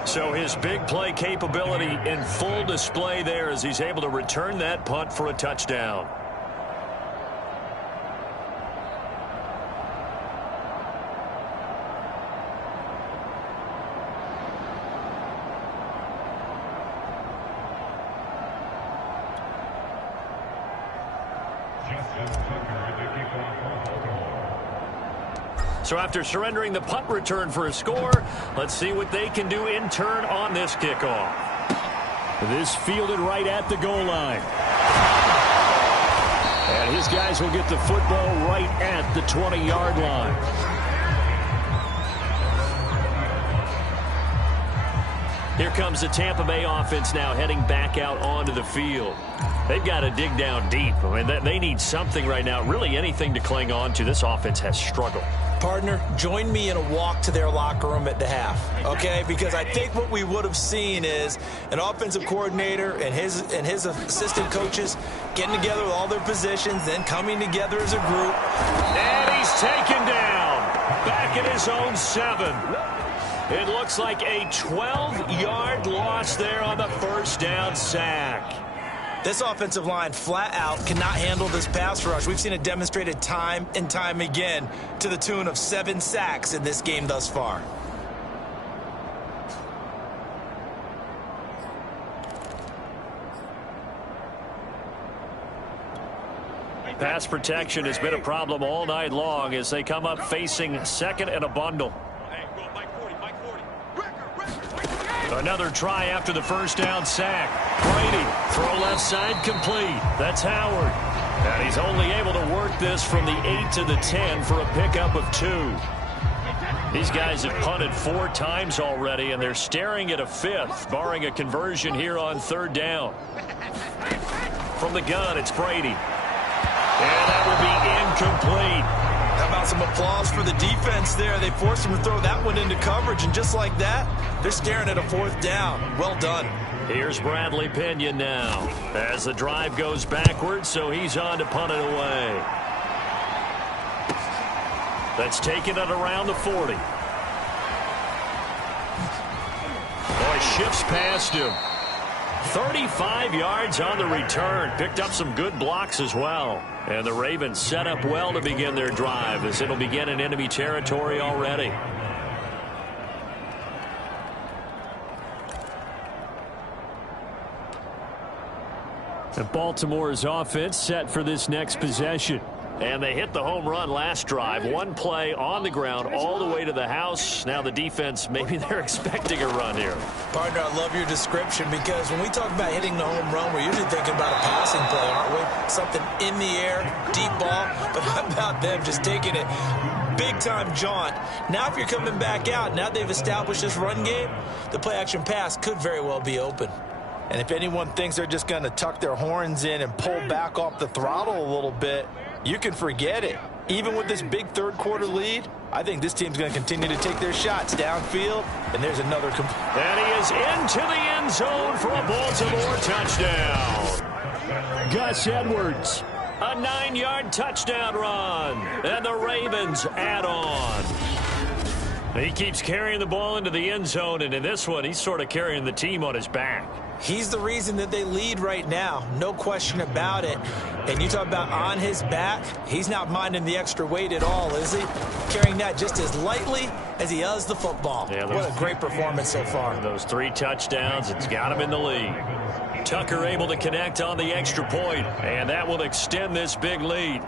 So his big play capability in full display there as he's able to return that punt for a touchdown. So after surrendering the punt return for a score, let's see what they can do in turn on this kickoff. This fielded right at the goal line. And his guys will get the football right at the 20-yard line. Here comes the Tampa Bay offense now heading back out onto the field. They've got to dig down deep. I mean, they need something right now, really anything to cling on to. This offense has struggled. Partner, join me in a walk to their locker room at the half, okay? Because I think what we would have seen is an offensive coordinator and his assistant coaches getting together with all their positions, then coming together as a group. And he's taken down back at his own 7. It looks like a 12-yard loss there on the first down sack. This offensive line flat out cannot handle this pass rush. We've seen it demonstrated time and time again to the tune of 7 sacks in this game thus far. Pass protection has been a problem all night long as they come up facing second and a bundle. Another try after the first down sack. Brady, throw left side complete. That's Howard. And he's only able to work this from the 8 to the 10 for a pickup of 2. These guys have punted 4 times already, and they're staring at a 5th, barring a conversion here on 3rd down. From the gun, it's Brady. And that will be incomplete. How about some applause for the defense there? They forced him to throw that one into coverage, and just like that, they're staring at a 4th down. Well done. Here's Bradley Pinion now as the drive goes backwards, so he's on to punt it away. That's taken it around the 40. Boy, shifts past him. 35 yards on the return. Picked up some good blocks as well. And the Ravens set up well to begin their drive as it'll begin in enemy territory already. And Baltimore's offense set for this next possession. And they hit the home run last drive. 1 play on the ground all the way to the house. Now the defense, maybe they're expecting a run here. Partner, I love your description because when we talk about hitting the home run, we're usually thinking about a passing play, aren't we? Something in the air, deep ball. But how about them just taking it big-time jaunt? Now if you're coming back out, now they've established this run game, the play-action pass could very well be open. And if anyone thinks they're just going to tuck their horns in and pull back off the throttle a little bit, you can forget it. Even with this big 3rd quarter lead, I think this team's going to continue to take their shots downfield, and there's another. And he is into the end zone for a Baltimore touchdown. Gus Edwards. A 9-yard touchdown run, and the Ravens add on. He keeps carrying the ball into the end zone, and in this one, he's sort of carrying the team on his back. He's the reason that they lead right now, no question about it. And you talk about on his back, he's not minding the extra weight at all, is he? Carrying that just as lightly as he does the football. Yeah, what a great performance so far. Those 3 touchdowns, it's got him in the lead. Tucker able to connect on the extra point, and that will extend this big lead.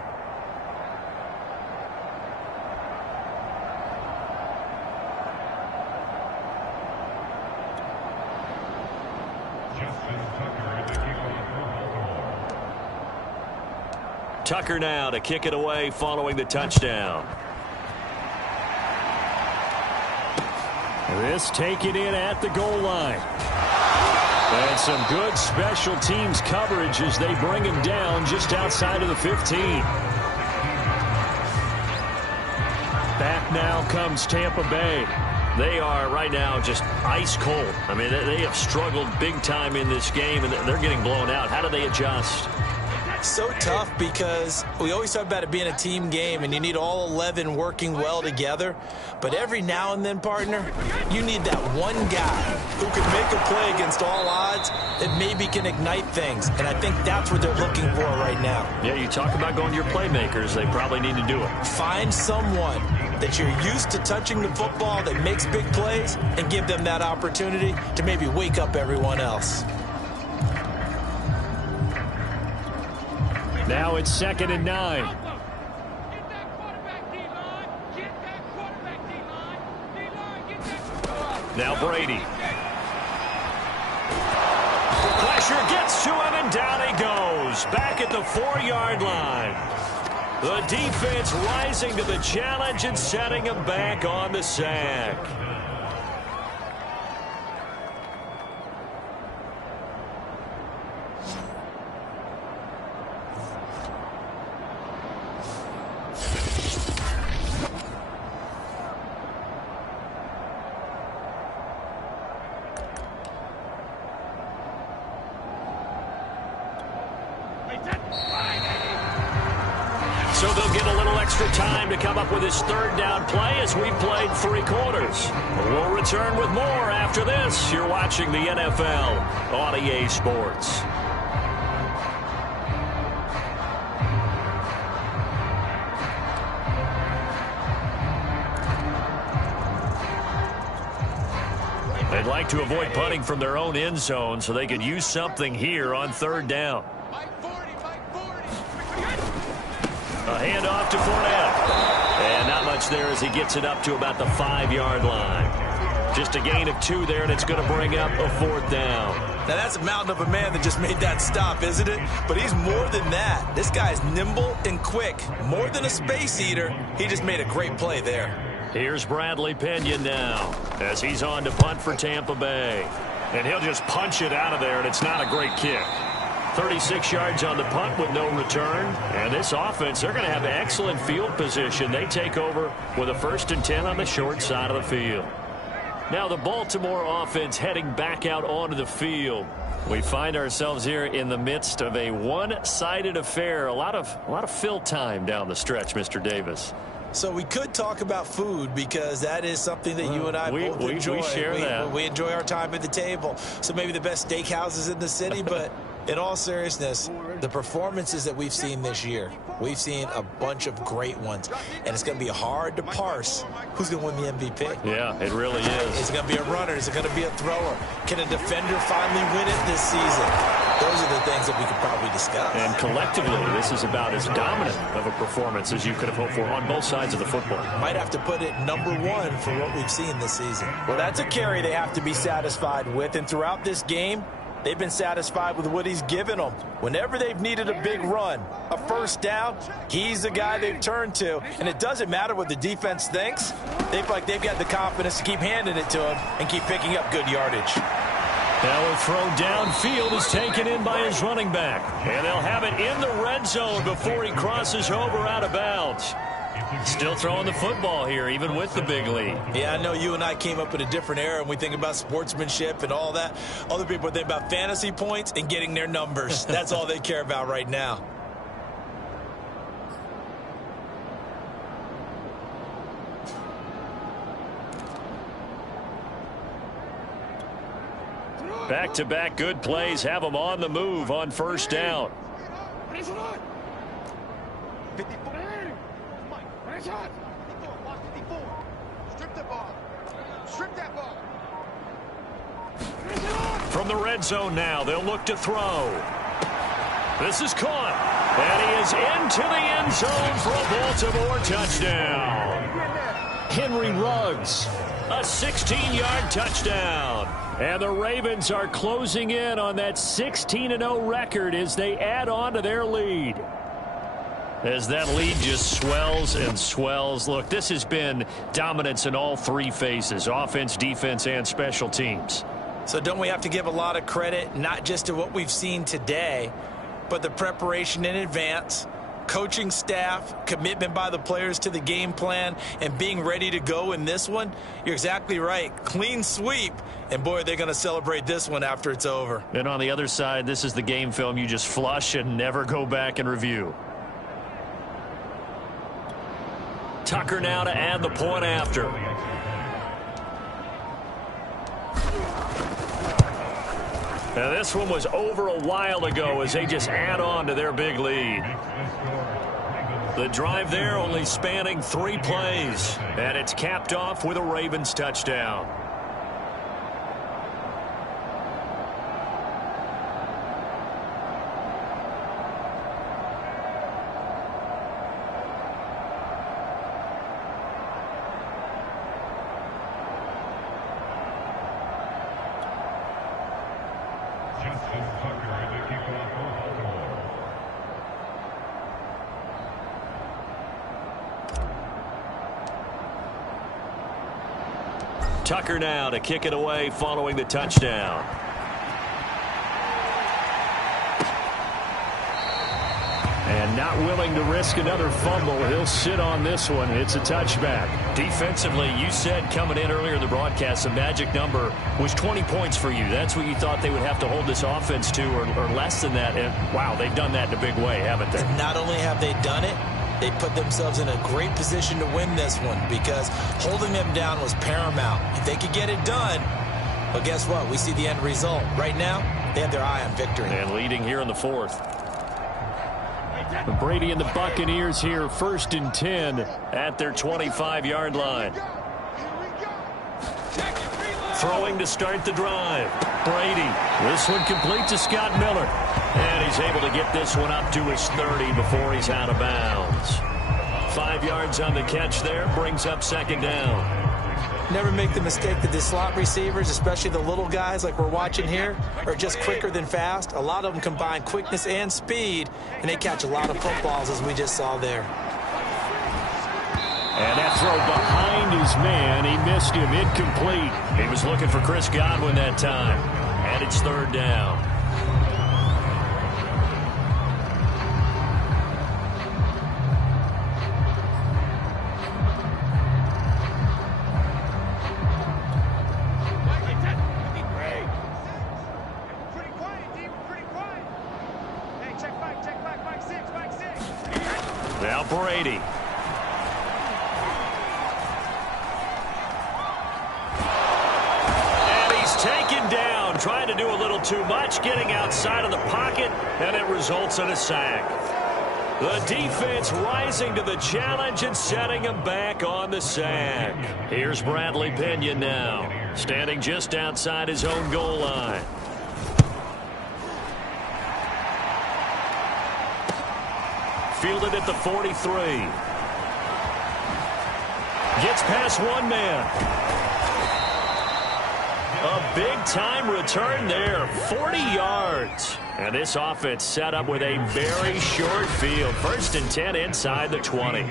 Tucker now to kick it away following the touchdown. This taken in at the goal line. And some good special teams coverage as they bring him down just outside of the 15. Back now comes Tampa Bay. They are right now just ice cold. I mean, they have struggled big time in this game, and they're getting blown out. How do they adjust? So tough because we always talk about it being a team game and you need all 11 working well together. But every now and then, partner, you need that one guy who can make a play against all odds that maybe can ignite things. And I think that's what they're looking for right now. Yeah, you talk about going to your playmakers. They probably need to do it. Find someone that you're used to touching the football that makes big plays and give them that opportunity to maybe wake up everyone else. Now it's 2nd and 9. Now Brady. Pressure gets to him, and down he goes. Back at the 4-yard line. The defense rising to the challenge and setting him back on the sack. So they'll get a little extra time to come up with his 3rd down play as we played 3 quarters. We'll return with more after this. You're watching the NFL on EA Sports. They'd like to avoid punting from their own end zone so they could use something here on 3rd down. A handoff to Fournette. And not much there as he gets it up to about the 5-yard line. Just a gain of 2 there, and it's going to bring up a 4th down. Now, that's a mountain of a man that just made that stop, isn't it? But he's more than that. This guy's nimble and quick. More than a space eater. He just made a great play there. Here's Bradley Pinion now as he's on to punt for Tampa Bay. And he'll just punch it out of there, and it's not a great kick. 36 yards on the punt with no return. And this offense, they're going to have excellent field position. They take over with a 1st and 10 on the short side of the field. Now the Baltimore offense heading back out onto the field. We find ourselves here in the midst of a one-sided affair. A lot of fill time down the stretch, Mr. Davis. So we could talk about food because that is something that you and I both enjoy. We share that. We enjoy our time at the table. So maybe the best steakhouses in the city, but in all seriousness, the performances that we've seen this year, we've seen a bunch of great ones. And it's going to be hard to parse who's going to win the MVP. Yeah, it really is. Is it going to be a runner? Is it going to be a thrower? Can a defender finally win it this season? Those are the things that we could probably discuss. And collectively, this is about as dominant of a performance as you could have hoped for on both sides of the football. Might have to put it #1 for what we've seen this season. Well, that's a carry they have to be satisfied with. And throughout this game, they've been satisfied with what he's given them. Whenever they've needed a big run, a 1st down, he's the guy they've turned to. And it doesn't matter what the defense thinks. They've got the confidence to keep handing it to him and keep picking up good yardage. Now a throw downfield is taken in by his running back. And they'll have it in the red zone before he crosses over out of bounds. Still throwing the football here, even with the big lead. Yeah, I know you and I came up in a different era, and we think about sportsmanship and all that. Other people think about fantasy points and getting their numbers. That's all they care about right now. Back-to-back good plays have them on the move on 1st down. From the red zone now, they'll look to throw. This is caught. And he is into the end zone for a Baltimore touchdown. Henry Ruggs. A 16-yard touchdown. And the Ravens are closing in on that 16-0 record as they add on to their lead. As that lead just swells and swells. Look, this has been dominance in all 3 phases, offense, defense, and special teams. So don't we have to give a lot of credit, not just to what we've seen today, but the preparation in advance, coaching staff, commitment by the players to the game plan, and being ready to go in this one? You're exactly right. Clean sweep. And, boy, they're going to celebrate this one after it's over. And on the other side, this is the game film you just flush and never go back and review. Tucker now to add the point after. Now this one was over a while ago as they just add on to their big lead. The drive there only spanning 3 plays. And it's capped off with a Ravens touchdown. Tucker now to kick it away following the touchdown. And not willing to risk another fumble. He'll sit on this one. It's a touchback. Defensively, you said coming in earlier in the broadcast, the magic number was 20 points for you. That's what you thought they would have to hold this offense to, or less than that. And, wow, they've done that in a big way, haven't they? Not only have they done it, they put themselves in a great position to win this one because holding them down was paramount. If they could get it done, well, guess what? We see the end result. Right now, they have their eye on victory. And leading here in the 4th. Brady and the Buccaneers here, 1st and 10 at their 25-yard line. Throwing to start the drive. Brady. This one complete to Scott Miller. And he's able to get this one up to his 30 before he's out of bounds. 5 yards on the catch there. Brings up 2nd down. Never make the mistake that the slot receivers, especially the little guys like we're watching here, are just quicker than fast. A lot of them combine quickness and speed, and they catch a lot of footballs as we just saw there. And that throw behind his man, he missed him, incomplete. He was looking for Chris Godwin that time. And it's 3rd down. Now Brady. And he's taken down, trying to do a little too much, getting outside of the pocket, and it results in a sack. The defense rising to the challenge and setting him back on the sack. Here's Bradley Pinion now, standing just outside his own goal line. Fielded at the 43. Gets past one man. A big-time return there, 40 yards. And this offense set up with a very short field. 1st and 10 inside the 20.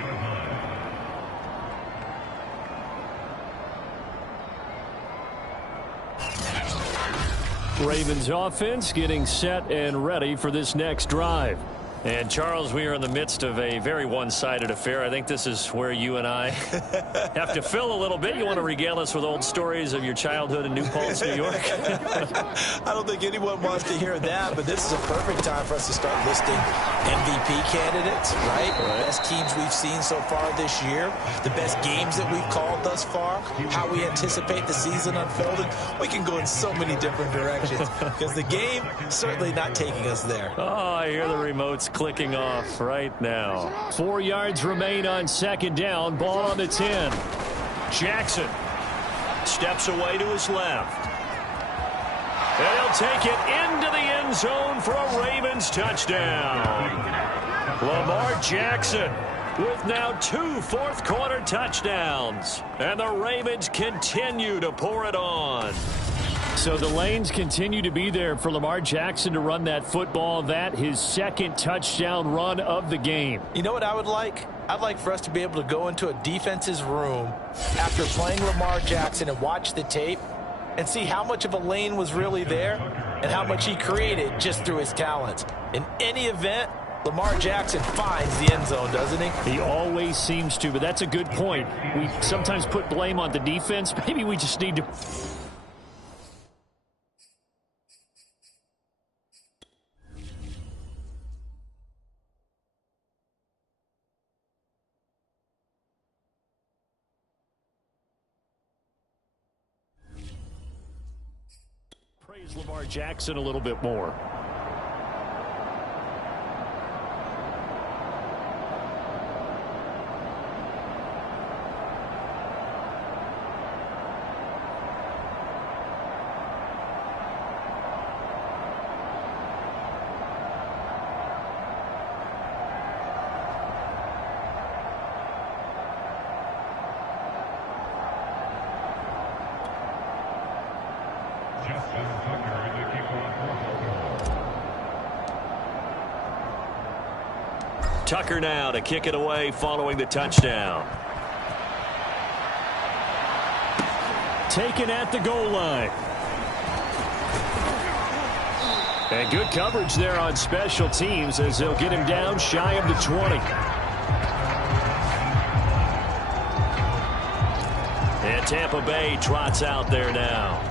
Ravens offense getting set and ready for this next drive. And, Charles, we are in the midst of a very one-sided affair. I think this is where you and I have to fill a little bit. You want to regale us with old stories of your childhood in New Paltz, New York? I don't think anyone wants to hear that, but this is a perfect time for us to start listing MVP candidates, right? Best teams we've seen so far this year, the best games that we've called thus far, how we anticipate the season unfolding. We can go in so many different directions because the game certainly not taking us there. Oh, I hear the remotes clicking off right now. 4 yards remain on 2nd down. Ball on the 10. Jackson steps away to his left. And he'll take it into the end zone for a Ravens touchdown. Lamar Jackson with now 2 fourth-quarter touchdowns. And the Ravens continue to pour it on. So the lanes continue to be there for Lamar Jackson to run that football. That his 2nd touchdown run of the game. You know what I would like? I'd like for us to be able to go into a defense's room after playing Lamar Jackson and watch the tape and see how much of a lane was really there and how much he created just through his talents. In any event, Lamar Jackson finds the end zone, doesn't he? He always seems to, but that's a good point. We sometimes put blame on the defense. Maybe we just need to... praise Lamar Jackson a little bit more. Tucker now to kick it away following the touchdown. Taken at the goal line. And good coverage there on special teams as they'll get him down shy of the 20. And Tampa Bay trots out there now.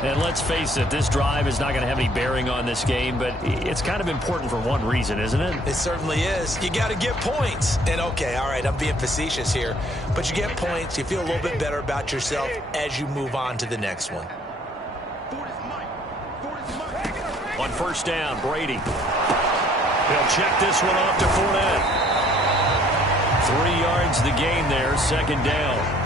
And let's face it, this drive is not going to have any bearing on this game, but it's kind of important for one reason, isn't it? It certainly is. You got to get points. And, okay, all right, I'm being facetious here, but you get points, you feel a little bit better about yourself as you move on to the next one. On first down, Brady. He'll check this one off to Fournette. 3 yards the gain there, second down.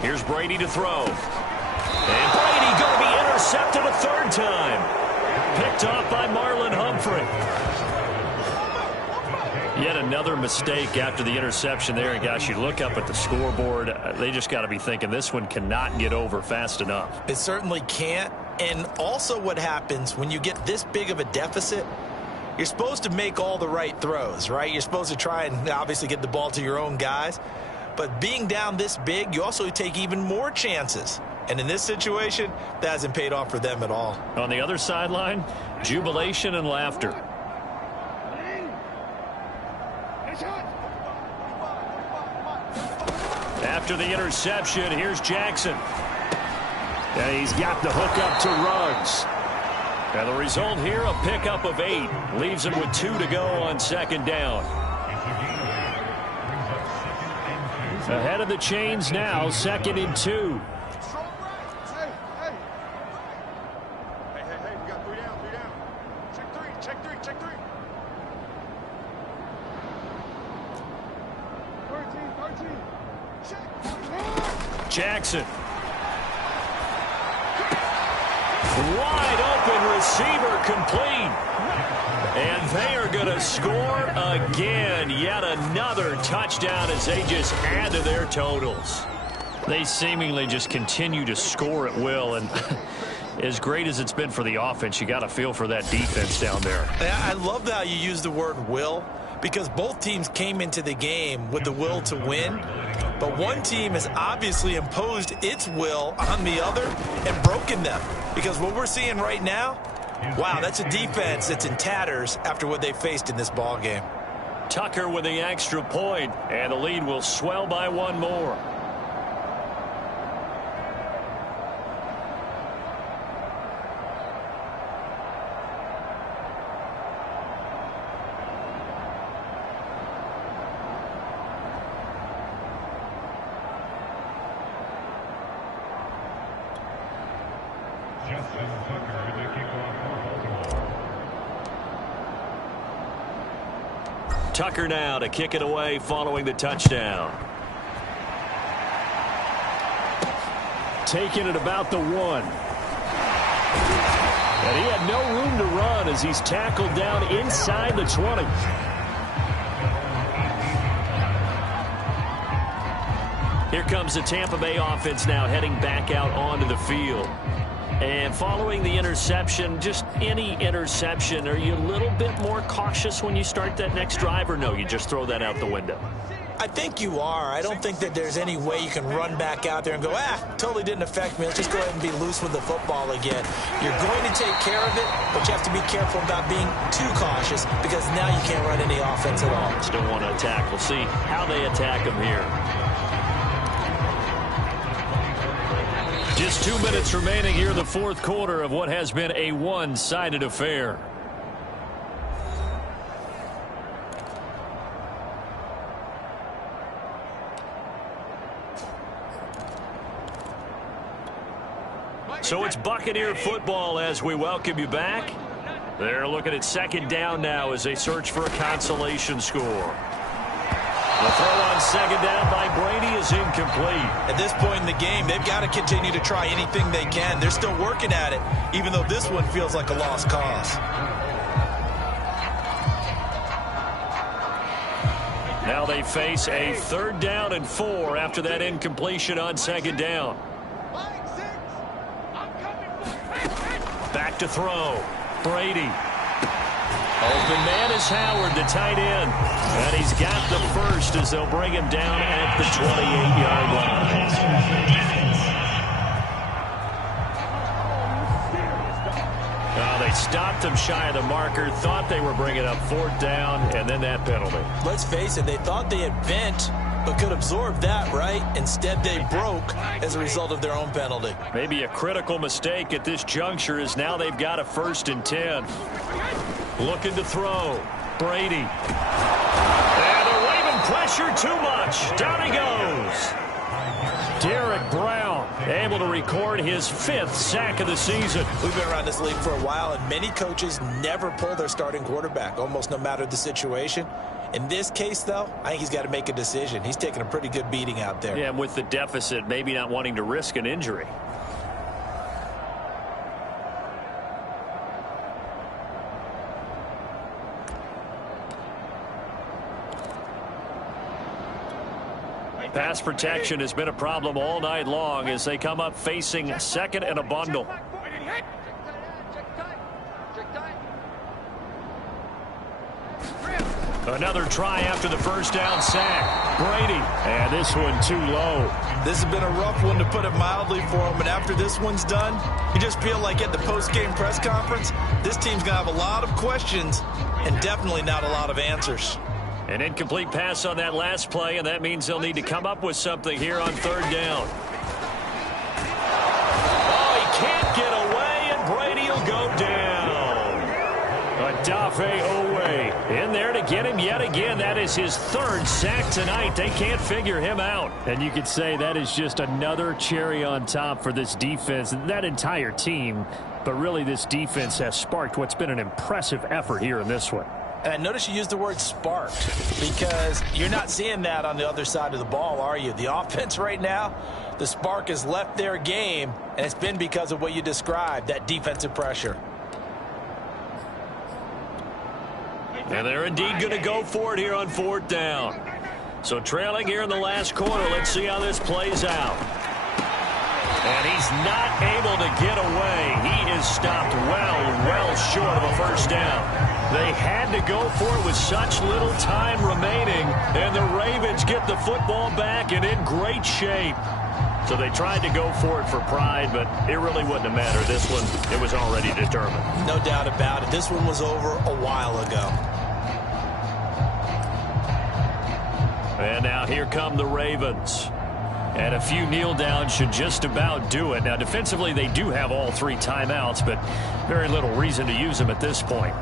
Here's Brady to throw. And Brady going to be intercepted a third time. Picked off by Marlon Humphrey. Yet another mistake after the interception there. And, gosh, you look up at the scoreboard. They just got to be thinking this one cannot get over fast enough. It certainly can't. And also what happens when you get this big of a deficit, you're supposed to make all the right throws, right? You're supposed to try and obviously get the ball to your own guys. But being down this big, you also take even more chances. And in this situation, that hasn't paid off for them at all. On the other sideline, jubilation and laughter. After the interception, here's Jackson. And he's got the hook up to Ruggs. And the result here, a pickup of 8. Leaves him with 2 to go on second down. Ahead of the chains now, 2nd and 2. Hey, we got 3 down, 3 down. Check three. 13. Check. Jackson. Wide open receiver complete. And they are going to score again. Yet another touchdown as they just add to their totals. They seemingly just continue to score at will. And as great as it's been for the offense, you got to feel for that defense down there. I love how you use the word will, because both teams came into the game with the will to win. But one team has obviously imposed its will on the other and broken them. Because what we're seeing right now, wow, that's a defense that's in tatters after what they faced in this ball game. Tucker with the extra point, and the lead will swell by 1 more. Tucker now to kick it away following the touchdown. Taking it about the 1. And he had no room to run as he's tackled down inside the 20. Here comes the Tampa Bay offense now heading back out onto the field. And following the interception, just any interception, are you a little bit more cautious when you start that next drive, or no, you just throw that out the window? I think you are. I don't think that there's any way you can run back out there and go, totally didn't affect me. Let's just go ahead and be loose with the football again. You're going to take care of it, but you have to be careful about being too cautious because now you can't run any offense at all. Still want to attack. We'll see how they attack them here. Just 2 minutes remaining here in the fourth quarter of what has been a one-sided affair. So it's Buccaneer football as we welcome you back. They're looking at second down now as they search for a consolation score. The throw on second down by Brady is incomplete. At this point in the game, they've got to continue to try anything they can. They're still working at it, even though this one feels like a lost cause. Now they face a 3rd down and 4 after that incompletion on second down. Back to throw. Brady. Open man is Howard, the tight end. And he's got the first as they'll bring him down at the 28-yard line. They stopped him shy of the marker, thought they were bringing up 4th down, and then that penalty. Let's face it, they thought they had bent, but could absorb that, right? Instead, they broke as a result of their own penalty. Maybe a critical mistake at this juncture is now they've got a 1st and 10. Looking to throw. Brady. And they're waving pressure too much. Down he goes. Derek Brown able to record his 5th sack of the season. We've been around this league for a while, and many coaches never pull their starting quarterback, almost no matter the situation. In this case, though, I think he's got to make a decision. He's taking a pretty good beating out there. Yeah, and with the deficit, maybe not wanting to risk an injury. Pass protection has been a problem all night long as they come up facing 2nd and a bundle. Another try after the 1st down sack. Brady. And this one too low. This has been a rough one, to put it mildly, for him. And after this one's done, you just feel like at the post-game press conference, this team's going to have a lot of questions and definitely not a lot of answers. An incomplete pass on that last play, and that means they'll need to come up with something here on 3rd down. Oh, he can't get away, and Brady will go down. Odafe Owe in there to get him yet again. That is his 3rd sack tonight. They can't figure him out. And you could say that is just another cherry on top for this defense and that entire team. But really, this defense has sparked what's been an impressive effort here in this one. And I notice you used the word sparked, because you're not seeing that on the other side of the ball, are you? The offense right now, the spark has left their game, and it's been because of what you described, that defensive pressure. And they're indeed going to go for it here on 4th down. So trailing here in the last quarter, let's see how this plays out. And he's not able to get away. He is stopped well short of a 1st down. They had to go for it with such little time remaining, and the Ravens get the football back and in great shape. So they tried to go for it for pride, but it really wouldn't have mattered. This one, it was already determined. No doubt about it. This one was over a while ago. And now here come the Ravens. And a few kneel downs should just about do it. Now, defensively, they do have all 3 timeouts, but very little reason to use them at this point.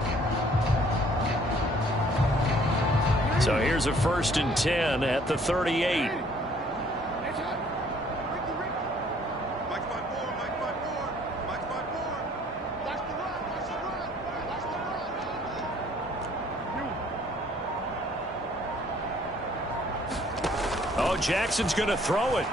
So here's a 1st and 10 at the 38. Oh, Jackson's going to throw it.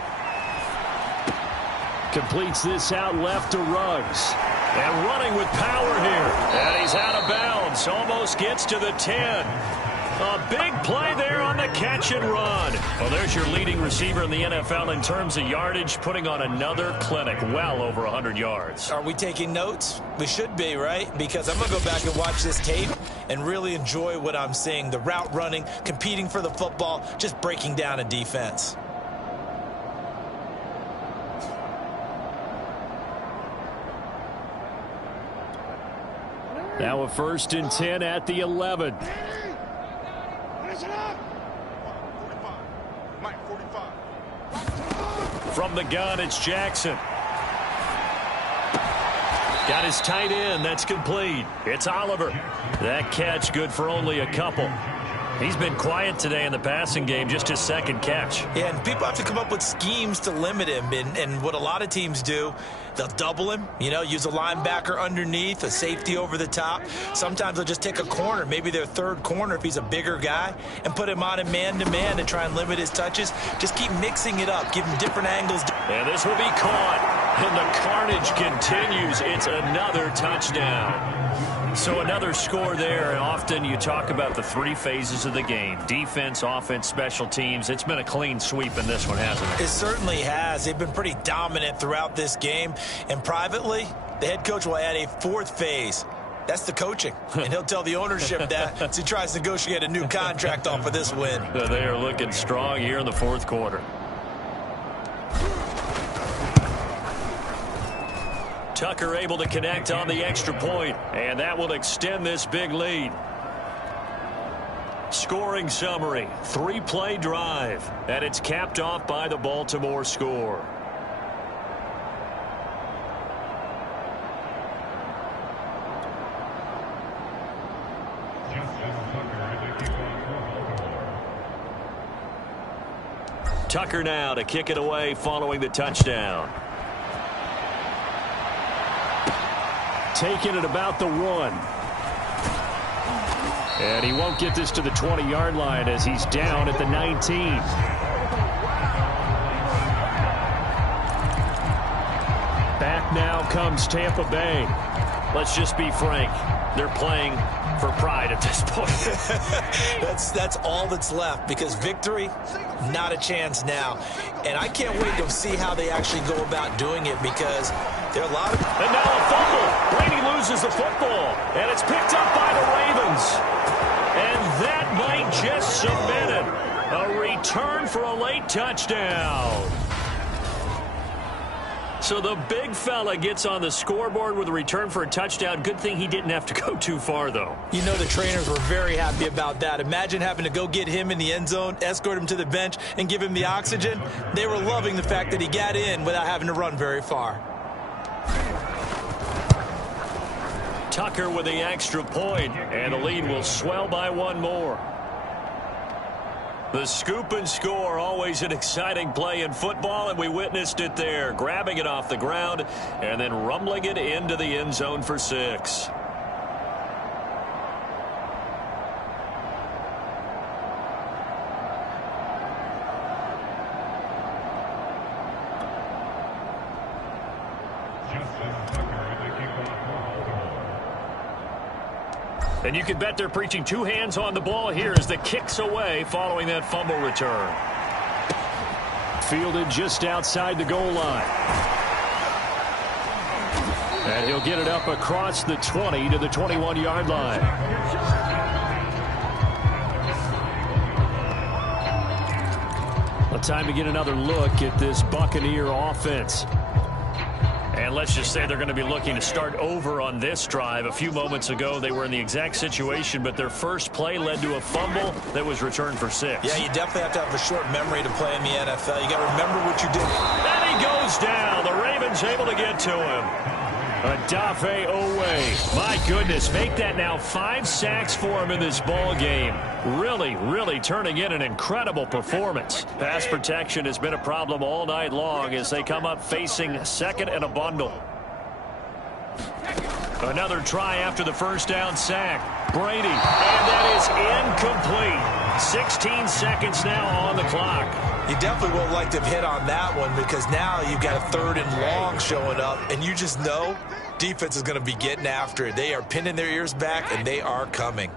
Completes this out left to Ruggs. And running with power here. And he's out of bounds. distance. Almost gets to the 10. A big play there on the catch and run. Well, there's your leading receiver in the NFL in terms of yardage, putting on another clinic, well over 100 yards. Are we taking notes? We should be, right? Because I'm going to go back and watch this tape and really enjoy what I'm seeing. The route running, competing for the football, just breaking down a defense. Now a 1st and 10 at the 11. From the gun, it's Jackson. Got his tight end. That's complete. It's Oliver. That catch good for only a couple. He's been quiet today in the passing game, just his 2nd catch. Yeah, and people have to come up with schemes to limit him. And what a lot of teams do, they'll double him, use a linebacker underneath, a safety over the top. Sometimes they'll just take a corner, maybe their 3rd corner if he's a bigger guy, and put him on a man-to-man to try and limit his touches. Just keep mixing it up, give him different angles. And this will be caught. And the carnage continues. It's another touchdown. So another score there, and often you talk about the 3 phases of the game. Defense, offense, special teams. It's been a clean sweep in this one, hasn't it? It certainly has. They've been pretty dominant throughout this game. And privately, the head coach will add a 4th phase. That's the coaching. And he'll tell the ownership that as he tries to negotiate a new contract off of this win. They are looking strong here in the 4th quarter. Tucker able to connect on the extra point, and that will extend this big lead. Scoring summary, 3-play drive, and it's capped off by the Baltimore score. Tucker now to kick it away following the touchdown. Taking it about the 1. And he won't get this to the 20-yard line as he's down at the 19. Back now comes Tampa Bay. Let's just be frank. They're playing for pride at this point. That's all that's left, because victory, not a chance now. And I can't wait to see how they actually go about doing it, because there are a lot of... And now a fumble. Brady loses the football, and it's picked up by the Ravens. And that might just submit it. A return for a late touchdown. So the big fella gets on the scoreboard with a return for a touchdown. Good thing he didn't have to go too far, though. The trainers were very happy about that. Imagine having to go get him in the end zone, escort him to the bench, and give him the oxygen. They were loving the fact that he got in without having to run very far. Tucker with the extra point, and the lead will swell by 1 more. The scoop and score, always an exciting play in football, and we witnessed it there, grabbing it off the ground and then rumbling it into the end zone for 6. And you can bet they're preaching 2 hands on the ball here as the kick's away following that fumble return. Fielded just outside the goal line. And he'll get it up across the 20 to the 21-yard line. Well, time to get another look at this Buccaneer offense. And let's just say they're going to be looking to start over on this drive. A few moments ago, they were in the exact situation, but their first play led to a fumble that was returned for 6. Yeah, you definitely have to have a short memory to play in the NFL. You got to remember what you did. And he goes down. The Ravens able to get to him. Odafe Owe. My goodness, make that now 5 sacks for him in this ball game. Really, really turning in an incredible performance. Pass protection has been a problem all night long as they come up facing 2nd and a bundle. Another try after the first down sack. Brady, and that is incomplete. 16 seconds now on the clock. You definitely would like to have hit on that one because now you've got a 3rd and long showing up, and you just know defense is going to be getting after it. They are pinning their ears back, and they are coming.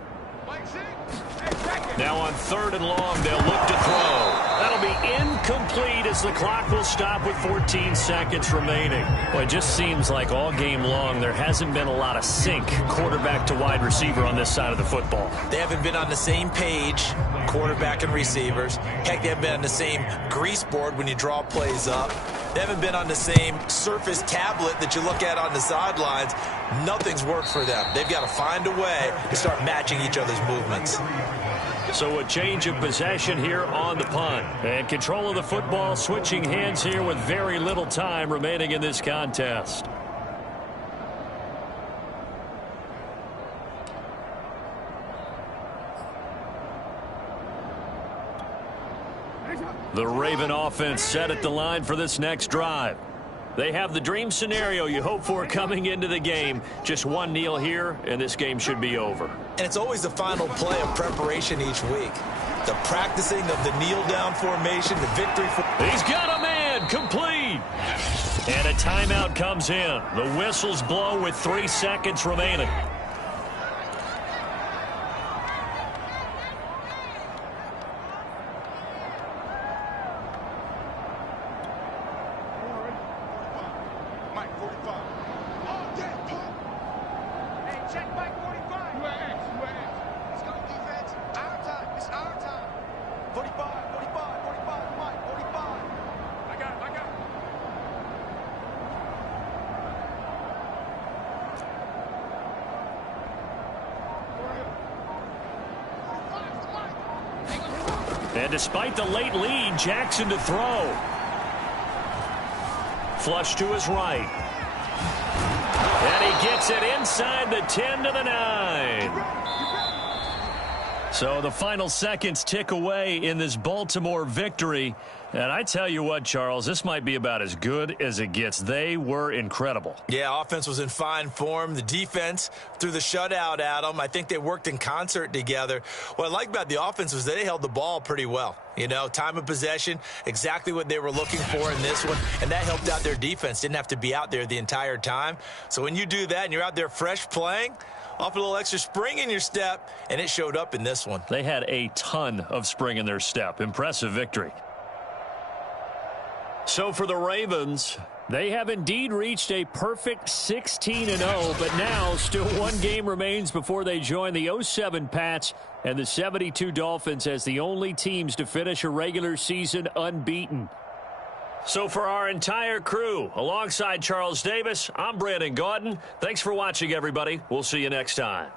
Now on 3rd and long, they'll look to throw. That'll be incomplete as the clock will stop with 14 seconds remaining. Well, it just seems like all game long there hasn't been a lot of sync quarterback to wide receiver on this side of the football. They haven't been on the same page, quarterback and receivers. Heck, they haven't been on the same grease board when you draw plays up. They haven't been on the same Surface tablet that you look at on the sidelines. Nothing's worked for them. They've got to find a way to start matching each other's movements. So a change of possession here on the punt. And control of the football switching hands here with very little time remaining in this contest. The Raven offense set at the line for this next drive. They have the dream scenario you hope for coming into the game. Just one kneel here, and this game should be over. And it's always the final play of preparation each week. The practicing of the kneel-down formation, the victory. He's got a man, complete. And a timeout comes in. The whistles blow with 3 seconds remaining. And despite the late lead, Jackson to throw. Flush to his right. And he gets it inside the 10 to the 9. So the final seconds tick away in this Baltimore victory. And I tell you what, Charles, this might be about as good as it gets. They were incredible. Yeah, offense was in fine form. The defense threw the shutout at them. I think they worked in concert together. What I like about the offense was they held the ball pretty well. You know, time of possession, exactly what they were looking for in this one. And that helped out their defense. Didn't have to be out there the entire time. So when you do that and you're out there fresh playing, off a little extra spring in your step, and it showed up in this one. They had a ton of spring in their step. Impressive victory. So for the Ravens, they have indeed reached a perfect 16-0, but now still one game remains before they join the 07 Pats and the 72 Dolphins as the only teams to finish a regular season unbeaten. So for our entire crew, alongside Charles Davis, I'm Brandon Gaudin. Thanks for watching, everybody. We'll see you next time.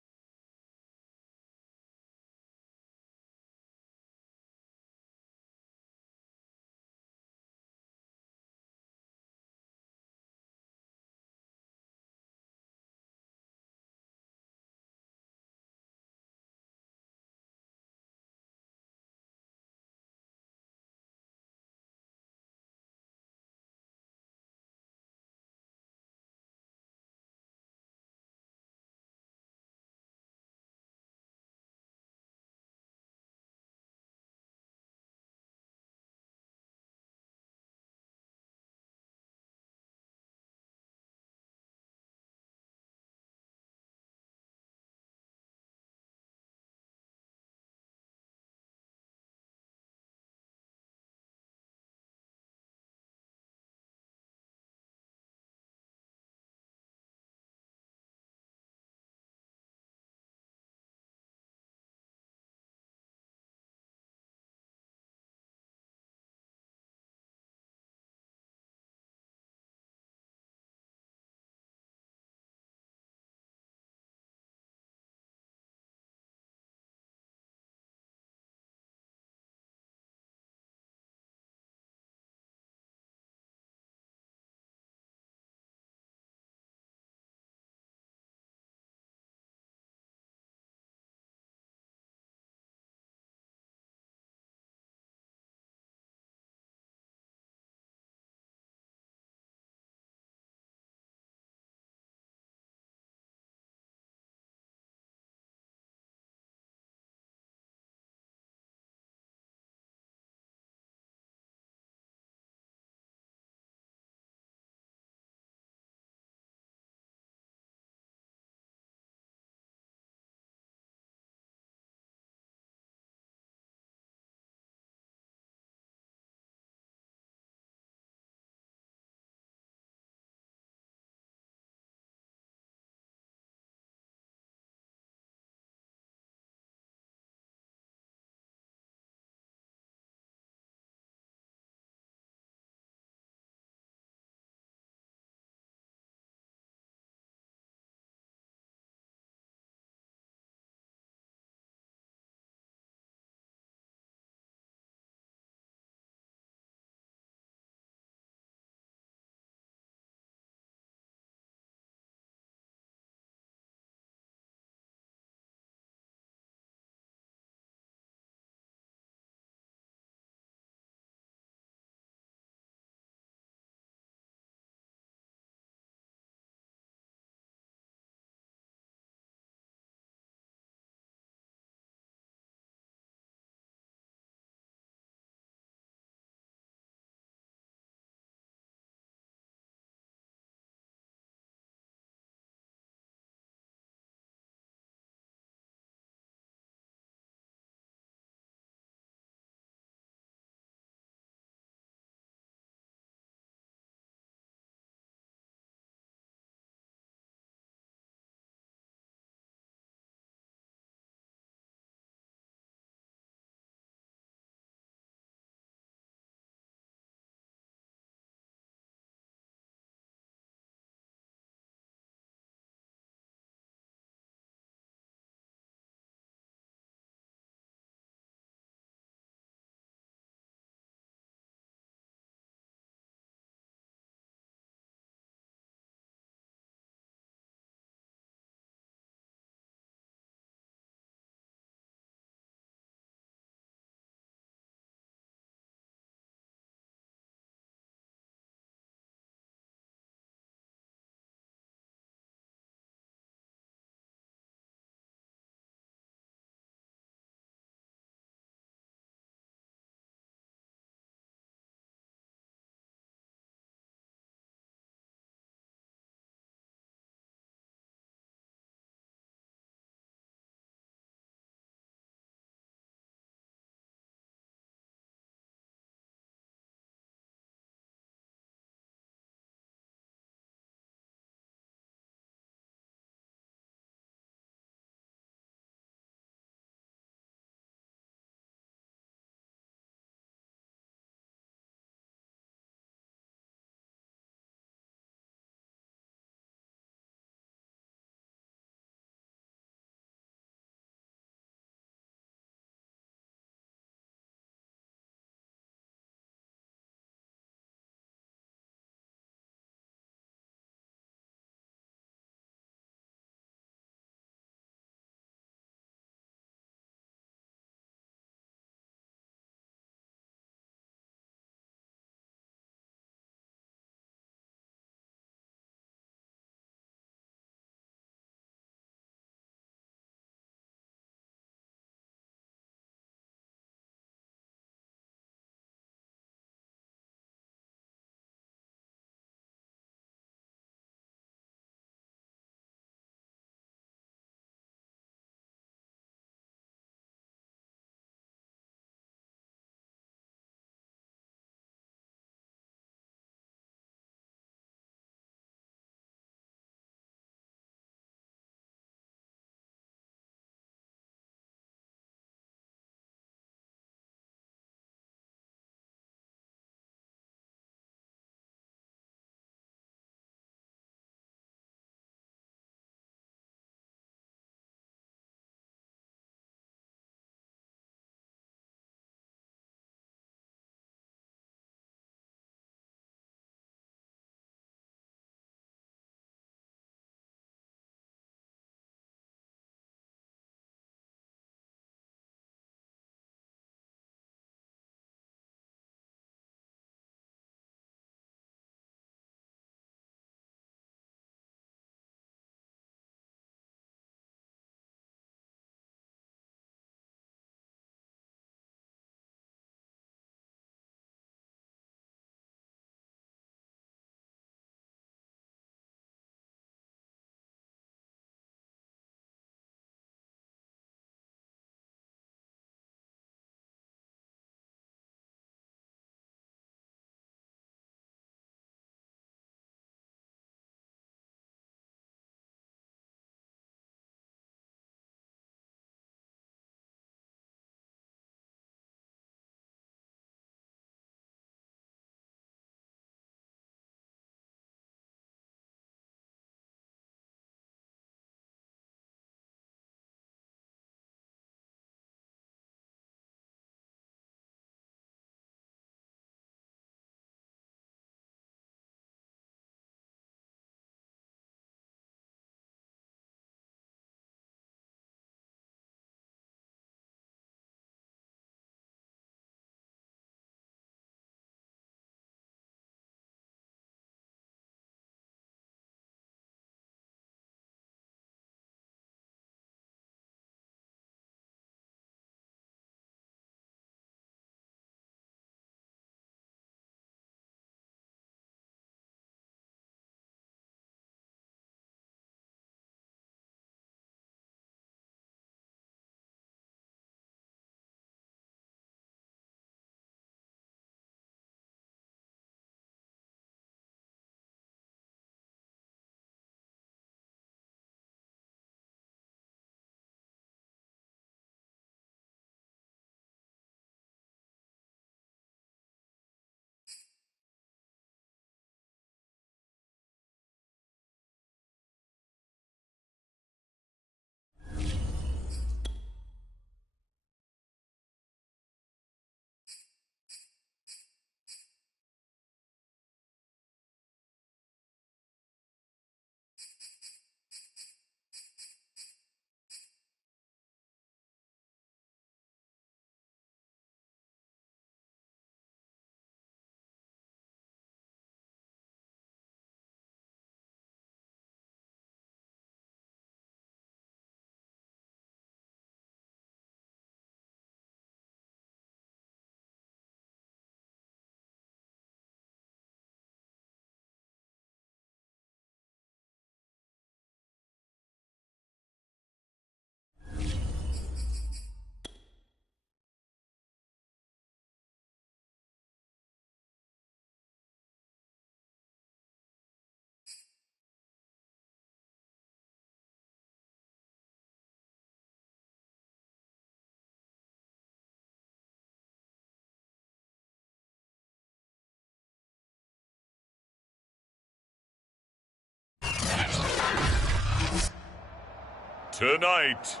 Tonight,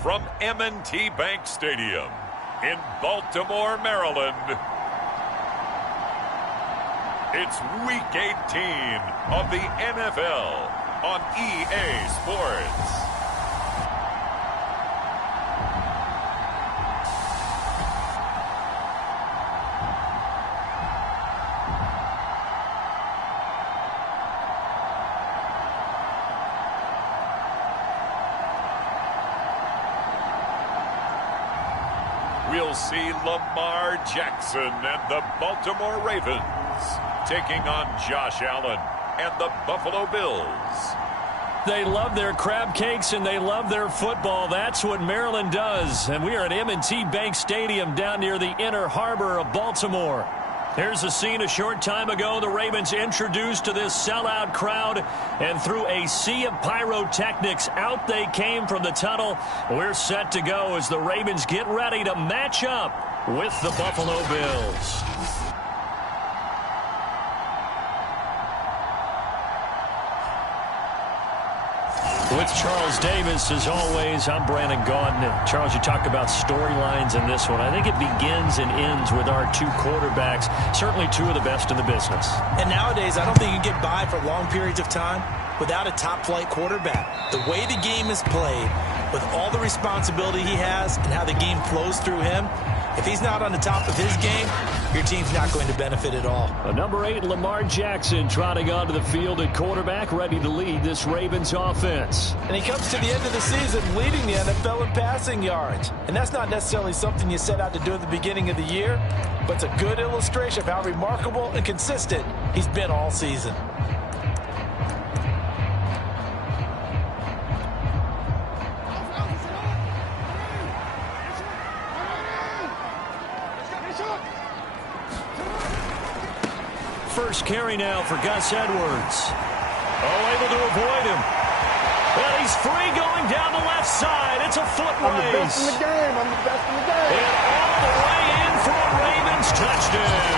from M&T Bank Stadium in Baltimore, Maryland, it's Week 18 of the NFL on EA Sports. We'll see Lamar Jackson and the Baltimore Ravens taking on Josh Allen and the Buffalo Bills. They love their crab cakes and they love their football. That's what Maryland does. And we are at M&T Bank Stadium down near the Inner Harbor of Baltimore. Here's a scene a short time ago. The Ravens introduced to this sellout crowd, and through a sea of pyrotechnics, out they came from the tunnel. We're set to go as the Ravens get ready to match up with the Buffalo Bills. With Charles Davis, as always, I'm Brandon Gaudin. And Charles, you talk about storylines in this one. I think it begins and ends with our two quarterbacks, certainly two of the best in the business. And nowadays, I don't think you can get by for long periods of time without a top-flight quarterback. The way the game is played, with all the responsibility he has and how the game flows through him, if he's not on the top of his game, your team's not going to benefit at all. Number 8, Lamar Jackson, trotting onto the field at quarterback, ready to lead this Ravens offense. And he comes to the end of the season leading the NFL in passing yards. And that's not necessarily something you set out to do at the beginning of the year, but it's a good illustration of how remarkable and consistent he's been all season. First carry now for Gus Edwards. Oh, able to avoid him. And he's free going down the left side. It's a foot race. I'm the best in the game. I'm the best in the game. And all the way in for a Ravens touchdown.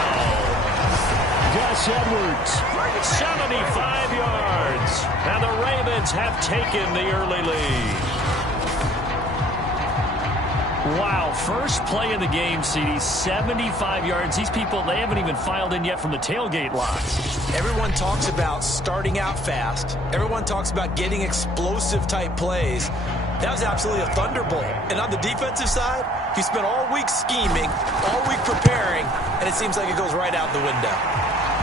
Gus Edwards, 75 yards. And the Ravens have taken the early lead. Wow, first play of the game, CD, 75 yards. These people, they haven't even filed in yet from the tailgate lots. Everyone talks about starting out fast. Everyone talks about getting explosive-type plays. That was absolutely a thunderbolt. And on the defensive side, he spent all week scheming, all week preparing, and it seems like it goes right out the window.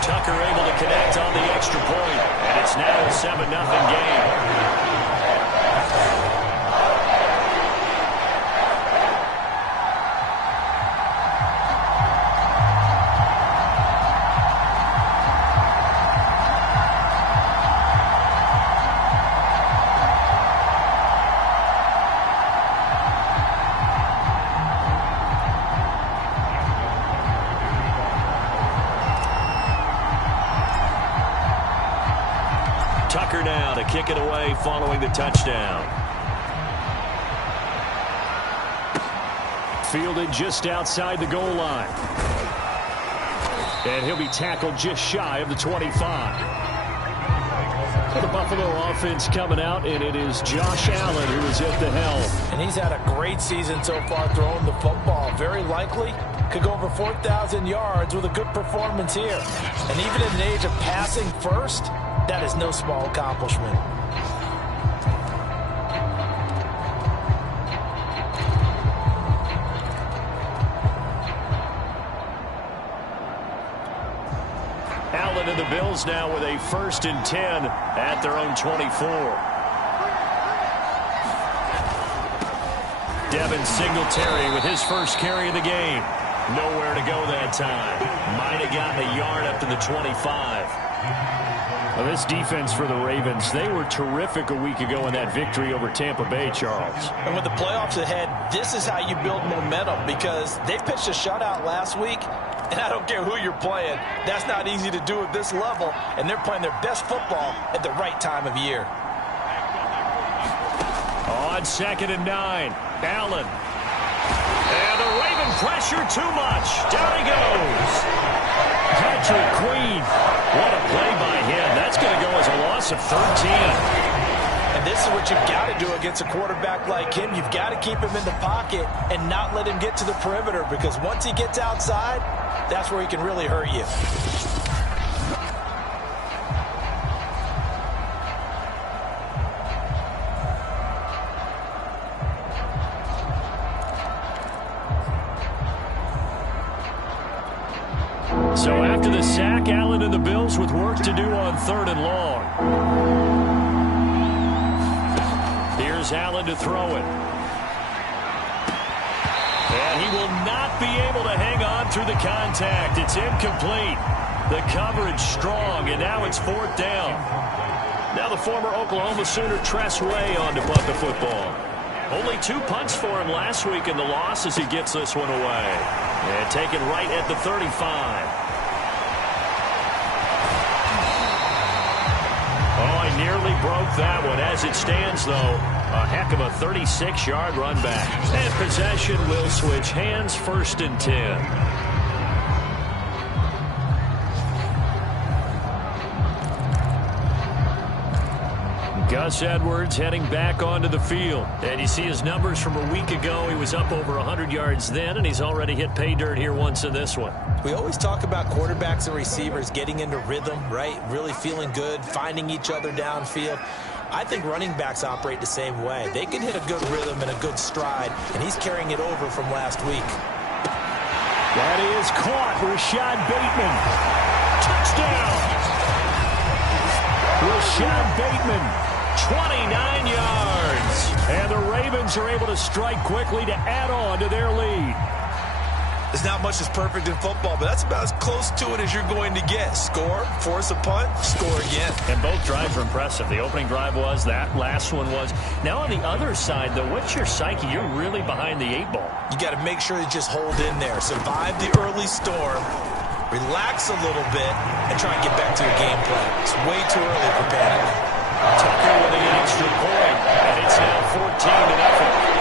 Tucker able to connect on the extra point, and it's now a 7-0 game. Tucker now to kick it away following the touchdown. Fielded just outside the goal line. And he'll be tackled just shy of the 25. The Buffalo offense coming out, and it is Josh Allen who is at the helm. And he's had a great season so far throwing the football. Very likely could go over 4,000 yards with a good performance here. And even in an age of passing first, that is no small accomplishment. Allen and the Bills now with a 1st and 10 at their own 24. Devin Singletary with his first carry of the game. Nowhere to go that time. Might have gotten a yard up to the 25. Well, this defense for the Ravens, they were terrific a week ago in that victory over Tampa Bay, Charles. And with the playoffs ahead, this is how you build momentum, because they pitched a shutout last week, and I don't care who you're playing. That's not easy to do at this level, and they're playing their best football at the right time of year. On 2nd and 9, Allen. And the Raven pressure too much. Down he goes. Patrick Queen. What a play by him. That's going to go as a loss of 13. And this is what you've got to do against a quarterback like him. You've got to keep him in the pocket and not let him get to the perimeter, because once he gets outside, that's where he can really hurt you. So after the sack, Allen and the Bills with work to do on 3rd and long. Here's Allen to throw it. And he will not be able to hang on through the contact. It's incomplete. The coverage strong, and now it's 4th down. Now the former Oklahoma Sooner Tress Way on to punt the football. Only 2 punts for him last week in the loss as he gets this one away. And taken right at the 35. Nearly broke that one. As it stands, though, a heck of a 36-yard run back. And possession will switch hands, 1st and 10. Gus Edwards heading back onto the field. And you see his numbers from a week ago. He was up over 100 yards then, and he's already hit pay dirt here once in this one. We always talk about quarterbacks and receivers getting into rhythm, right? Really feeling good, finding each other downfield. I think running backs operate the same way. They can hit a good rhythm and a good stride, and he's carrying it over from last week. That is caught. Rashad Bateman. Touchdown. Rashad Bateman. 29 yards. And the Ravens are able to strike quickly to add on to their lead. There's not much that's perfect in football, but that's about as close to it as you're going to get. Score, force a punt, score again. And both drives were impressive. The opening drive was, that last one was. Now on the other side, though, what's your psyche? You're really behind the 8 ball. You got to make sure you just hold in there. Survive the early storm, relax a little bit, and try and get back to your game plan. It's way too early for panic. Tucker with the extra point, and it's now 14-0.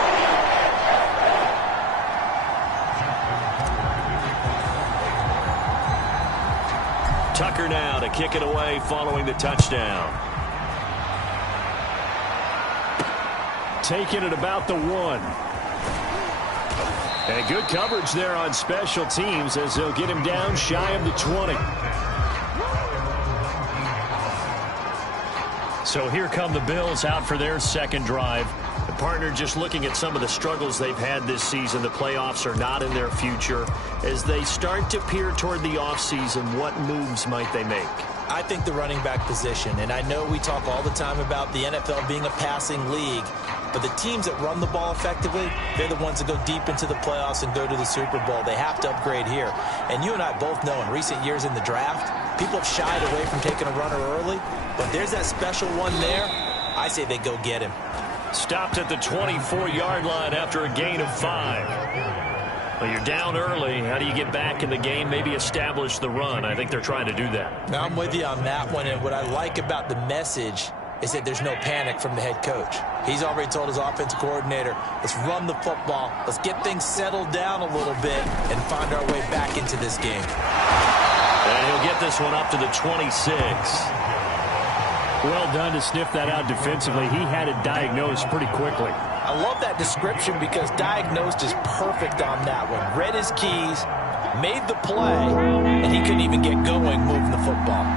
Tucker now to kick it away following the touchdown. Taking it about the 1. And good coverage there on special teams as they'll get him down shy of the 20. So here come the Bills out for their second drive. The partner just looking at some of the struggles they've had this season. The playoffs are not in their future. As they start to peer toward the offseason, what moves might they make? I think the running back position, and I know we talk all the time about the NFL being a passing league, but the teams that run the ball effectively, they're the ones that go deep into the playoffs and go to the Super Bowl. They have to upgrade here. And you and I both know in recent years in the draft, people have shied away from taking a runner early, but there's that special one there. I say they go get him. Stopped at the 24-yard line after a gain of 5. Well, you're down early. How do you get back in the game, maybe establish the run? I think they're trying to do that. Now, I'm with you on that one, and what I like about the message is that there's no panic from the head coach. He's already told his offensive coordinator, let's run the football, let's get things settled down a little bit and find our way back into this game. And he'll get this one up to the 26. Well done to sniff that out defensively. He had it diagnosed pretty quickly. I love that description because diagnosed is perfect on that one. Read his keys, made the play, and he couldn't even get going moving the football.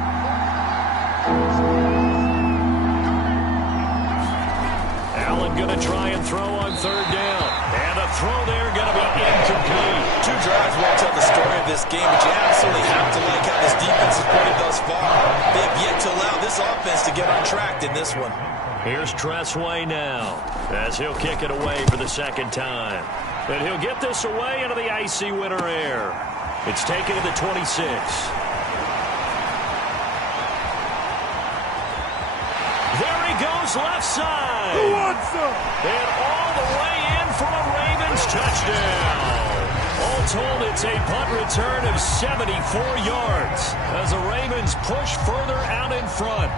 Allen going to try and throw on 3rd down. And the throw there going to be incomplete. 2 drives won't tell the story of this game, but you absolutely have to like how this defense has played thus far. They have yet to allow this offense to get on track in this one. Here's Tressway now as he'll kick it away for the second time. And he'll get this away into the icy winter air. It's taken to the 26. There he goes left side. Who wants them? And all the way in for a Ravens touchdown. All told, it's a punt return of 74 yards as the Ravens push further out in front.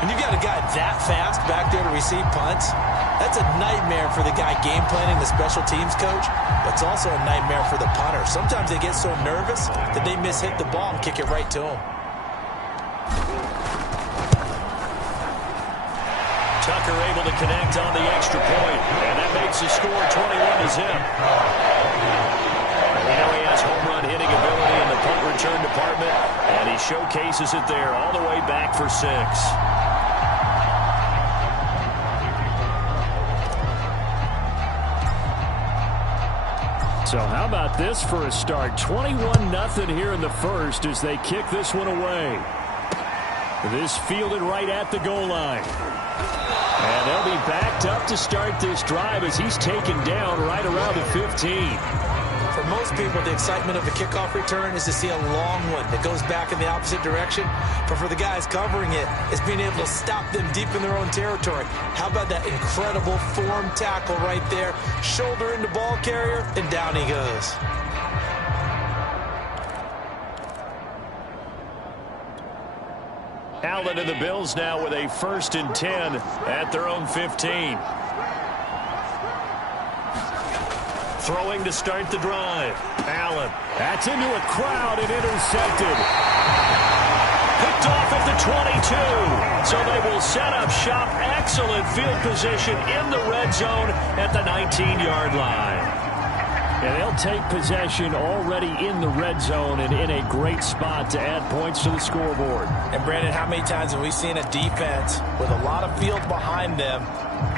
When you got a guy that fast back there to receive punts, that's a nightmare for the guy game planning, the special teams coach, but it's also a nightmare for the punter. Sometimes they get so nervous that they mishit the ball and kick it right to him. Tucker able to connect on the extra point, and that makes the score 21-0. We know he has home run hitting ability in the punt return department, and he showcases it there all the way back for 6. So how about this for a start? 21-0 here in the first as they kick this one away. This fielded right at the goal line. And they'll be backed up to start this drive as he's taken down right around the 15. For most people, the excitement of a kickoff return is to see a long one that goes back in the opposite direction. But for the guys covering it, it's being able to stop them deep in their own territory. How about that incredible form tackle right there? Shoulder into ball carrier, and down he goes. Allen and the Bills now with a 1st and 10 at their own 15. Throwing to start the drive. Allen. That's into a crowd and intercepted. Picked off at the 22. So they will set up shop. Excellent field position in the red zone at the 19-yard line. And they'll take possession already in the red zone and in a great spot to add points to the scoreboard. And, Brandon, how many times have we seen a defense with a lot of field behind them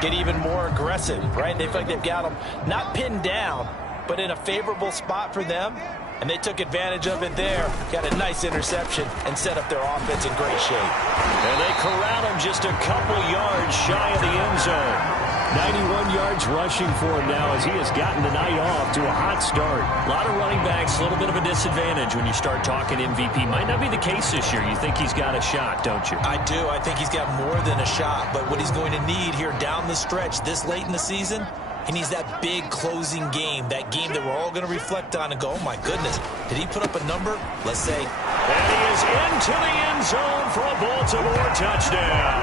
get even more aggressive, right? They feel like they've got them not pinned down, but in a favorable spot for them. And they took advantage of it there. Got a nice interception and set up their offense in great shape. And they corral him just a couple yards shy of the end zone. 91 yards rushing for him now as he has gotten the night off to a hot start. A lot of running backs, a little bit of a disadvantage when you start talking MVP. Might not be the case this year. You think he's got a shot, don't you? I do. I think he's got more than a shot. But what he's going to need here down the stretch this late in the season, he needs that big closing game, that game that we're all going to reflect on and go, oh, my goodness, did he put up a number? Let's say. And he is into the end zone for a Baltimore touchdown.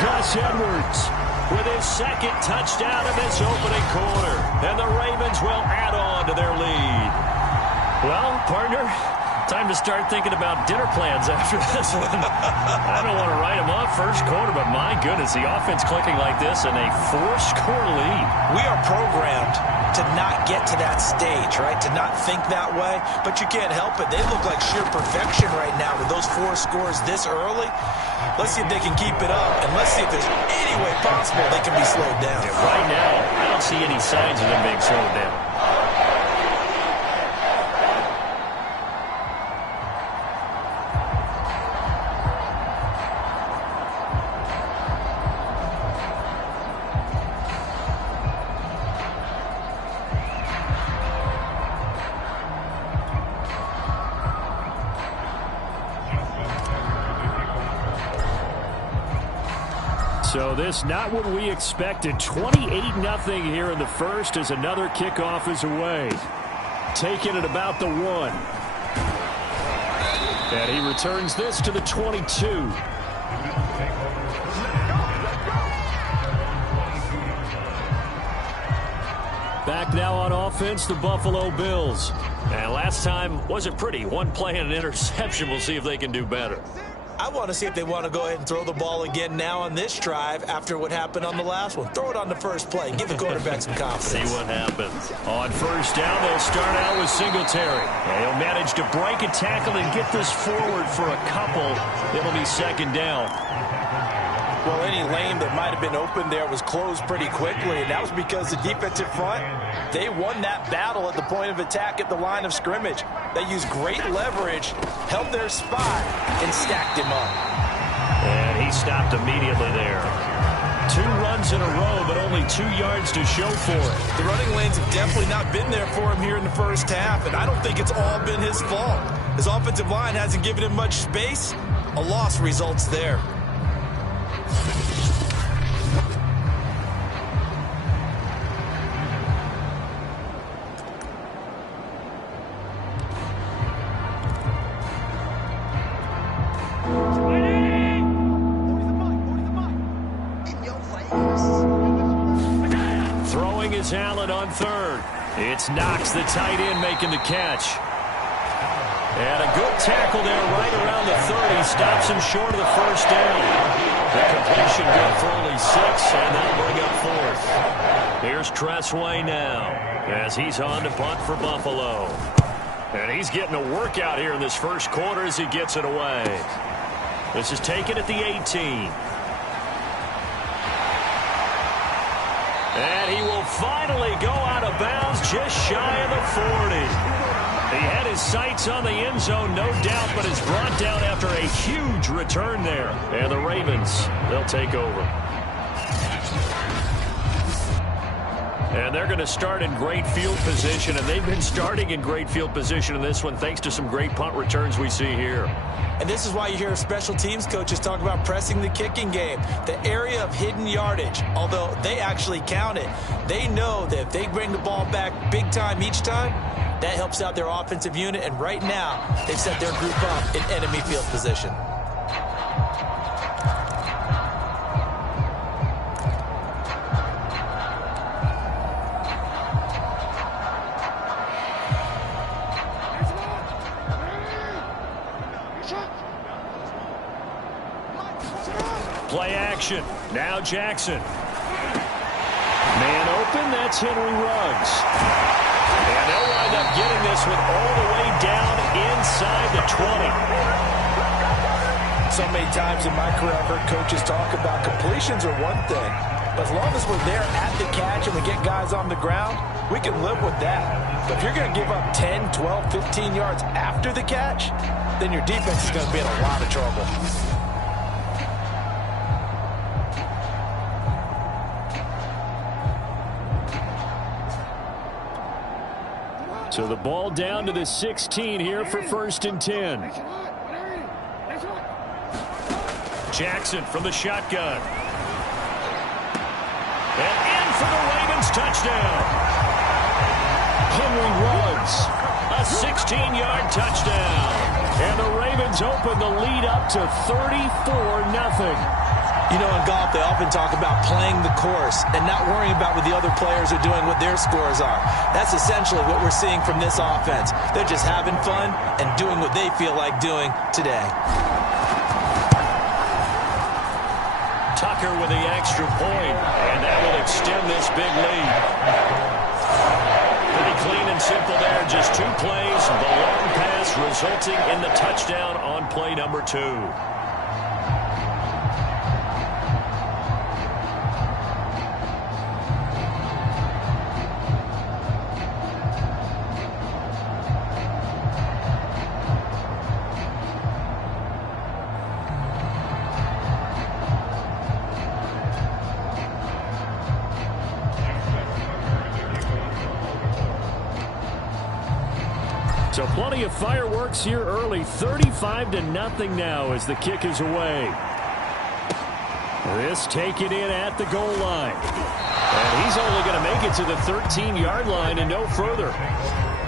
Gus Edwards with his 2nd touchdown in this opening quarter. And the Ravens will add on to their lead. Well, partner, time to start thinking about dinner plans after this one. I don't want to write them off first quarter, but my goodness, the offense clicking like this and a 4-score lead. We are programmed to not get to that stage, right? To not think that way, but you can't help it. They look like sheer perfection right now with those 4 scores this early. Let's see if they can keep it up, and let's see if there's any way possible they can be slowed down. Yeah, right now, I don't see any signs of them being slowed down. So this not what we expected. 28-0 here in the first as another kickoff is away. Taking it about the 1. And he returns this to the 22. Back now on offense, the Buffalo Bills. And last time wasn't pretty. 1 play and an interception. We'll see if they can do better. I want to see if they want to go ahead and throw the ball again now on this drive after what happened on the last one. Throw it on the first play. Give the quarterback some confidence. See what happens. On first down, they'll start out with Singletary. And he'll manage to break a tackle and get this forward for a couple. It'll be 2nd down. Well, any lane that might have been open there was closed pretty quickly, and that was because the defensive front, they won that battle at the point of attack at the line of scrimmage. They used great leverage, held their spot, and stacked him up. And he stopped immediately there. 2 runs in a row, but only 2 yards to show for it. The running lanes have definitely not been there for him here in the first half, and I don't think it's all been his fault. His offensive line hasn't given him much space. A loss results there. Throwing is Allen on 3rd. It's Knox, the tight end, making the catch. And a good tackle there right around the 30. Stops him short of the first down. The completion good for only 6, and that'll bring up 4th. Here's Tressway now as he's on to punt for Buffalo. And he's getting a workout here in this first quarter as he gets it away. This is taken at the 18. And he will finally go out of bounds just shy of the 40. He had his sights on the end zone, no doubt, but is brought down after a huge return there. And the Ravens, they'll take over. And they're going to start in great field position, and they've been starting in great field position in this one thanks to some great punt returns we see here. And this is why you hear special teams coaches talk about pressing the kicking game, the area of hidden yardage. Although they actually count it, they know that if they bring the ball back big time each time, that helps out their offensive unit. And right now, they've set their group up in enemy field position. Play action. Now Jackson. Man open. That's Henry Ruggs. And they'll wind up getting this one all the way down inside the 20. So many times in my career, I've heard coaches talk about completions are one thing. But as long as we're there at the catch and we get guys on the ground, we can live with that. But if you're going to give up 10, 12, 15 yards after the catch, then your defense is going to be in a lot of trouble. So the ball down to the 16 here for 1st and 10. Jackson from the shotgun. And in for the Ravens touchdown. Henry Ruggs, a 16-yard touchdown. And the Ravens open the lead up to 34-0. You know, in golf, they often talk about playing the course and not worrying about what the other players are doing, what their scores are. That's essentially what we're seeing from this offense. They're just having fun and doing what they feel like doing today. Tucker with the extra point, and that will extend this big lead. Pretty clean and simple there. Just 2 plays. The long pass resulting in the touchdown on play number 2. So plenty of fireworks here early. 35-0 now as the kick is away. This taken in at the goal line. And he's only going to make it to the 13-yard line and no further.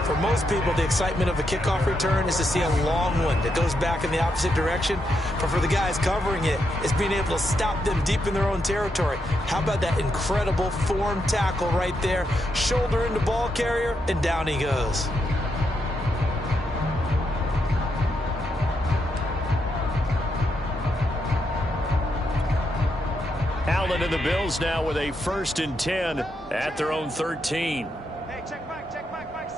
For most people, the excitement of a kickoff return is to see a long one that goes back in the opposite direction. But for the guys covering it, it's being able to stop them deep in their own territory. How about that incredible form tackle right there? Shoulder into ball carrier, and down he goes. Allen and the Bills now with a 1st and 10 at their own 13. Hey, check back, 6, back 6.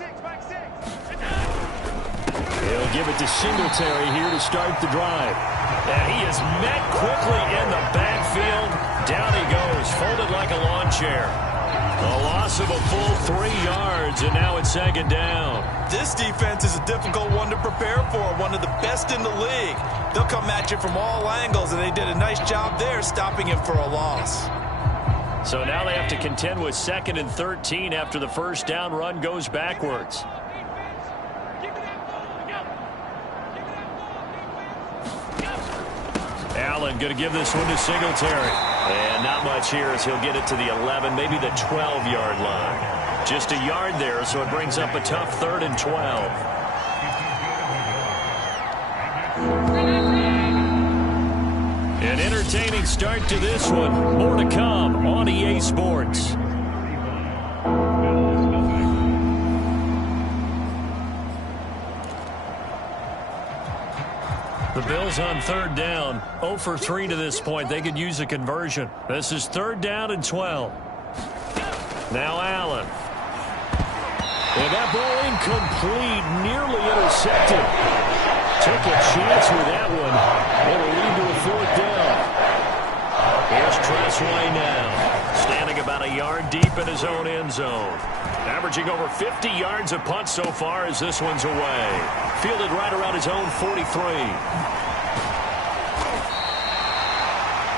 He'll give it to Singletary here to start the drive. And he is met quickly in the backfield. Down he goes, folded like a lawn chair. A loss of a full 3 yards, and now it's 2nd down. This defense is a difficult one to prepare for, one of the best in the league. They'll come at you from all angles, and they did a nice job there stopping him for a loss. So now they have to contend with 2nd and 13 after the first down run goes backwards. Allen going to give this one to Singletary. And not much here as he'll get it to the 11, maybe the 12-yard line. Just a yard there, so it brings up a tough 3rd and 12. An entertaining start to this one. More to come on EA Sports. The Bills on third down, 0 for 3 to this point. They could use a conversion. This is 3rd down and 12. Now Allen. And that ball incomplete, nearly intercepted. Took a chance with that one. It'll lead to a 4th down. Here's Tressway now, standing about a yard deep in his own end zone. Averaging over 50 yards a punt so far as this one's away. Fielded right around his own 43.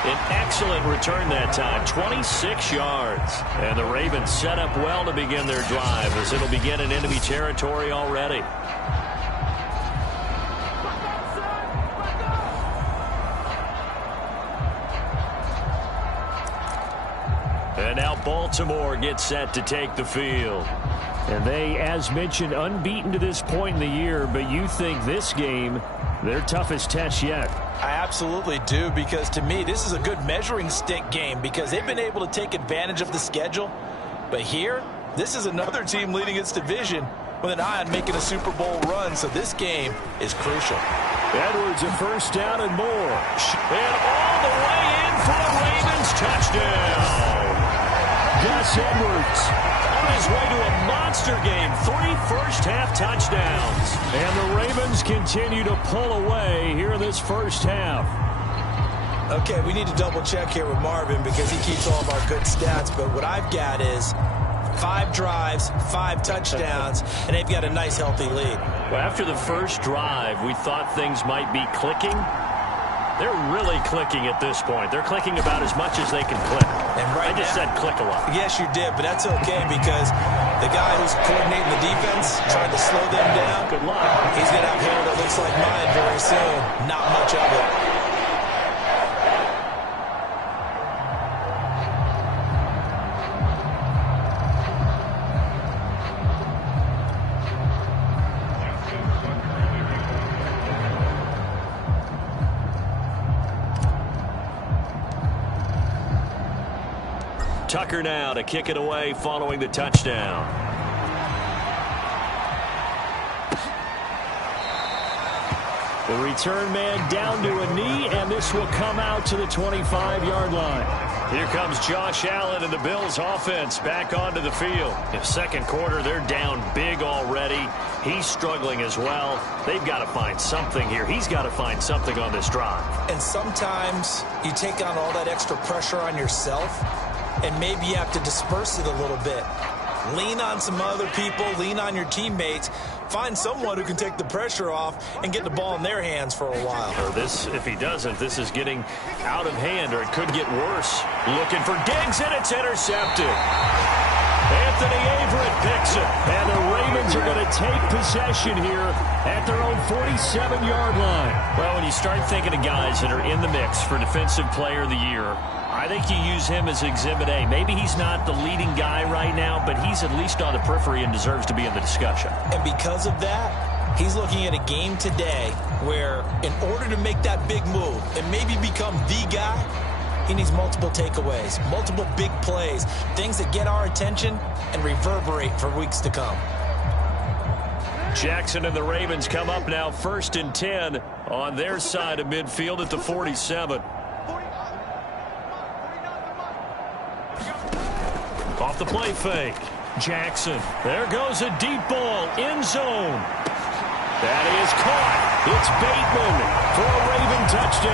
An excellent return that time, 26 yards. And the Ravens set up well to begin their drive as it'll begin in enemy territory already. And now Baltimore gets set to take the field. And they, as mentioned, unbeaten to this point in the year, but you think this game, their toughest test yet. I absolutely do, because to me, this is a good measuring stick game because they've been able to take advantage of the schedule. But here, this is another team leading its division with an eye on making a Super Bowl run, so this game is crucial. Edwards a 1st down and more. And all the way in for the Ravens touchdown. Gus Edwards on his way to a monster game. 3 first-half touchdowns. And the Ravens continue to pull away here in this first half. Okay, we need to double-check here with Marvin because he keeps all of our good stats. But what I've got is 5 drives, 5 touchdowns, and they've got a nice, healthy lead. Well, after the first drive, we thought things might be clicking. They're really clicking at this point. They're clicking about as much as they can click. And right I just said click a lot. Yes, you did, but that's okay because the guy who's coordinating the defense, trying to slow them down, good luck. He's going to have hair that looks like mine very soon. Not much of it. Tucker now to kick it away following the touchdown. The return man down to a knee, and this will come out to the 25-yard line. Here comes Josh Allen and the Bills offense back onto the field. In second quarter, they're down big already. He's struggling as well. They've got to find something here. He's got to find something on this drive. And sometimes you take on all that extra pressure on yourself, and maybe you have to disperse it a little bit. Lean on some other people, lean on your teammates, find someone who can take the pressure off and get the ball in their hands for a while. Or this, if he doesn't, this is getting out of hand, or it could get worse. Looking for Diggs, and it's intercepted. Anthony Averett picks it. And the Ravens are going to take possession here at their own 47-yard line. Well, when you start thinking of guys that are in the mix for Defensive Player of the Year, I think you use him as Exhibit A. Maybe he's not the leading guy right now, but he's at least on the periphery and deserves to be in the discussion. And because of that, he's looking at a game today where in order to make that big move and maybe become the guy, he needs multiple takeaways, multiple big plays, things that get our attention and reverberate for weeks to come. Jackson and the Ravens come up now 1st and 10 on their side of midfield at the 47. Off the play fake. Jackson. There goes a deep ball. End zone. That is caught. It's Bateman for a Raven touchdown.